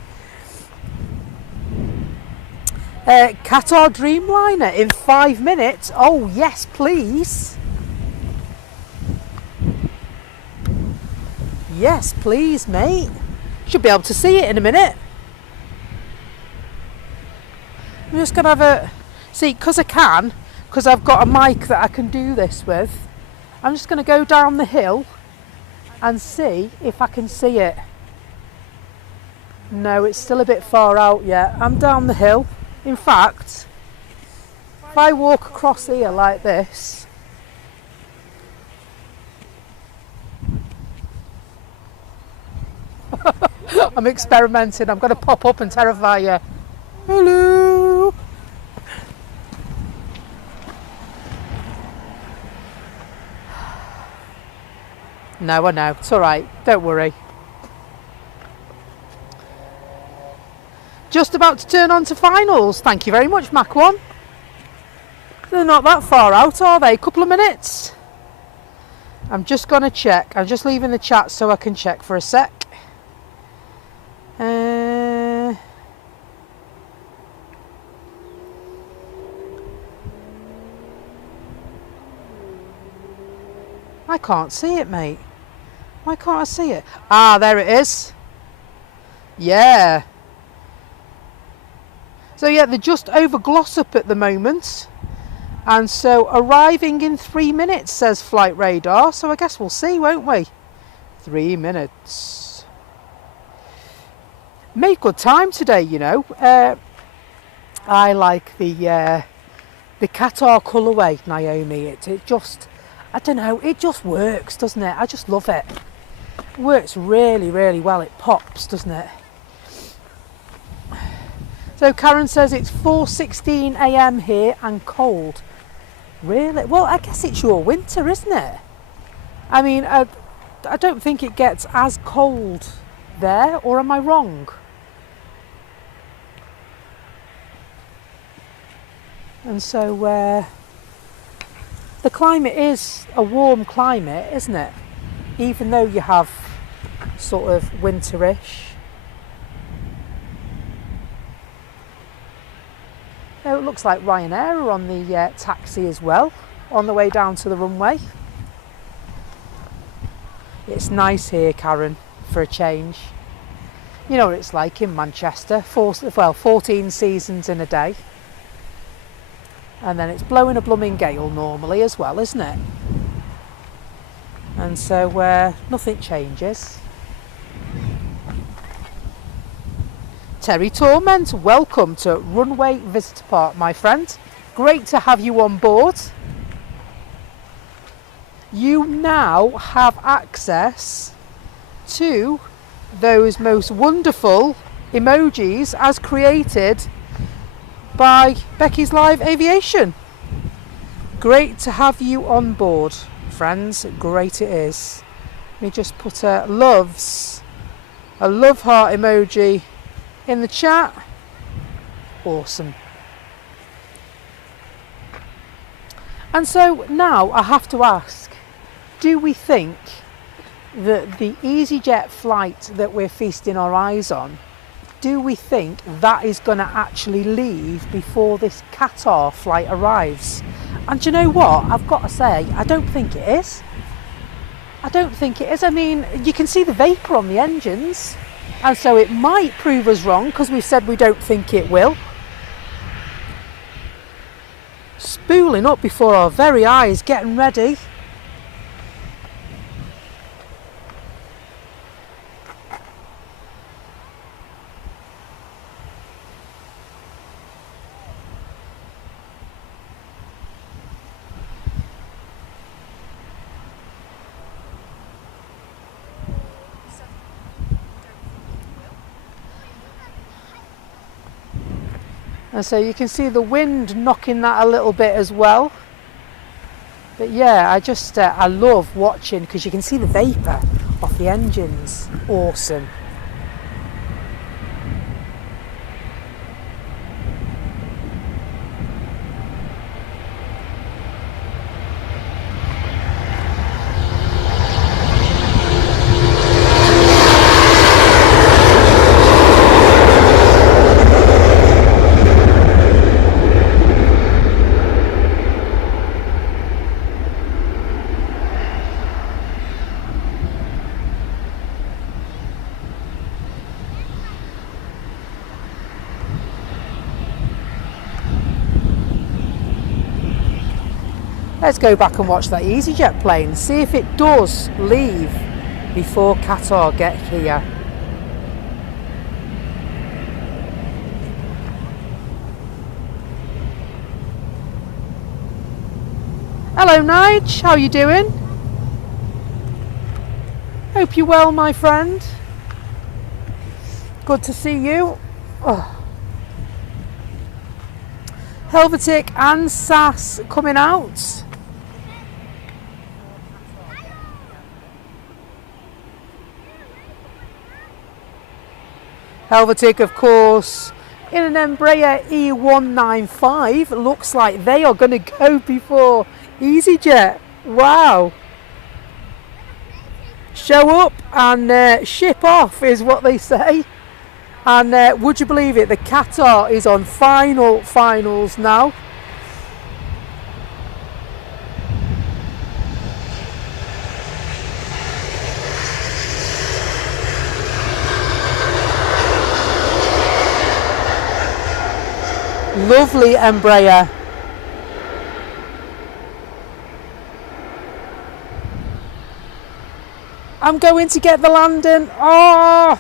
Qatar Dreamliner in 5 minutes. Oh yes, please. Yes, please, mate. Should be able to see it in a minute. I'm just going to have a... See, because I've got a mic that I can do this with, I'm just going to go down the hill and see if I can see it. No, it's still a bit far out yet. I'm down the hill. In fact, if I walk across here like this, I'm experimenting. I'm going to pop up and terrify you. Hello. No, I know. It's all right. Don't worry. Just about to turn on to finals. Thank you very much, Mach 1. They're not that far out, are they? A couple of minutes. I'm just going to check. I'm just leaving the chat so I can check for a sec. I can't see it, mate. Why can't I see it? Ah, there it is. Yeah. So yeah, they're just over Glossop at the moment. And so arriving in 3 minutes, says Flight Radar. So I guess we'll see, won't we? 3 minutes. Made good time today, you know. I like the Qatar colourway, Naomi. It just, I don't know, it just works, doesn't it? I just love it. It works really, really well. It pops, doesn't it? So Karen says it's 4:16 a.m. here and cold. Really? Well, I guess it's your winter, isn't it? I mean, I don't think it gets as cold there, or am I wrong? And so the climate is a warm climate, isn't it? Even though you have sort of winterish. Oh, it looks like Ryanair are on the taxi as well, on the way down to the runway. It's nice here, Karen, for a change. You know what it's like in Manchester, 14 seasons in a day. And then it's blowing a blooming gale normally as well, isn't it? And so nothing changes. Terry Torment, welcome to Runway Visitor Park, my friend. Great to have you on board. You now have access to those most wonderful emojis as created by Becky's Live Aviation. Great to have you on board, friends. Great it is. Let me just put a love heart emoji in the chat. Awesome. And so now I have to ask, do we think that the EasyJet flight that we're feasting our eyes on, do we think that is going to actually leave before this Qatar flight arrives? And do you know what? I've got to say, I don't think it is. I don't think it is. I mean, you can see the vapour on the engines. And so it might prove us wrong because we've said we don't think it will. Spooling up before our very eyes, getting ready. And so you can see the wind knocking that a little bit as well. But yeah, I love watching, because you can see the vapour off the engines. Awesome. Let's go back and watch that EasyJet plane, see if it does leave before Qatar get here. Hello Nige, how you doing? Hope you're well, my friend. Good to see you. Oh. Helvetic and SAS coming out. Helvetic, of course, in an Embraer E195. Looks like they are going to go before EasyJet. Wow. Show up and ship off is what they say. And would you believe it, the Qatar is on finals now. Lovely Embraer. I'm going to get the landing. Oh,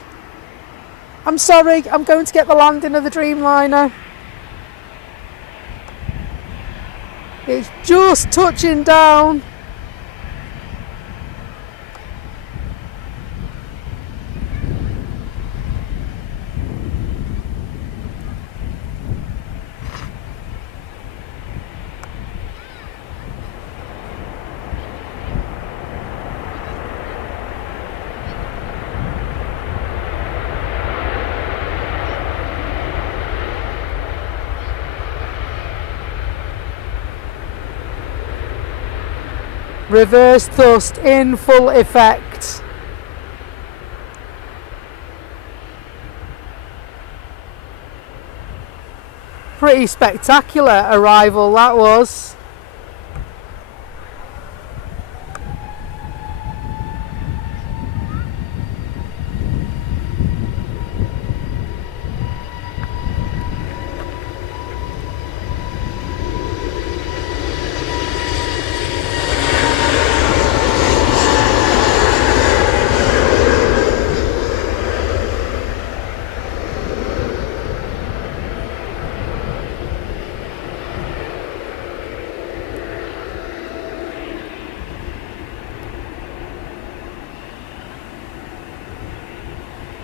I'm sorry. I'm going to get the landing of the Dreamliner. It's just touching down. Reverse thrust in full effect. Pretty spectacular arrival that was.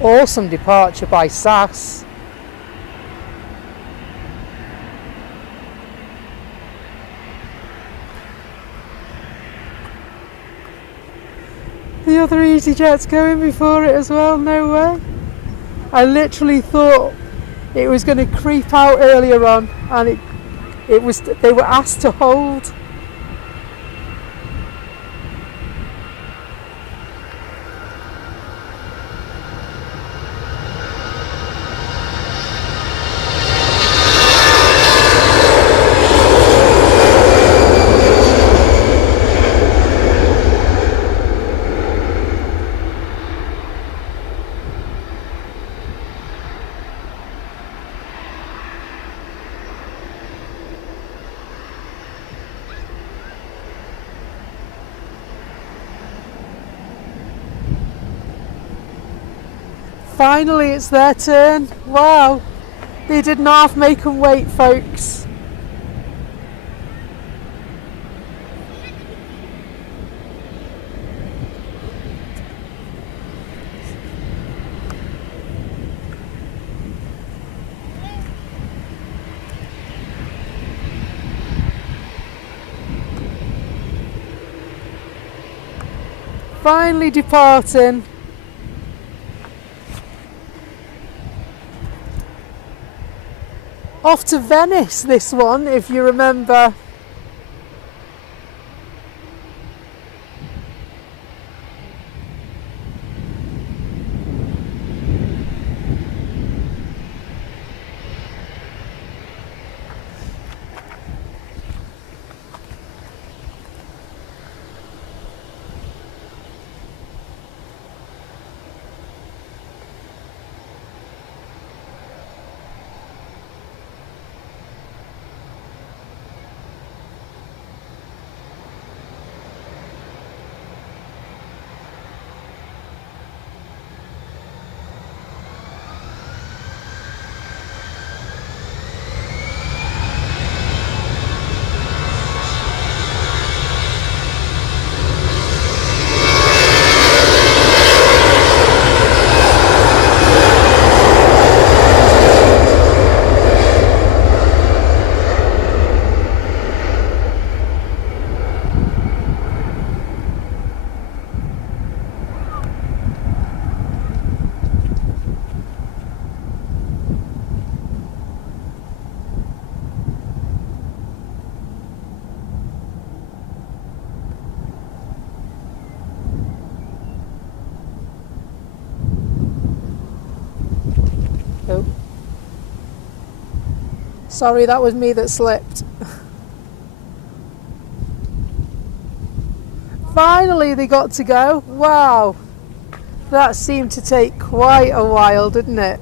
Awesome departure by SAS. The other EasyJet's going before it as well, no way. I literally thought it was going to creep out earlier on, and they were asked to hold. Finally, it's their turn. Wow, they did not make them wait, folks. Finally departing. Off to Venice, this one, if you remember. Oh. Sorry, that was me that slipped. Finally they got to go. Wow. That seemed to take quite a while, didn't it?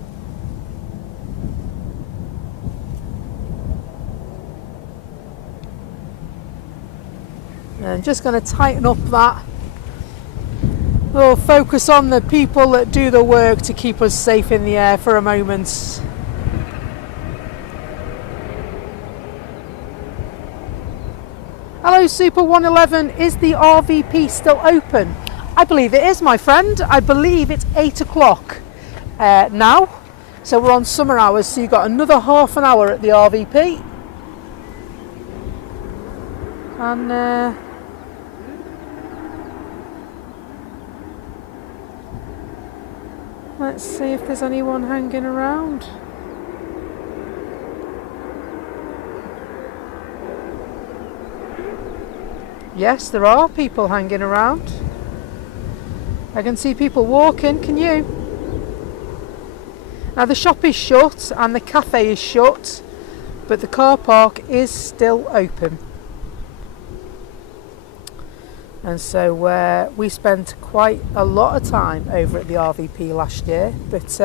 And I'm just going to tighten up that. We'll focus on the people that do the work to keep us safe in the air for a moment. Hello Super 111, is the RVP still open? I believe it is, my friend. I believe it's 8 o'clock now. So we're on summer hours, so you've got another half an hour at the RVP. And let's see if there's anyone hanging around. Yes, there are people hanging around. I can see people walking, can you? Now the shop is shut and the cafe is shut, but the car park is still open. And so we spent quite a lot of time over at the RVP last year, but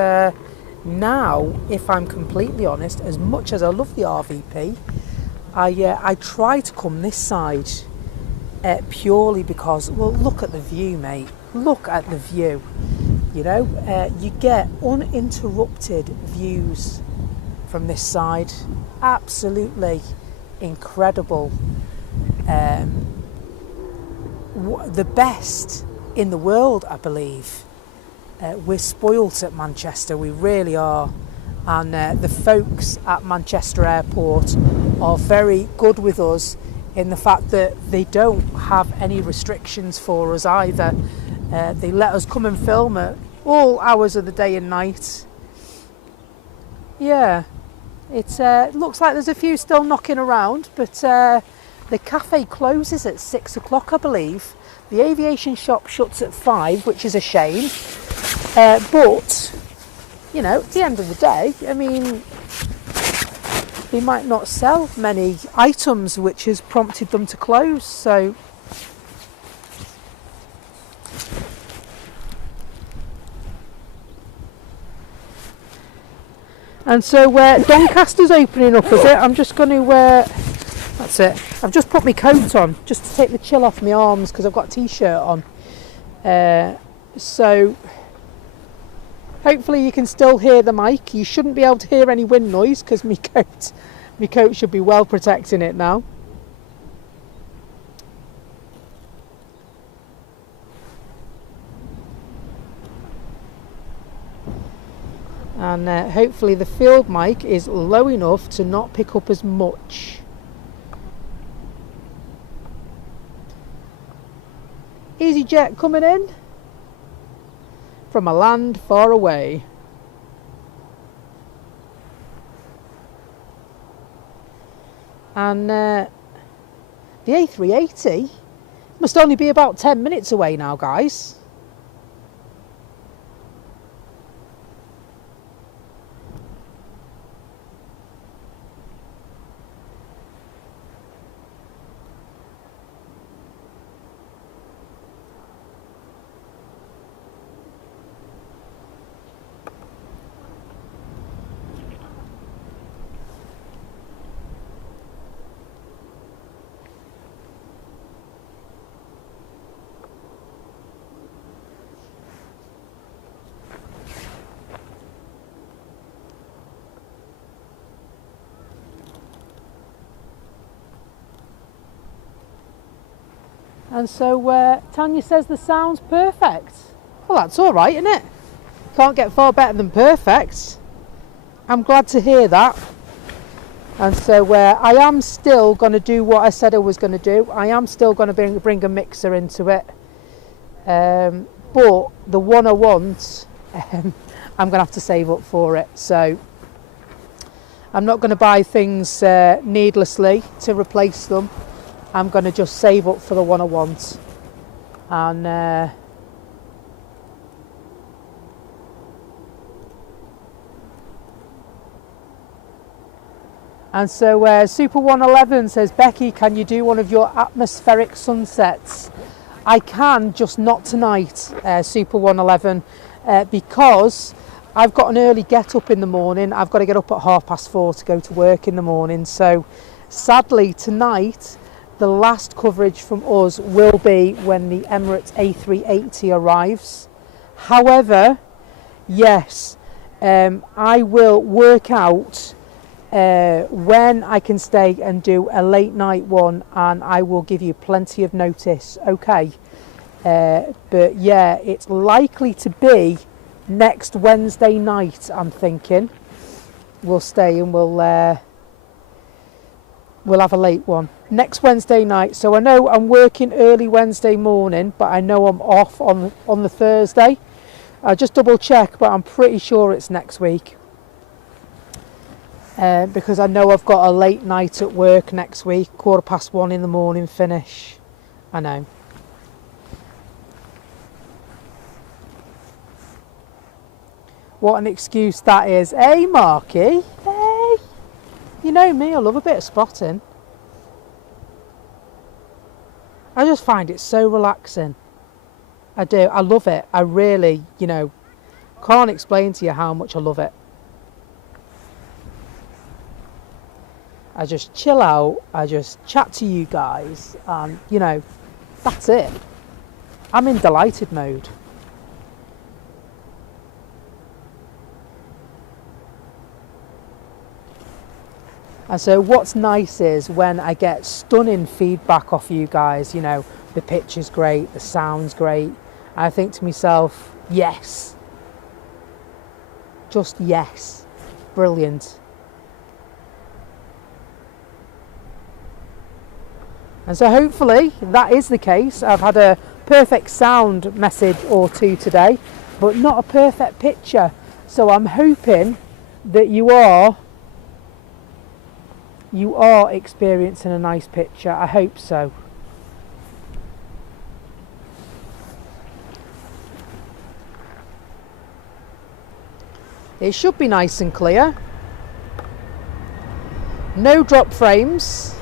now, if I'm completely honest, as much as I love the RVP, I try to come this side purely because, well, look at the view, mate. Look at the view. You know, you get uninterrupted views from this side. Absolutely incredible. The best in the world, I believe. We're spoilt at Manchester, we really are, and the folks at Manchester Airport are very good with us in the fact that they don't have any restrictions for us either. They let us come and film at all hours of the day and night. Yeah, it looks like there's a few still knocking around, but the cafe closes at 6 o'clock, I believe. The aviation shop shuts at 5, which is a shame. But, you know, at the end of the day, I mean, they might not sell many items, which has prompted them to close. So, and so Doncaster's opening up, is it? I'm just going to... That's it. I've just put my coat on just to take the chill off my arms because I've got a t-shirt on. So hopefully you can still hear the mic. You shouldn't be able to hear any wind noise because my coat should be well protecting it now. And hopefully the field mic is low enough to not pick up as much. EasyJet coming in from a land far away. And the A380 must only be about 10 minutes away now, guys. And so Tanya says the sound's perfect. Well, that's all right, isn't it? Can't get far better than perfect. I'm glad to hear that. And so I am still going to do what I said I was going to do. I am still going to bring a mixer into it. But the one I want, I'm going to have to save up for it. So I'm not going to buy things needlessly to replace them. I'm going to just save up for the one I want. And so Super 111 says, Becky, can you do one of your atmospheric sunsets? I can, just not tonight, Super 111, because I've got an early get up in the morning. I've got to get up at 4:30 to go to work in the morning. So sadly tonight, the last coverage from us will be when the Emirates A380 arrives. However, yes, I will work out when I can stay and do a late night one, and I will give you plenty of notice, okay? But yeah, it's likely to be next Wednesday night, I'm thinking. We'll stay and we'll have a late one next Wednesday night. So I know I'm working early Wednesday morning, but I know I'm off on the Thursday. I'll just double check, but I'm pretty sure it's next week. Because I know I've got a late night at work next week, 1:15 in the morning finish. I know. What an excuse that is. Hey, Marky. Hey. You know me, I love a bit of spotting. I just find it so relaxing. I do. I love it. I really, can't explain to you how much I love it. I just chill out, I just chat to you guys, and that's it. I'm in delighted mode. And so what's nice is when I get stunning feedback off you guys, the picture's great, the sound's great, and I think to myself, yes. Just yes. Brilliant. And so hopefully that is the case. I've had a perfect sound message or two today, but not a perfect picture. So I'm hoping that you are experiencing a nice picture. I hope so. It should be nice and clear. No drop frames.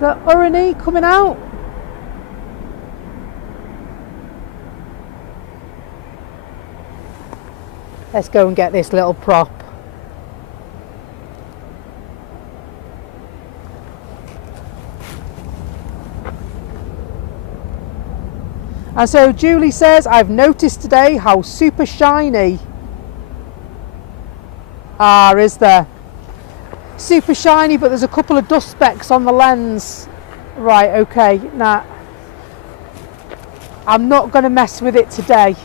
The Urani coming out. Let's go and get this little prop. And so Julie says, I've noticed today how super shiny. Ah, is there? Super shiny, but there's a couple of dust specks on the lens. Right, okay, now I'm not going to mess with it today,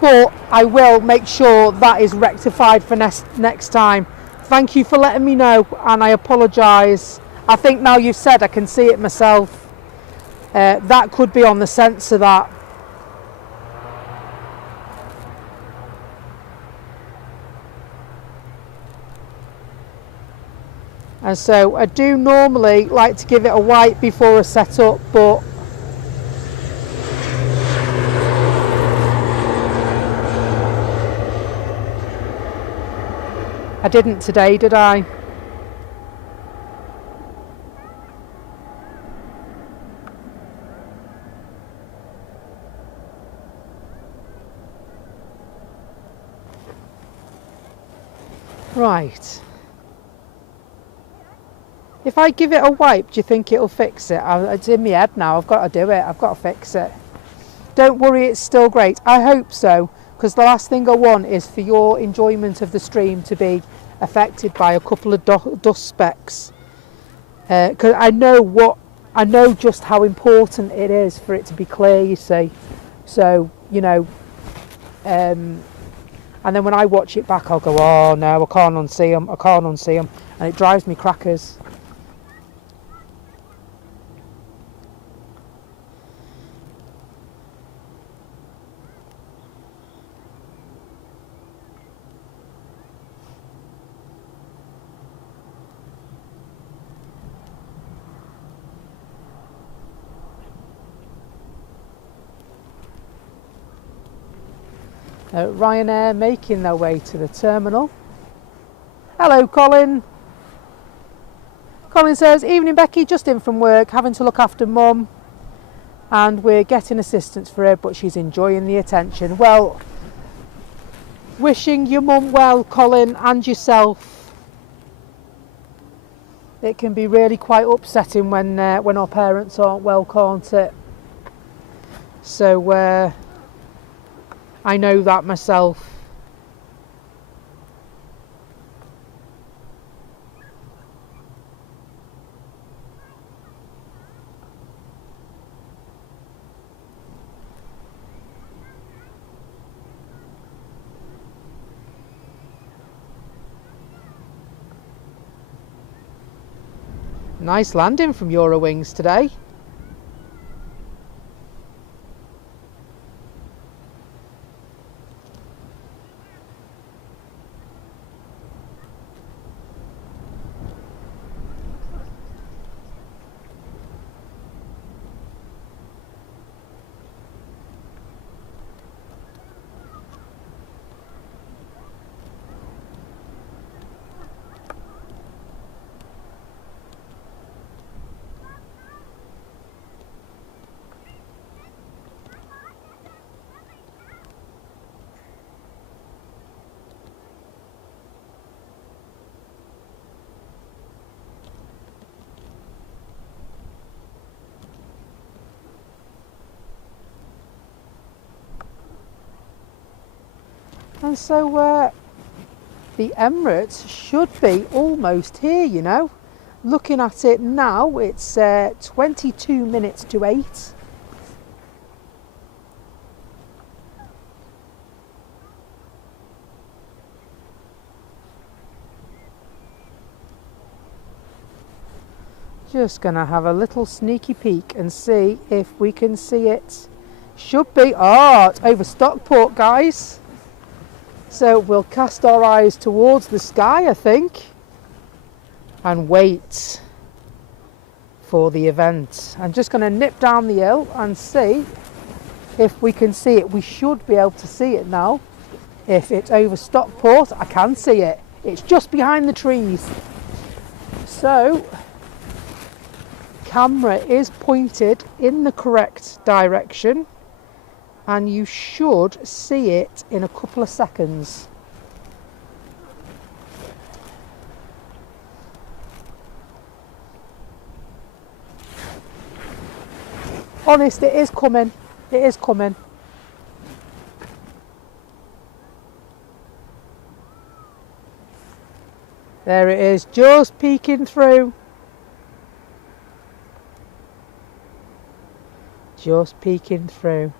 but I will make sure that is rectified for next time. Thank you for letting me know, and I apologise. I think now you've said I can see it myself. That could be on the sensor, that. And so I do normally like to give it a wipe before I set up, but I didn't today, did I? Right. If I give it a wipe, do you think it'll fix it? It's in my head now, I've got to do it, I've got to fix it. Don't worry, it's still great. I hope so, because the last thing I want is for your enjoyment of the stream to be affected by a couple of dust specks. Because I know just how important it is for it to be clear, you see. So, you know, and then when I watch it back, I'll go, oh no, I can't unsee them, I can't unsee them, and it drives me crackers. Ryanair making their way to the terminal. Hello, Colin. Colin says, evening Becky, just in from work, having to look after mum, and we're getting assistance for her, but she's enjoying the attention. Well, wishing your mum well, Colin, and yourself. It can be really quite upsetting when our parents aren't well, can't it? So I know that myself. Nice landing from Eurowings today. And so the Emirates should be almost here, you know. Looking at it now, it's 22 minutes to 8. Just gonna have a little sneaky peek and see if we can see it. Should be, it's over Stockport, guys. So we'll cast our eyes towards the sky, I think, and wait for the event. I'm just going to nip down the hill and see if we can see it. We should be able to see it now. If it's over Stockport, I can see it. It's just behind the trees. So, camera is pointed in the correct direction, and you should see it in a couple of seconds. Honest, it is coming. It is coming. There it is, just peeking through. Just peeking through.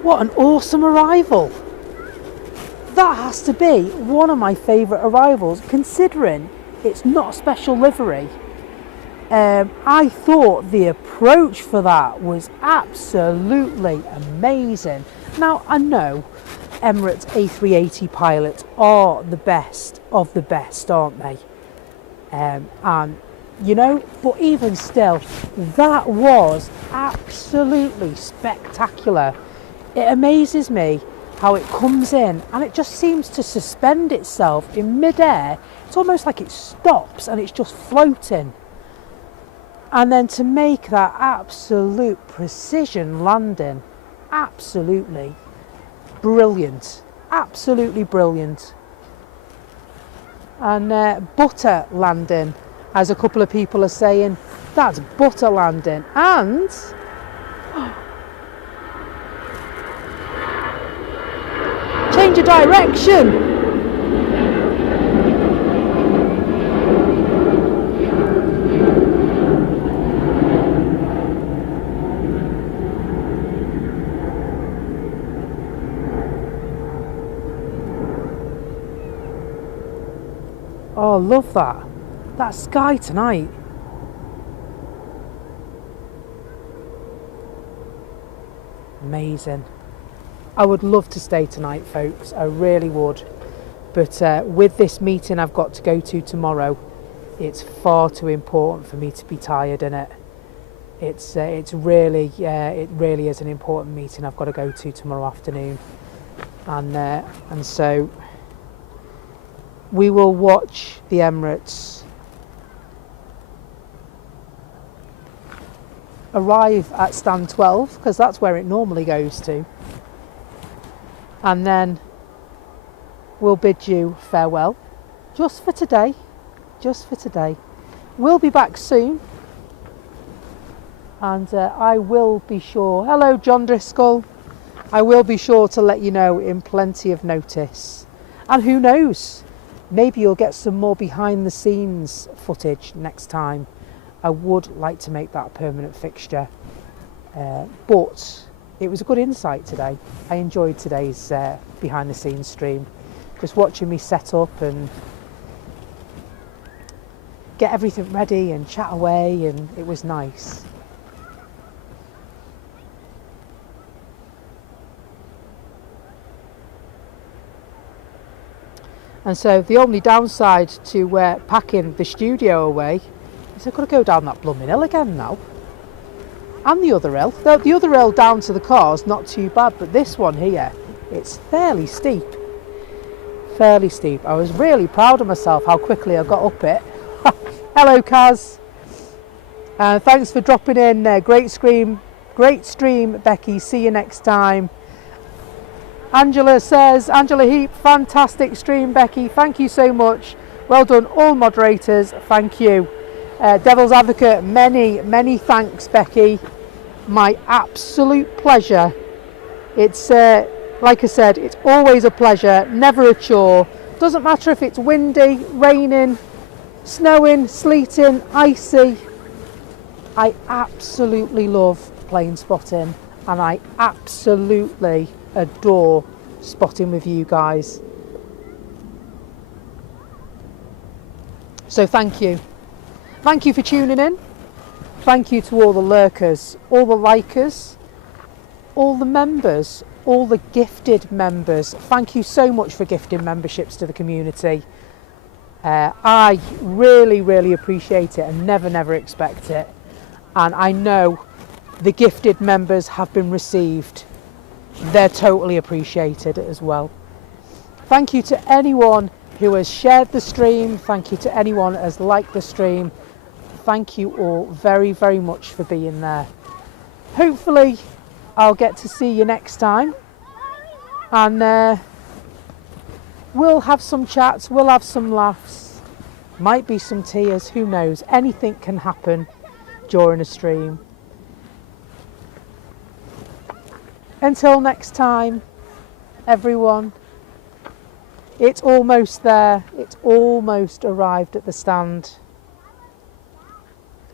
What an awesome arrival. That has to be one of my favourite arrivals, considering it's not a special livery. I thought the approach for that was absolutely amazing. Now, I know Emirates A380 pilots are the best of the best, aren't they? And you know, but even still, that was absolutely spectacular. It amazes me how it comes in and it just seems to suspend itself in mid-air. It's almost like it stops and it's just floating. And then to make that absolute precision landing, absolutely brilliant, absolutely brilliant. And butter landing, as a couple of people are saying, that's butter landing. And change of direction. Oh, I love that. That sky tonight. Amazing. I would love to stay tonight, folks. I really would. But with this meeting I've got to go to tomorrow, it's far too important for me to be tired in it. It really is an important meeting I've got to go to tomorrow afternoon. And so we will watch the Emirates arrive at stand 12, because that's where it normally goes to, and then we'll bid you farewell just for today. We'll be back soon, and I will be sure, hello John Driscoll, I will be sure to let you know in plenty of notice. And who knows, maybe you'll get some more behind the scenes footage next time. I would like to make that a permanent fixture. But it was a good insight today. I enjoyed today's behind the scenes stream. Just watching me set up and get everything ready and chat away, and it was nice. And so the only downside to packing the studio away is I've got to go down that blooming hill again now. And the other hill. The other hill down to the car's not too bad, but this one here, it's fairly steep. Fairly steep. I was really proud of myself how quickly I got up it. Hello, Kaz. Thanks for dropping in. Great stream, Becky. See you next time. Angela Heap, fantastic stream, Becky. Thank you so much. Well done, all moderators. Thank you. Devil's Advocate, many thanks, Becky. My absolute pleasure. It's like I said, it's always a pleasure, never a chore. Doesn't matter if it's windy, raining, snowing, sleeting, icy. I absolutely love plane spotting, and I absolutely adore spotting with you guys. So thank you. Thank you for tuning in. Thank you to all the lurkers, all the likers, all the members, all the gifted members. Thank you so much for gifting memberships to the community. I really appreciate it and never expect it. And I know the gifted members have been received. They're totally appreciated as well. Thank you to anyone who has shared the stream. Thank you to anyone who has liked the stream. Thank you all very much for being there. Hopefully I'll get to see you next time, and we'll have some chats, we'll have some laughs, might be some tears, who knows. Anything can happen during a stream. Until next time, everyone, it's almost there, it's almost arrived at the stand.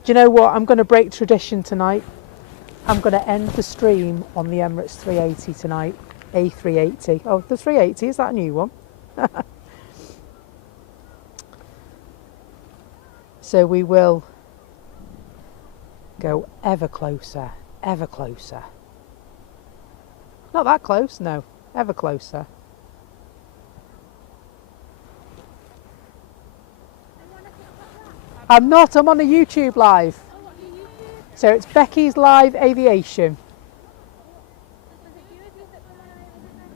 Do you know what? I'm going to break tradition tonight. I'm going to end the stream on the Emirates 380 tonight. A380. Oh, the 380, is that a new one? So we will go ever closer, ever closer. Not that close, no, ever closer. I'm not, I'm on a YouTube live. So it's Becky's Live Aviation.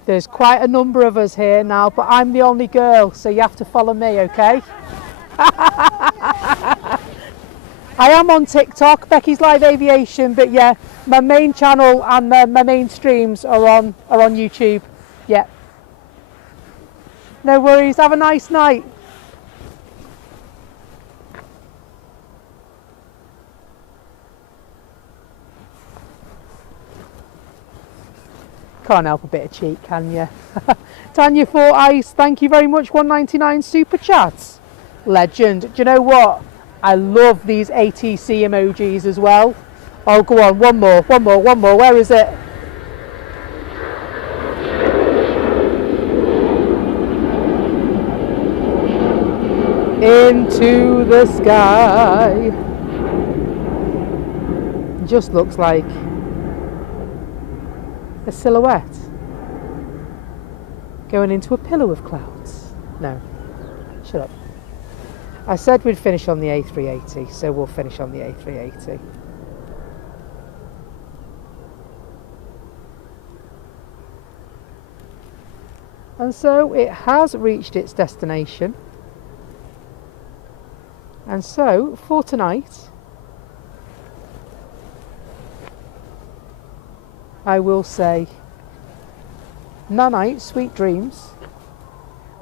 There's quite a number of us here now, but I'm the only girl, so you have to follow me, okay? I am on TikTok, Becky's Live Aviation, but yeah, my main channel and my main streams are on YouTube. Yeah. No worries, have a nice night. Can't help a bit of cheek, can you? Tanya for Ice, thank you very much. 199 super chats. Legend. Do you know what? I love these ATC emojis as well. Oh, go on, one more. Where is it? Into the sky. Just looks like a silhouette going into a pillow of clouds. No, shut up. I said we'd finish on the A380, so we'll finish on the A380. And so it has reached its destination. And so for tonight, I will say, night, sweet dreams.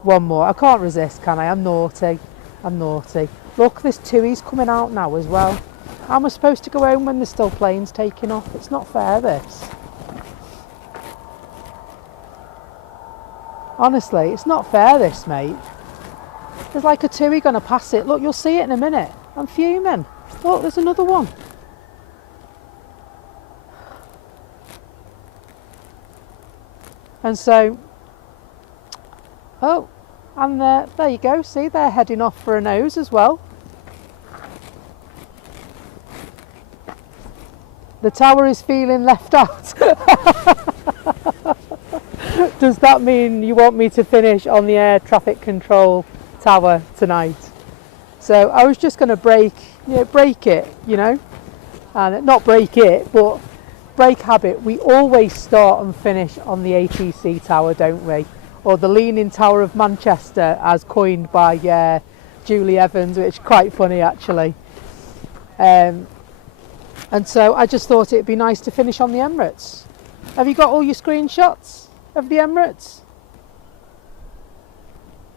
One more. I can't resist, can I? I'm naughty. Look, this TUI's coming out now as well. How am I supposed to go home when there's still planes taking off? It's not fair, this. Honestly, it's not fair, this, mate. There's like a TUI going to pass it. Look, you'll see it in a minute. I'm fuming. Look, there's another one. And so, oh, and there you go. See, they're heading off for a nose as well. The tower is feeling left out. Does that mean you want me to finish on the air traffic control tower tonight? So I was just going to break it, you know, and not break it, but break habit. We always start and finish on the ATC tower, don't we? Or the Leaning Tower of Manchester, as coined by Julie Evans, which is quite funny actually. And so I just thought it'd be nice to finish on the Emirates. Have you got all your screenshots of the Emirates?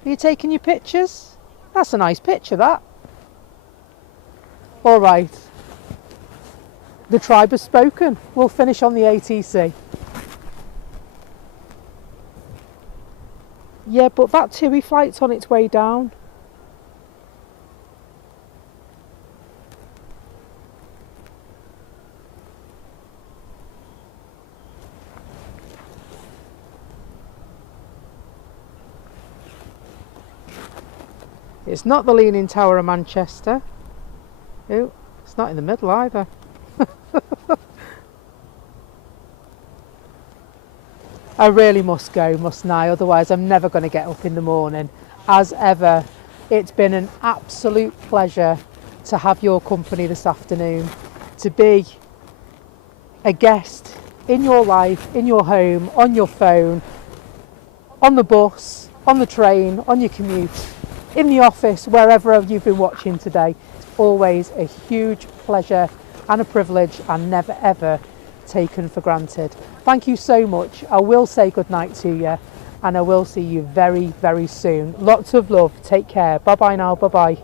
Are you taking your pictures? That's a nice picture, that. All right. The tribe has spoken. We'll finish on the ATC. Yeah, but that TUI flight's on its way down. It's not the Leaning Tower of Manchester. Ooh, it's not in the middle either. I really must go, mustn't I? Otherwise I'm never going to get up in the morning. As ever, it's been an absolute pleasure to have your company this afternoon, to be a guest in your life, in your home, on your phone, on the bus, on the train, on your commute, in the office, wherever you've been watching today. It's always a huge pleasure and a privilege, and never ever taken for granted. Thank you so much. I will say good night to you, and I will see you very, very soon. Lots of love. Take care. Bye bye now. Bye bye.